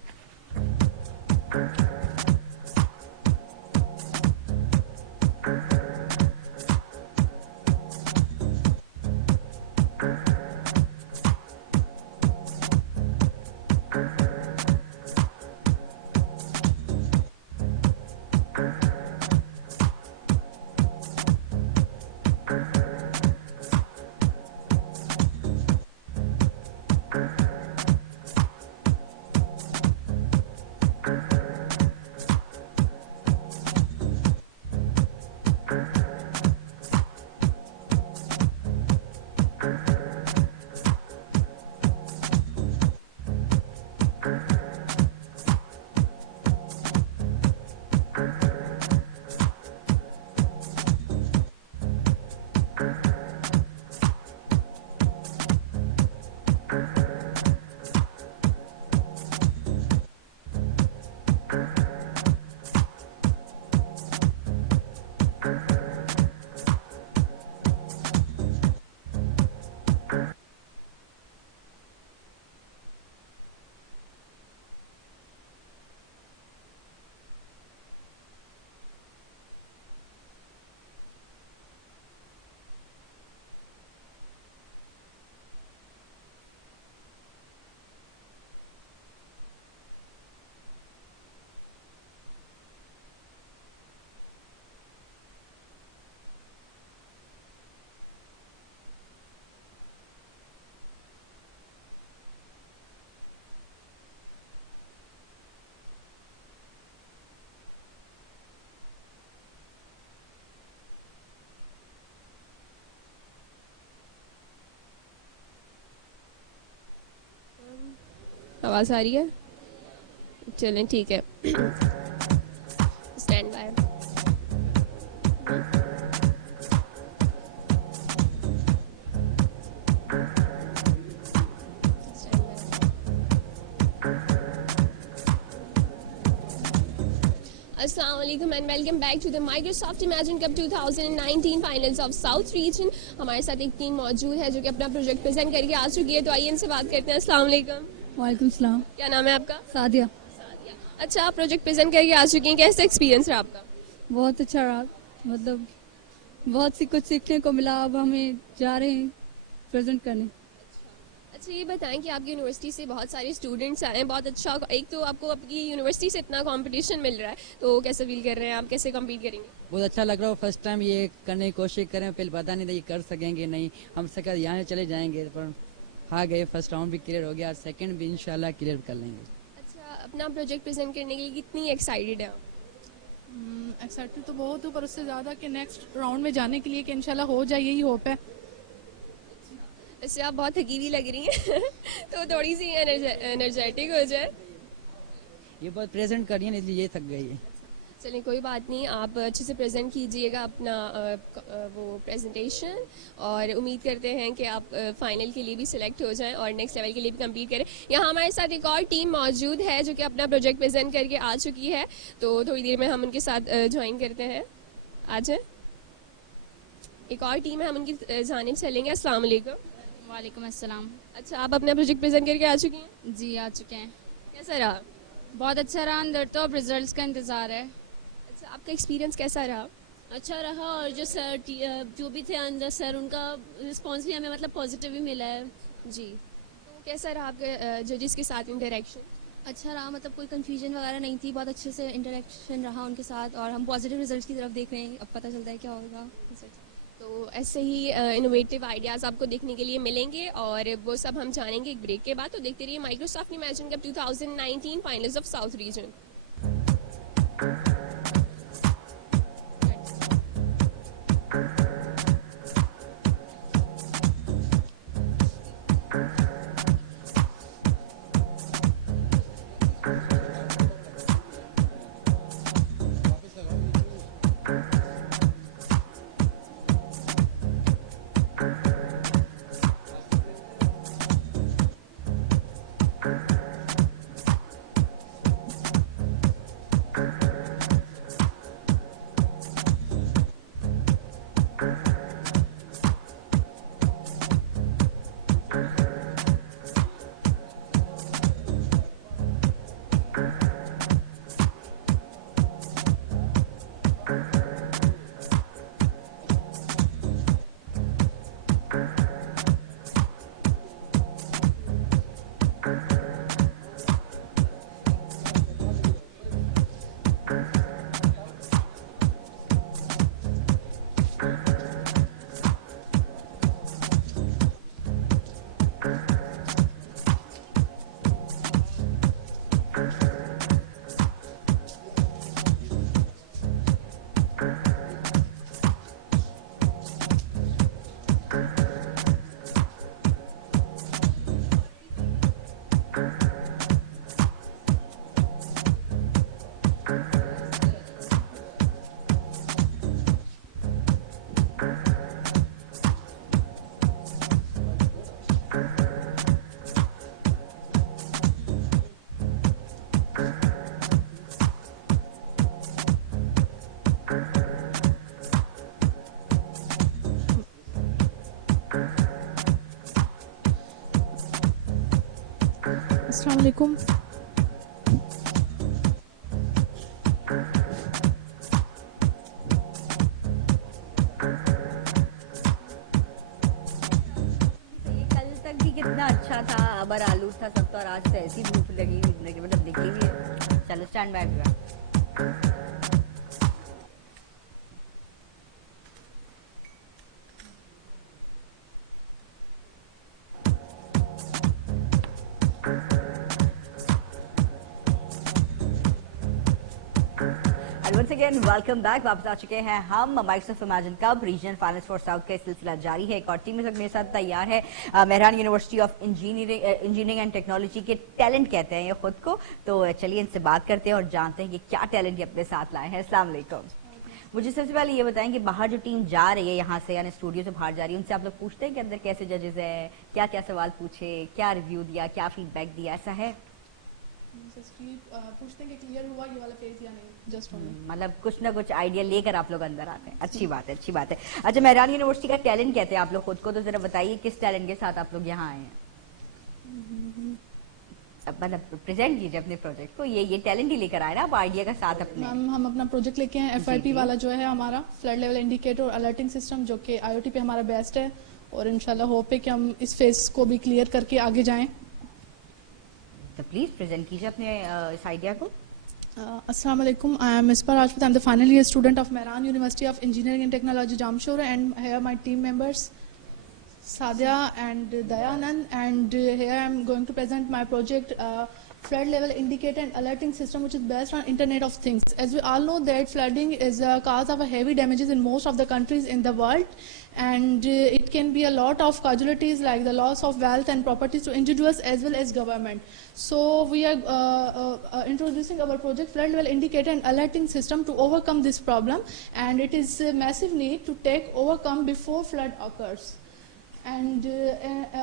आवाज़ आ रही है? चलें ठीक है. Stand by. Assalamu alaikum and welcome back to the Microsoft Imagine Cup 2019 Finals of South Region. हमारे साथ एक टीम मौजूद है जो कि अपना प्रोजेक्ट प्रेजेंट करके आ चुकी है. तो आइए इनसे बात करते हैं. अस्सलाम वालेकुम. वालेकुम सलाम. क्या नाम है आपका? सादिया. अच्छा, आप प्रोजेक्ट प्रेजेंट करके आ चुकी हैं, कैसा एक्सपीरियंस रहा आपका? बहुत अच्छा रहा, मतलब बहुत सी कुछ सीखने को मिला. अब हमें जा रहे हैं प्रेजेंट करने. अच्छा, ये बताएं कि आपकी यूनिवर्सिटी से बहुत सारे स्टूडेंट्स आए हैं. बहुत अच्छा, एक तो आपको आपकी यूनिवर्सिटी से इतना कंपटीशन मिल रहा है, तो कैसे फील कर रहे हैं आप, कैसे कम्पीट करेंगे? बहुत अच्छा लग रहा है. फर्स्ट टाइम ये करने की कोशिश करें, पहले पता नहीं था ये कर सकेंगे नहीं. हम सका यहाँ से चले जाएंगे, पर आ गए. फर्स्ट राउंड भी क्लियर हो गया, सेकंड भी इंशाल्लाह क्लियर कर लेंगे. अच्छा, अपना प्रोजेक्ट प्रेजेंट करने के लिए कितनी एक्साइटेड है? एक्साइटेड तो बहुत हूँ, पर उससे ज़्यादा कि नेक्स्ट राउंड में जाने के लिए कि इंशाल्लाह हो जाए, यही होप है। वैसे आप बहुत थकी हुई लग रही हैं तो थोड़ी सी एनर्जेटिक हो जाए। ये बहुत प्रेजेंट कर रही है इसलिए ये थक गई है। चलिए कोई बात नहीं, आप अच्छे से प्रेजेंट कीजिएगा अपना वो प्रेजेंटेशन, और उम्मीद करते हैं कि आप फाइनल के लिए भी सिलेक्ट हो जाएं और नेक्स्ट लेवल के लिए भी कंप्लीट करें। यहाँ हमारे साथ एक और टीम मौजूद है जो कि अपना प्रोजेक्ट प्रेजेंट करके आ चुकी है, तो थोड़ी देर में हम उनके साथ ज्वाइन करते हैं। आ जाए, एक और टीम है, हम उनकी जानिब चलेंगे। अस्सलाम वालेकुम। वालेकुम अस्सलाम। अच्छा, आप अपना प्रोजेक्ट प्रेजेंट करके आ चुकी हैं? जी आ चुके हैं। कैसा रहा? बहुत अच्छा रहा, अंदर तो अब रिजल्ट्स का इंतज़ार है। अच्छा, आपका एक्सपीरियंस कैसा रहा? अच्छा रहा, और जो सर जो भी थे अंदर सर, उनका रिस्पॉन्स भी हमें मतलब पॉजिटिव ही मिला है। जी। तो कैसा रहा आपके जजेस के साथ इंटरेक्शन? अच्छा रहा, मतलब कोई कंफ्यूजन वगैरह नहीं थी, बहुत अच्छे से इंटरेक्शन रहा उनके साथ, और हम पॉजिटिव रिजल्ट की तरफ देख रहे हैं। अब पता चलता है क्या होगा। तो ऐसे ही इनोवेटिव आइडियाज़ आपको देखने के लिए मिलेंगे, और वो सब हम जानेंगे एक ब्रेक के बाद। तो देखते रहिए Microsoft imagine cup 2019 finals of south region. अस्सलाम वालेकुम। कल तक भी कितना अच्छा था, अबर आलू था सब, तो और आज तो ऐसी धूप लगी हुई, मतलब दिखी हुई है। चलो stand by. once again welcome back. वापस आ चुके हैं हम Microsoft imagine cup regional finals for south का सिलसिला जारी है। एक और टीम मेरे साथ तैयार है, Mehran university of engineering and technology के टैलेंट कहते हैं ये खुद को। तो चलिए इनसे बात करते हैं और जानते हैं कि क्या टैलेंट ये अपने साथ लाए हैं। अस्सलाम वालेकुम। मुझे सबसे पहले ये बताएं कि बाहर जो टीम जा रही है यहाँ से, यानी स्टूडियो से बाहर जा रही है, उनसे आप लोग पूछते हैं कि अंदर कैसे जजेस है, क्या क्या सवाल पूछे, क्या रिव्यू दिया, क्या फीडबैक दिया, ऐसा है? पूछते हैं कि क्लियर हुआ ये वाला पेज या नहीं, जस्ट मतलब कुछ ना कुछ आइडिया लेकर आप लोग अंदर आते हैं। अच्छी बात है, अच्छी बात है। अच्छा, मेहरान यूनिवर्सिटी का टैलेंट कहते हैं आप लोग खुद को, तो जरा बताइए किस टैलेंट के साथ आप लोग यहाँ आए हैं? मतलब प्रेजेंट कीजिए अपने प्रोजेक्ट को। ये टैलेंट ही लेकर आए ना आप आइडिया के साथ अपने? हम अपना प्रोजेक्ट लेके हैं FIP वाला जो है हमारा फ्लड लेवल इंडिकेटर और अलर्टिंग सिस्टम, जो कि IoT पे हमारा बेस्ट है, और इंशाल्लाह होप है कि हम इस फेज को भी क्लियर करके आगे जाएं। तो प्लीज प्रेजेंट कीजिए अपने इस आइडिया को। Assalamu alaikum. I am Misbah Rajput. I am the final year student of Mehran University of Engineering and Technology, Jamshoro, and here my team members Sadia and Dayanand, and here I am going to present my project flood level indicator and alerting system which is based on Internet of Things. As we all know that flooding is a cause of heavy damages in most of the countries in the world, and it can be a lot of casualties like the loss of wealth and properties to individuals as well as government. So we are introducing our project flood level indicator and alerting system to overcome this problem, and it is a massive need to overcome before flood occurs. And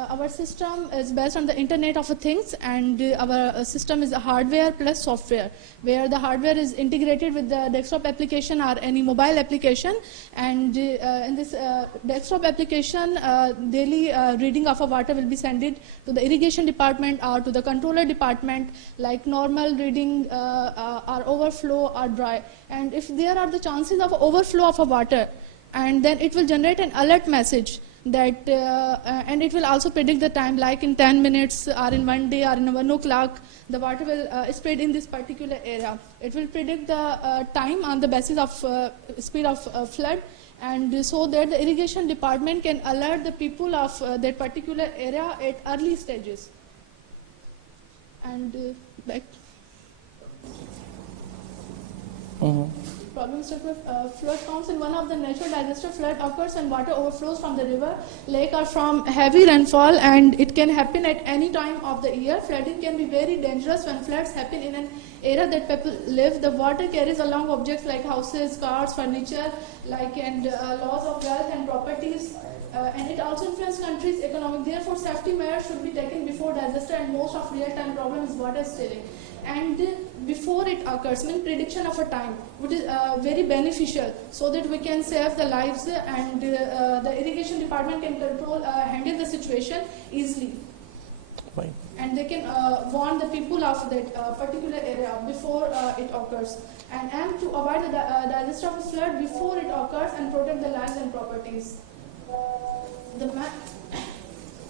our system is based on the Internet of Things, and our system is a hardware plus software, where the hardware is integrated with the desktop application or any mobile application, and in this desktop application, daily reading of a water will be sent to the irrigation department or to the controller department, like normal reading or overflow or dry. And if there are the chances of overflow of a water, and then it will generate an alert message that and it will also predict the time, like in 10 minutes or in 1 day or in 1 o'clock the water will spread in this particular area. It will predict the time on the basis of speed of flood, and so that the irrigation department can alert the people of that particular area at early stages. And problem statement, flood counts in one of the natural disaster. Flood occurs when water overflows from the river, lake or from heavy rainfall, and it can happen at any time of the year. Flooding can be very dangerous when floods happen in an area that people live. The water carries along objects like houses, cars, furniture, and loss of wealth and properties. And it also influences countries' economic. Therefore, safety measures should be taken before disaster, and most of real-time problem is water stealing. And before it occurs, prediction of a time, which is very beneficial, so that we can save the lives, and the irrigation department can handle the situation easily. Right. And they can warn the people of that particular area before it occurs, and aim to avoid the disaster of flood before it occurs and protect the lives and properties. The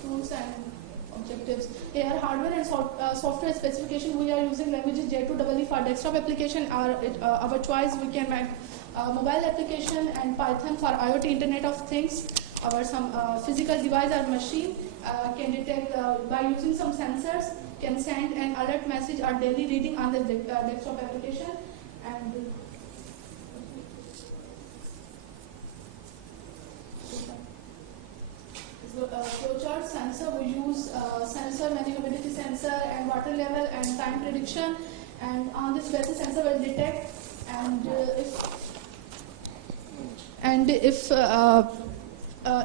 tools and objectives. Here, hardware and software specification. We are using languages J2EE for desktop application. Our choice, we can make mobile application, and Python for IoT, Internet of Things. Our some physical device or machine can detect by using some sensors, can send an alert message or daily reading on the desktop application. And flowchart sensor, we use sensor, humidity sensor, and water level and time prediction, and on this basis sensor will detect, and if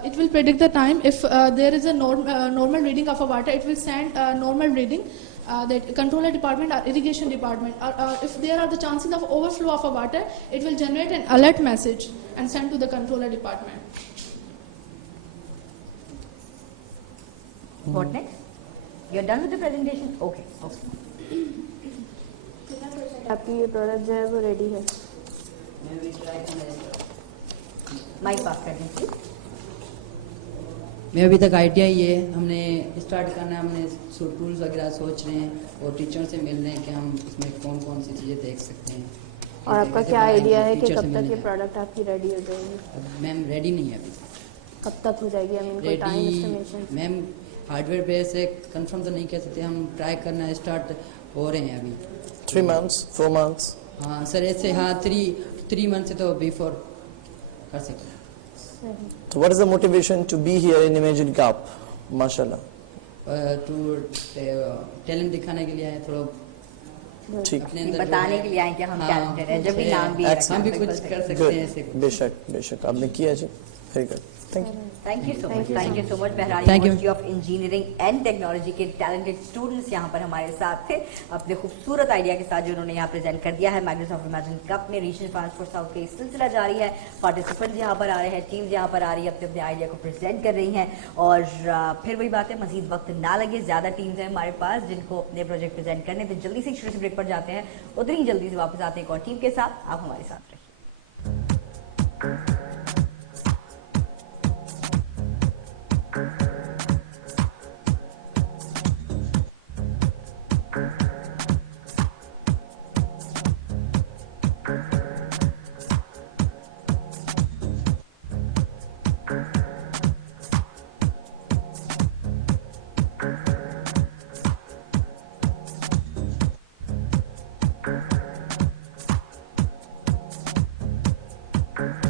it will predict the time. If there is a normal reading of a water, it will send a normal reading that controller department or irrigation department. Or if there are the chances of overflow of a water, it will generate an alert message and send to the controller department. What next? You're done with the presentation? Okay. आपकी ये product जो है वो ready है. Mic पास कर दीजिए. मैं अभी तक आइडिया ये है, हमने स्टार्ट करना है, हमने टूल्स वगैरह सोच रहे हैं और टीचर से मिल रहे हैं कि हम इसमें कौन कौन सी चीज़ें देख सकते हैं. और आपका क्या आइडिया है कि कब तक ये प्रोडक्ट आपकी रेडी हो जाएगी? मैम रेडी नहीं है अभी. कब तक हो जाएगी? कोई टाइम एस्टिमेशन? मैम हार्डवेयर पे से कंफर्म तो नहीं कह सकते, हम ट्राई करना स्टार्ट हो रहे हैं अभी. 3 months, 4 months? हाँ सर, ऐसे हाँ 3 months से तो बिफोर कर सकते. So what is the motivation to be here in Imagine Gap? माशाल्लाह. टू टैलेंट दिखाने के लिए आए, थोड़ा ठीक. बताने के लिए आए कि हम टैलेंटेड हैं, जब भी नाम भी हम भी कुछ कर सकते हैं ऐसे. बेशक आपने किया जी. Very good. Thank you so much. Thank you so much. Bahraich university of engineering and technology के टैलेंटेड स्टूडेंट्स यहाँ पर हमारे साथ थे, अपने खूबसूरत आइडिया के साथ जो उन्होंने यहाँ प्रेजेंट कर दिया है. माइक्रोसॉफ्ट इमेजिन कप में रीजनल ट्रांसपोर्ट साउथ के सिलसिला जारी है. पार्टिसिपेंट्स यहाँ पर आ रहे हैं, टीम्स यहाँ पर आ रही है, अपने अपने आइडिया को प्रेजेंट कर रही हैं. और फिर वही बात है, मजीद वक्त ना लगे, ज़्यादा टीम्स हैं हमारे पास जिनको अपने प्रोजेक्ट प्रेजेंट करने, तो जल्दी से छोटे से ब्रेक पर जाते हैं, उतनी ही जल्दी से वापस आते हैं एक और टीम के साथ. आप हमारे साथ रहिए. है।